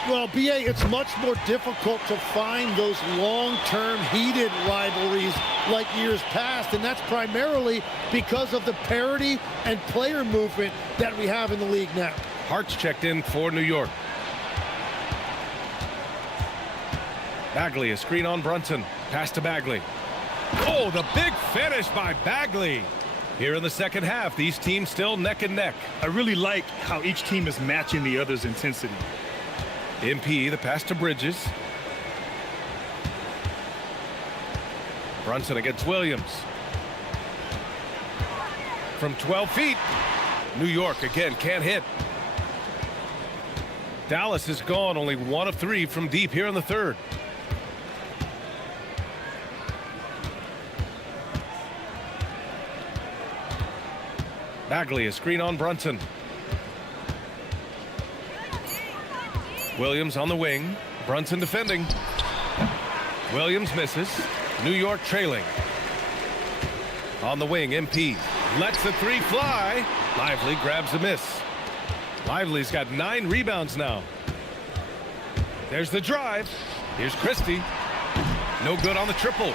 Well, B.A., it's much more difficult to find those long-term heated rivalries like years past, and that's primarily because of the parity and player movement that we have in the league now. Hart's checked in for New York. Bagley, a screen on Brunson. Pass to Bagley. Oh, the big finish by Bagley. Here in the second half, these teams still neck and neck. I really like how each team is matching the other's intensity. MP, the pass to Bridges. Brunson against Williams. From 12 feet. New York again can't hit. Dallas is gone, only 1 of 3 from deep here in the third. Bagley, a screen on Brunson. Williams on the wing. Brunson defending. Williams misses. New York trailing. On the wing, MP lets the 3 fly. Lively grabs a miss. Lively's got 9 rebounds now. There's the drive. Here's Christie. No good on the triple.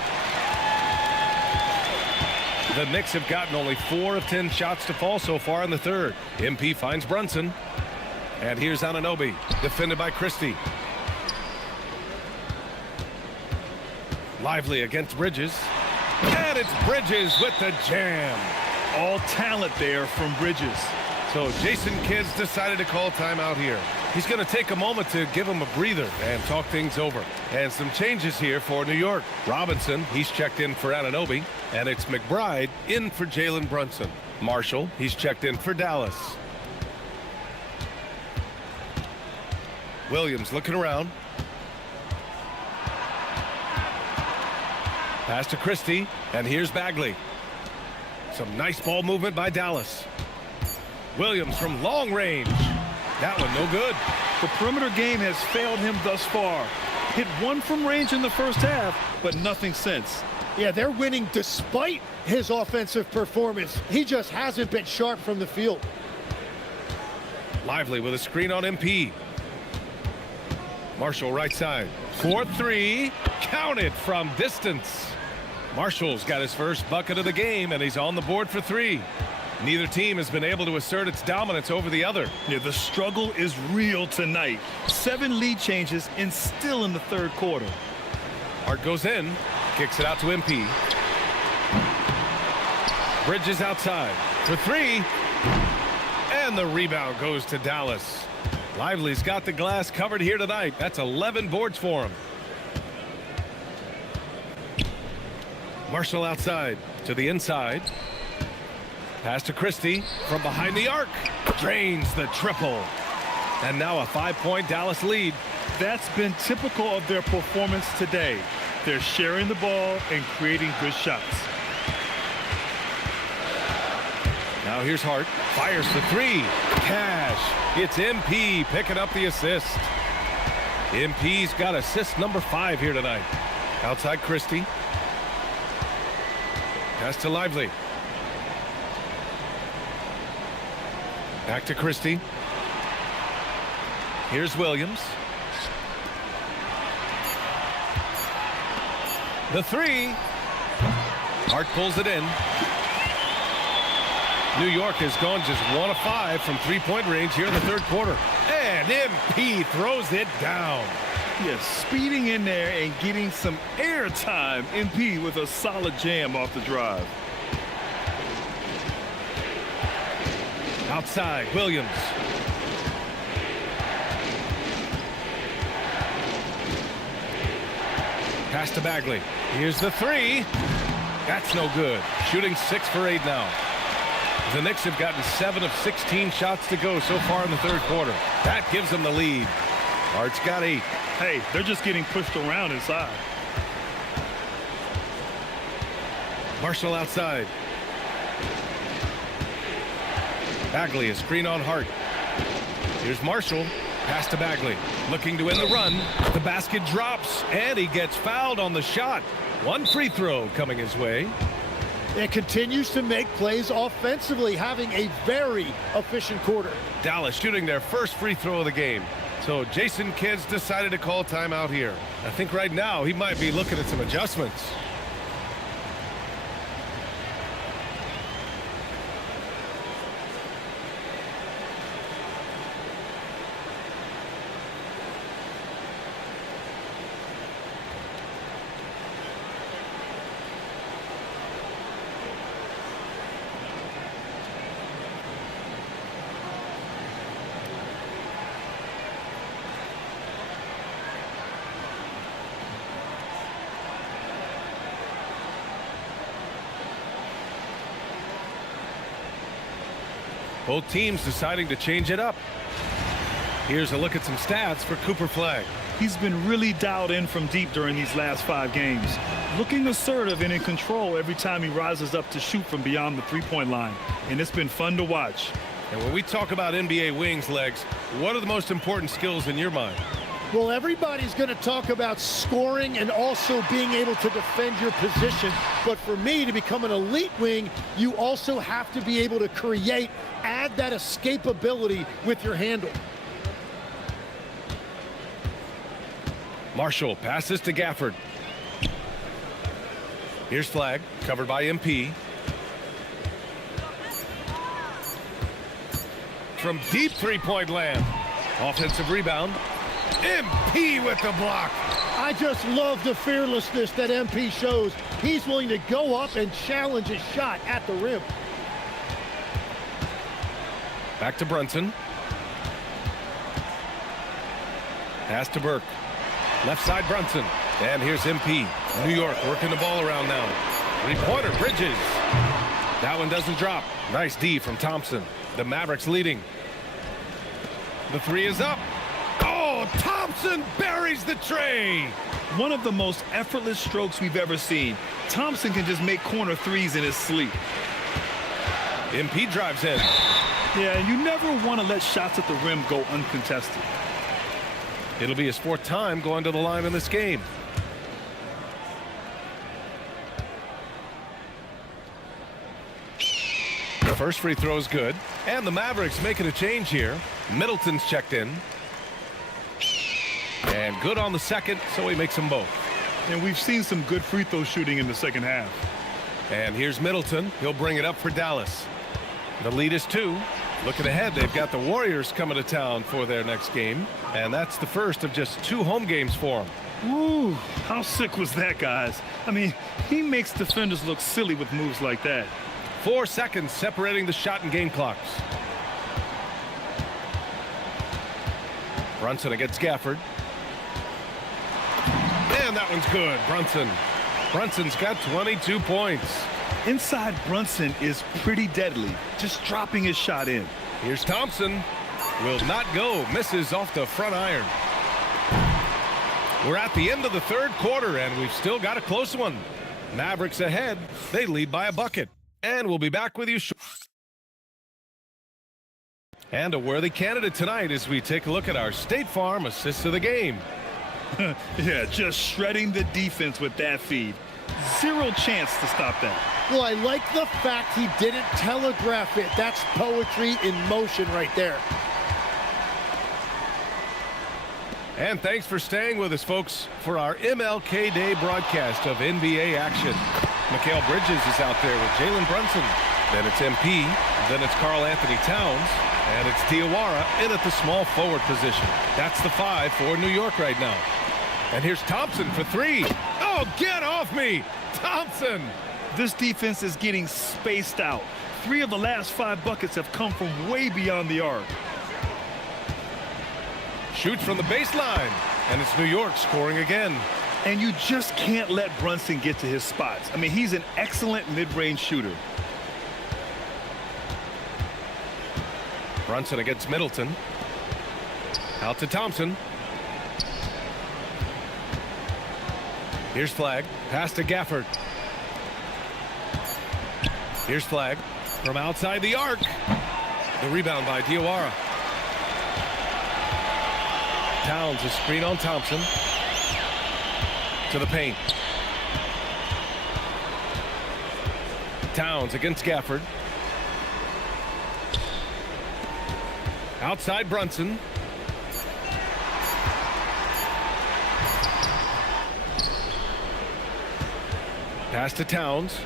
The Knicks have gotten only 4 of 10 shots to fall so far in the third. MP finds Brunson. And here's Anunoby, defended by Christie. Lively against Bridges. And it's Bridges with the jam. All talent there from Bridges. So Jason Kidd's decided to call timeout here. He's going to take a moment to give him a breather and talk things over. And some changes here for New York. Robinson, he's checked in for Anunoby. And it's McBride in for Jalen Brunson. Marshall, he's checked in for Dallas. Williams looking around. Pass to Christie, and here's Bagley. Some nice ball movement by Dallas. Williams from long range. That one no good. The perimeter game has failed him thus far. Hit 1 from range in the first half, but nothing since. Yeah, they're winning despite his offensive performance. He just hasn't been sharp from the field. Lively with a screen on MP. Marshall right side. 4-3. Counted from distance. Marshall's got his first bucket of the game, and he's on the board for 3. Neither team has been able to assert its dominance over the other. Yeah, the struggle is real tonight. 7 lead changes and still in the third quarter. Hart goes in. Kicks it out to MP. Bridges outside. for three. And the rebound goes to Dallas. Lively's got the glass covered here tonight. That's 11 boards for him. Marshall outside to the inside. Pass to Christie from behind the arc. Drains the triple. And now a 5-point Dallas lead. That's been typical of their performance today. They're sharing the ball and creating good shots. Now here's Hart. Fires the three. Cash. It's MP picking up the assist. MP's got assist number 5 here tonight. Outside Christie. Pass to Lively. Back to Christie. Here's Williams. The three. Hart pulls it in. New York has gone just 1 of 5 from three-point range here in the third quarter. And MP throws it down. Yes, speeding in there and getting some air time. MP with a solid jam off the drive. Outside, Williams. Pass to Bagley. Here's the three. That's no good. Shooting 6 for 8 now. The Knicks have gotten 7 of 16 shots to go so far in the third quarter. That gives them the lead. Hart's got 8. Hey, they're just getting pushed around inside. Marshall outside. Bagley is screen on Hart. Here's Marshall. Pass to Bagley. Looking to win the run. The basket drops, and he gets fouled on the shot. 1 free throw coming his way. It continues to make plays offensively, having a very efficient quarter. Dallas shooting their first free throw of the game. So Jason Kidd's decided to call timeout here. I think right now he might be looking at some adjustments. Both teams deciding to change it up. Here's a look at some stats for Cooper Flagg. He's been really dialed in from deep during these last 5 games. Looking assertive and in control every time he rises up to shoot from beyond the three-point line. And it's been fun to watch. And when we talk about NBA wings, Legs, what are the most important skills in your mind? Well, everybody's going to talk about scoring and also being able to defend your position. But for me, to become an elite wing, you also have to be able to create, add that escapability with your handle. Marshall passes to Gafford. Here's Flagg, covered by MP. From deep three-point land. Offensive rebound. MP with the block. I just love the fearlessness that MP shows. He's willing to go up and challenge his shot at the rim. Back to Brunson. Pass to Burke. Left side Brunson. And here's MP. New York working the ball around now. Three-pointer, Bridges. That one doesn't drop. Nice D from Thompson. The Mavericks leading. The three is up. Oh, Thompson buries the tray. One of the most effortless strokes we've ever seen. Thompson can just make corner threes in his sleep. MP drives in. Yeah, and you never want to let shots at the rim go uncontested. It'll be his 4th time going to the line in this game. The first free throw is good. And the Mavericks making a change here. Middleton's checked in. And good on the second, so he makes them both. And we've seen some good free throw shooting in the second half. And here's Middleton. He'll bring it up for Dallas. The lead is 2. Looking ahead, they've got the Warriors coming to town for their next game. And that's the first of just 2 home games for them. Ooh, how sick was that, guys? I mean, he makes defenders look silly with moves like that. 4 seconds separating the shot and game clocks. Brunson against Gafford. And that one's good. Brunson's got 22 points. Inside Brunson is pretty deadly, just dropping his shot in. Here's Thompson. Will not go. Misses off the front iron. We're at the end of the third quarter, and we've still got a close one. Mavericks ahead. They lead by a bucket. And we'll be back with you shortly. And a worthy candidate tonight as we take a look at our State Farm assist of the game. Yeah, just shredding the defense with that feed. Zero chance to stop that. Well, I like the fact he didn't telegraph it. That's poetry in motion right there. And thanks for staying with us, folks, for our MLK Day broadcast of NBA action. Mycareer Bridges is out there with Jalen Brunson. Then it's MP. Then it's Karl Anthony Towns. And it's Diawara in at the small forward position. That's the 5 for New York right now. And here's Thompson for 3. Oh, get off me! Thompson! This defense is getting spaced out. 3 of the last 5 buckets have come from way beyond the arc. Shoots from the baseline. And it's New York scoring again. And you just can't let Brunson get to his spots. I mean, he's an excellent mid-range shooter. Brunson against Middleton. Out to Thompson. Here's Flagg. Pass to Gafford. Here's Flagg from outside the arc. The rebound by Diawara. Towns is screen on Thompson. To the paint. Towns against Gafford. Outside Brunson. Pass to Towns.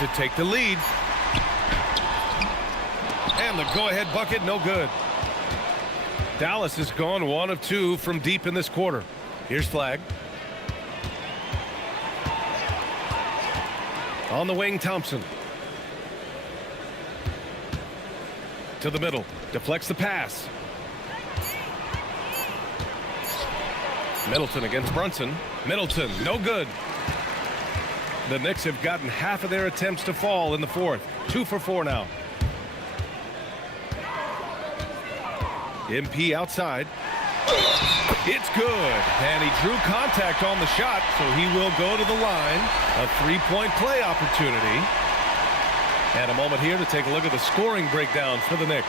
To take the lead. And the go-ahead bucket, no good. Dallas has gone 1 of 2 from deep in this quarter. Here's Flagg. On the wing, Thompson. To the middle. Deflects the pass. Middleton against Brunson. Middleton, no good. The Knicks have gotten half of their attempts to fall in the fourth. 2 for 4 now. MP outside. It's good. And he drew contact on the shot, so he will go to the line. A 3-point play opportunity. And a moment here to take a look at the scoring breakdown for the Knicks.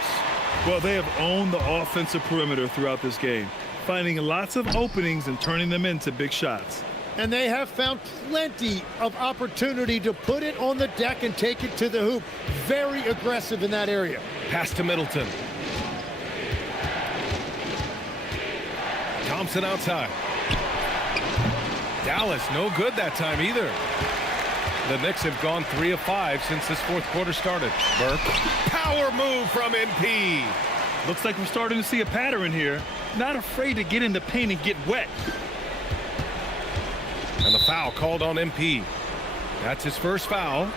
Well, they have owned the offensive perimeter throughout this game, finding lots of openings and turning them into big shots. And they have found plenty of opportunity to put it on the deck and take it to the hoop. Very aggressive in that area. Pass to Middleton. Thompson outside. Dallas no good that time either. The Knicks have gone 3 of 5 since this fourth quarter started. Burke. Power move from MP. Looks like we're starting to see a pattern here. Not afraid to get in the paint and get wet. And the foul called on MP. That's his first foul.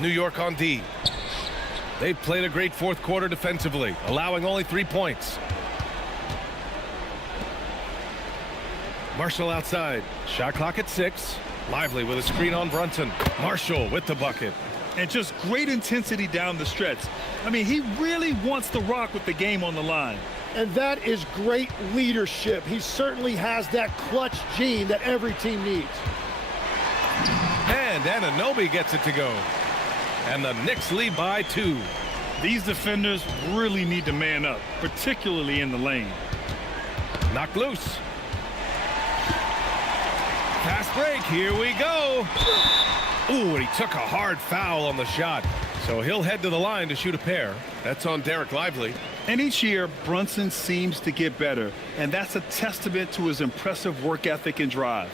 New York on D. They've played a great fourth quarter defensively, allowing only 3 points. Marshall outside. Shot clock at 6. Lively with a screen on Brunson. Marshall with the bucket. And just great intensity down the stretch. I mean, he really wants to rock with the game on the line. And that is great leadership. He certainly has that clutch gene that every team needs. And Anunoby gets it to go. And the Knicks lead by 2. These defenders really need to man up, particularly in the lane. Knocked loose. Fast break. Here we go. Ooh, and he took a hard foul on the shot. So he'll head to the line to shoot a pair. That's on Derek Lively. And each year, Brunson seems to get better. And that's a testament to his impressive work ethic and drive.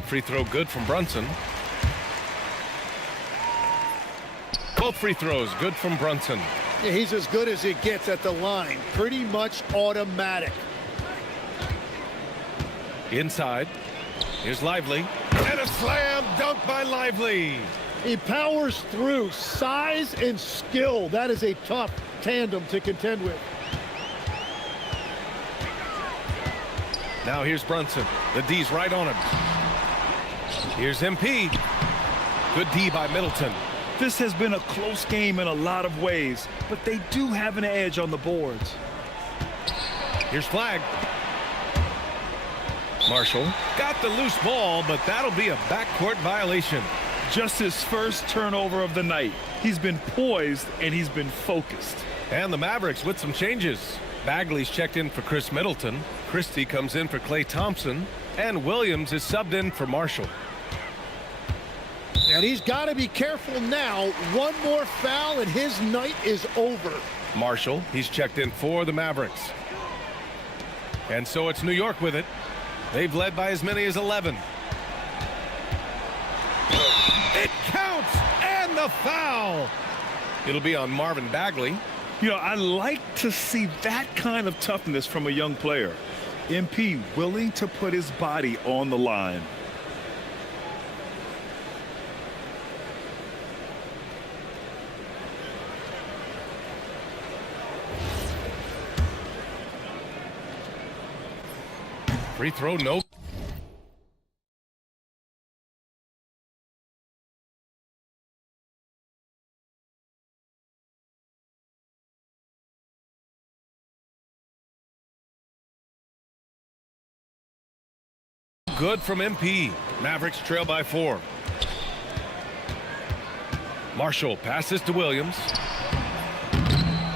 That free throw good from Brunson. Both free throws good from Brunson. Yeah, he's as good as it gets at the line. Pretty much automatic. Inside. Here's Lively. And a slam dunk by Lively. He powers through. Size and skill. That is a tough tandem to contend with. Now here's Brunson. The D's right on him. Here's MP. Good D by Middleton. This has been a close game in a lot of ways, but they do have an edge on the boards. Here's Flag. Marshall got the loose ball, but that'll be a backcourt violation. Just his first turnover of the night. He's been poised and he's been focused. And the Mavericks with some changes. Bagley's checked in for Chris Middleton. Christie comes in for Klay Thompson. And Williams is subbed in for Marshall. And he's got to be careful now. One more foul and his night is over. Marshall, he's checked in for the Mavericks. And so it's New York with it. They've led by as many as 11. It counts, and the foul. It'll be on Marvin Bagley. You know, I like to see that kind of toughness from a young player. MP willing to put his body on the line. Free throw, no. Good from MP. Mavericks trail by 4. Marshall passes to Williams.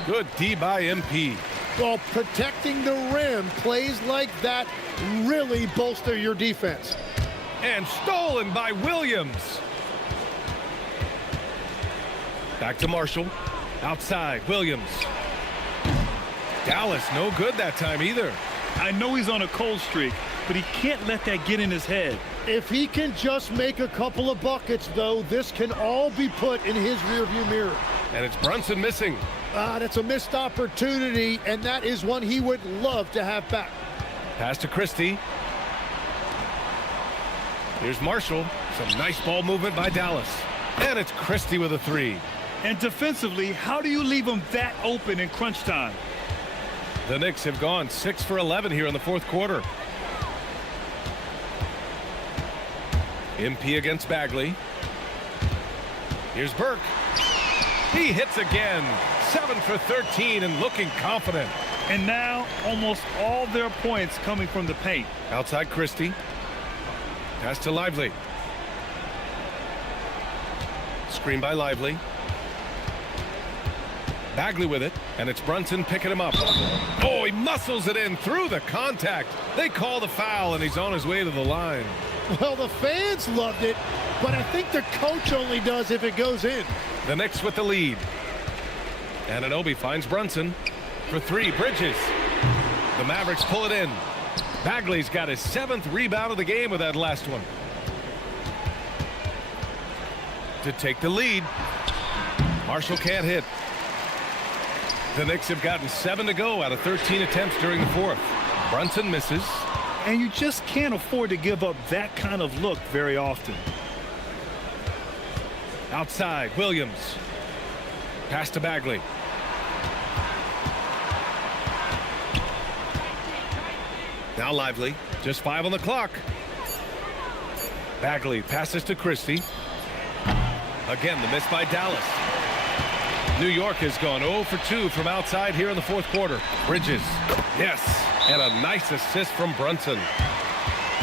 Good D by MP. Well, protecting the rim, plays like that really bolster your defense. And stolen by Williams. Back to Marshall. Outside, Williams. Dallas, no good that time either. I know he's on a cold streak, but he can't let that get in his head. If he can just make a couple of buckets, though, this can all be put in his rearview mirror. And it's Brunson missing. That's a missed opportunity, and that is one he would love to have back. Pass to Christie. Here's Marshall. Some nice ball movement by Dallas. And it's Christie with a 3. And defensively, how do you leave him that open in crunch time? The Knicks have gone 6 for 11 here in the fourth quarter. MP against Bagley. Here's Burke. He hits again. 7 for 13 and looking confident. And now almost all their points coming from the paint. Outside Christie. Pass to Lively. Screen by Lively. Bagley with it, and it's Brunson picking him up. Oh, he muscles it in through the contact. They call the foul, and he's on his way to the line. Well, the fans loved it, but I think the coach only does if it goes in. The Knicks with the lead. Anunoby finds Brunson for 3. Bridges. The Mavericks pull it in. Bagley's got his 7th rebound of the game with that last one. To take the lead. Marshall can't hit. The Knicks have gotten 7 to go out of 13 attempts during the fourth. Brunson misses. And you just can't afford to give up that kind of look very often. Outside, Williams. Pass to Bagley. Now Lively. Just 5 on the clock. Bagley passes to Christie. Again, the miss by Dallas. New York has gone 0 for 2 from outside here in the fourth quarter. Bridges. Yes. And a nice assist from Brunson.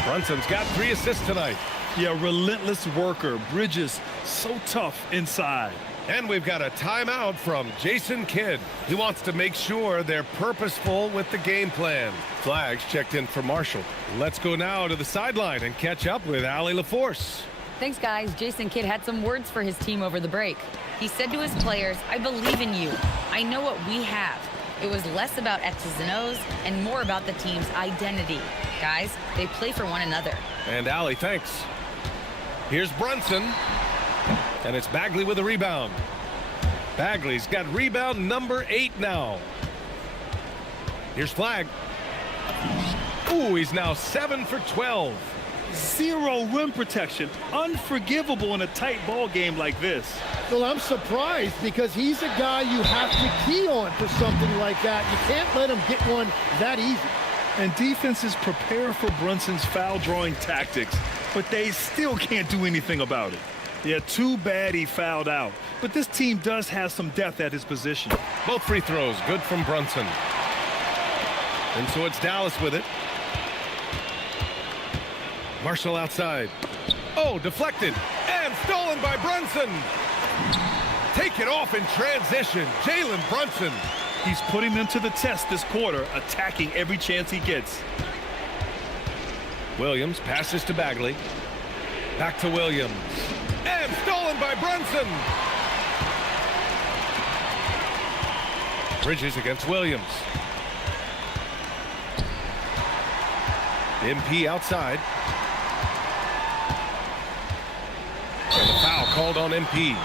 Brunson's got 3 assists tonight. Yeah, relentless worker. Bridges, so tough inside. And we've got a timeout from Jason Kidd. He wants to make sure they're purposeful with the game plan. Flags checked in for Marshall. Let's go now to the sideline and catch up with Allie LaForce. Thanks, guys. Jason Kidd had some words for his team over the break. He said to his players, "I believe in you. I know what we have." It was less about X's and O's and more about the team's identity. Guys, they play for one another. And Allie, thanks. Here's Brunson. And it's Bagley with a rebound. Bagley's got rebound number 8 now. Here's Flagg. Ooh, he's now 7 for 12. Zero rim protection. Unforgivable in a tight ball game like this. Well, I'm surprised because he's a guy you have to key on for something like that. You can't let him get one that easy. And defenses prepare for Brunson's foul-drawing tactics, but they still can't do anything about it. Yeah, too bad he fouled out. But this team does have some depth at his position. Both free throws good from Brunson. And so it's Dallas with it. Marshall outside. Oh, deflected. And stolen by Brunson. Take it off in transition. Jalen Brunson. He's putting them to the test this quarter, attacking every chance he gets. Williams passes to Bagley. Back to Williams. And stolen by Brunson. Bridges against Williams. MP outside. And a foul called on MP.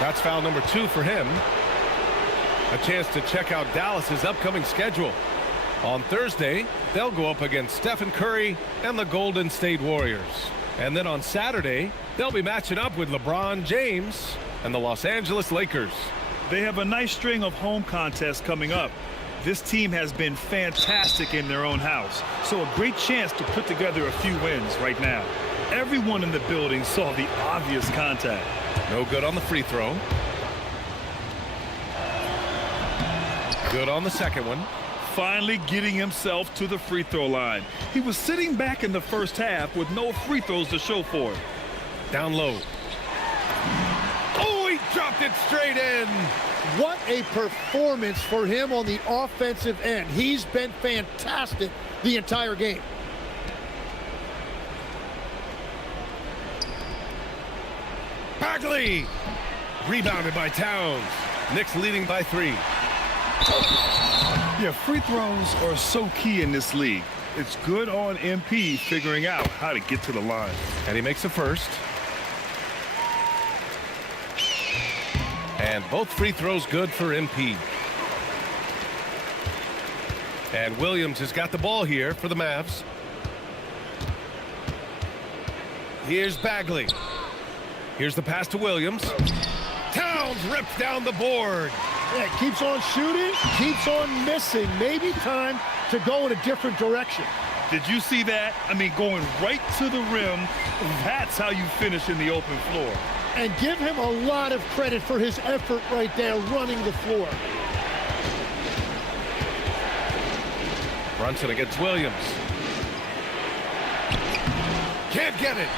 That's foul number 2 for him. A chance to check out Dallas's upcoming schedule. On Thursday, they'll go up against Stephen Curry and the Golden State Warriors. And then on Saturday, they'll be matching up with LeBron James and the Los Angeles Lakers. They have a nice string of home contests coming up. This team has been fantastic in their own house, so a great chance to put together a few wins right now. Everyone in the building saw the obvious contact. No good on the free throw. Good on the second one. Finally getting himself to the free throw line. He was sitting back in the first half with no free throws to show for it. Down low. Oh, he dropped it straight in. What a performance for him on the offensive end. He's been fantastic the entire game. Bagley. Rebounded by Towns. Knicks leading by 3. Yeah, free throws are so key in this league. It's good on MP figuring out how to get to the line. And he makes a first. And both free throws good for MP. And Williams has got the ball here for the Mavs. Here's Bagley. Here's the pass to Williams. Towns rips down the board. Yeah, keeps on shooting, keeps on missing. Maybe time to go in a different direction. Did you see that? I mean, going right to the rim. That's how you finish in the open floor. And give him a lot of credit for his effort right there running the floor. Brunson against Williams. Can't get it.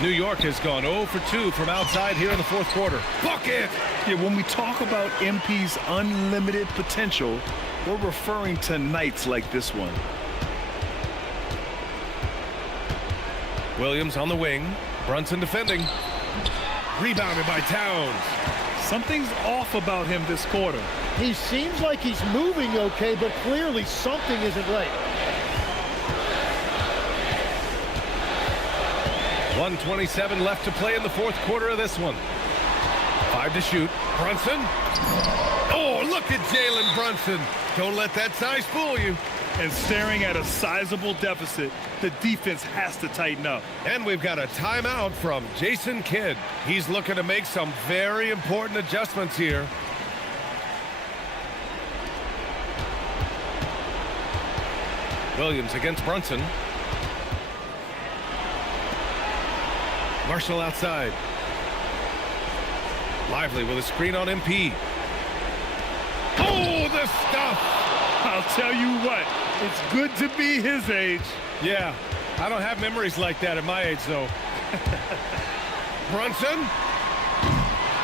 New York has gone 0 for 2 from outside here in the fourth quarter. Bucket! Yeah, when we talk about MP's unlimited potential, we're referring to nights like this one. Williams on the wing. Brunson defending. Rebounded by Towns. Something's off about him this quarter. He seems like he's moving okay, but clearly something isn't right. 1:27 left to play in the fourth quarter of this one. 5 to shoot. Brunson. Oh, look at Jalen Brunson. Don't let that size fool you. And staring at a sizable deficit, the defense has to tighten up. And we've got a timeout from Jason Kidd. He's looking to make some very important adjustments here. Williams against Brunson. Marshall outside. Lively with a screen on MP. Oh, the stuff! I'll tell you what, it's good to be his age. Yeah, I don't have memories like that at my age, though. Brunson.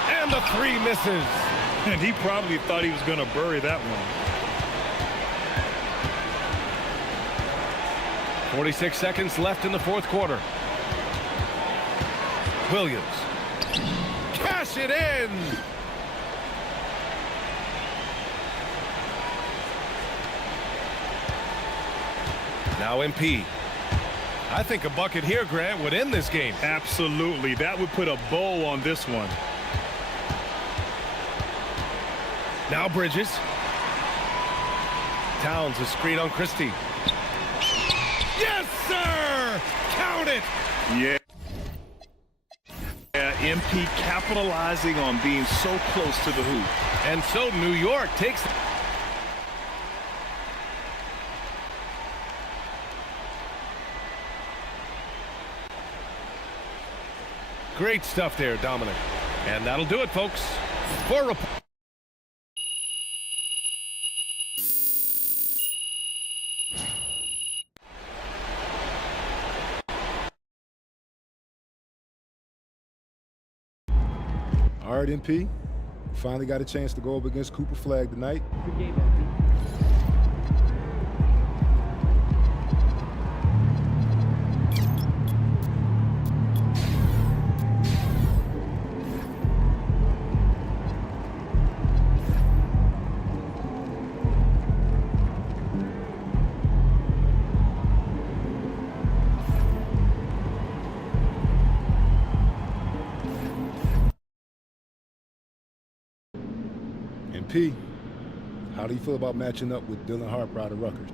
And the 3 misses. And he probably thought he was going to bury that one. 46 seconds left in the fourth quarter. Williams. Cash it in. Now MP. I think a bucket here, Grant, would end this game. Absolutely. That would put a bow on this one. Now Bridges. Towns, a screen on Christie. Yes, sir! Count it! Yeah. MP capitalizing on being so close to the hoop. And so New York takes... Great stuff there, Dominic. And that'll do it, folks. For report. All right, MP. Finally got a chance to go up against Cooper Flagg tonight. Good game, MP. MP, how do you feel about matching up with Dylan Harper out of Rutgers?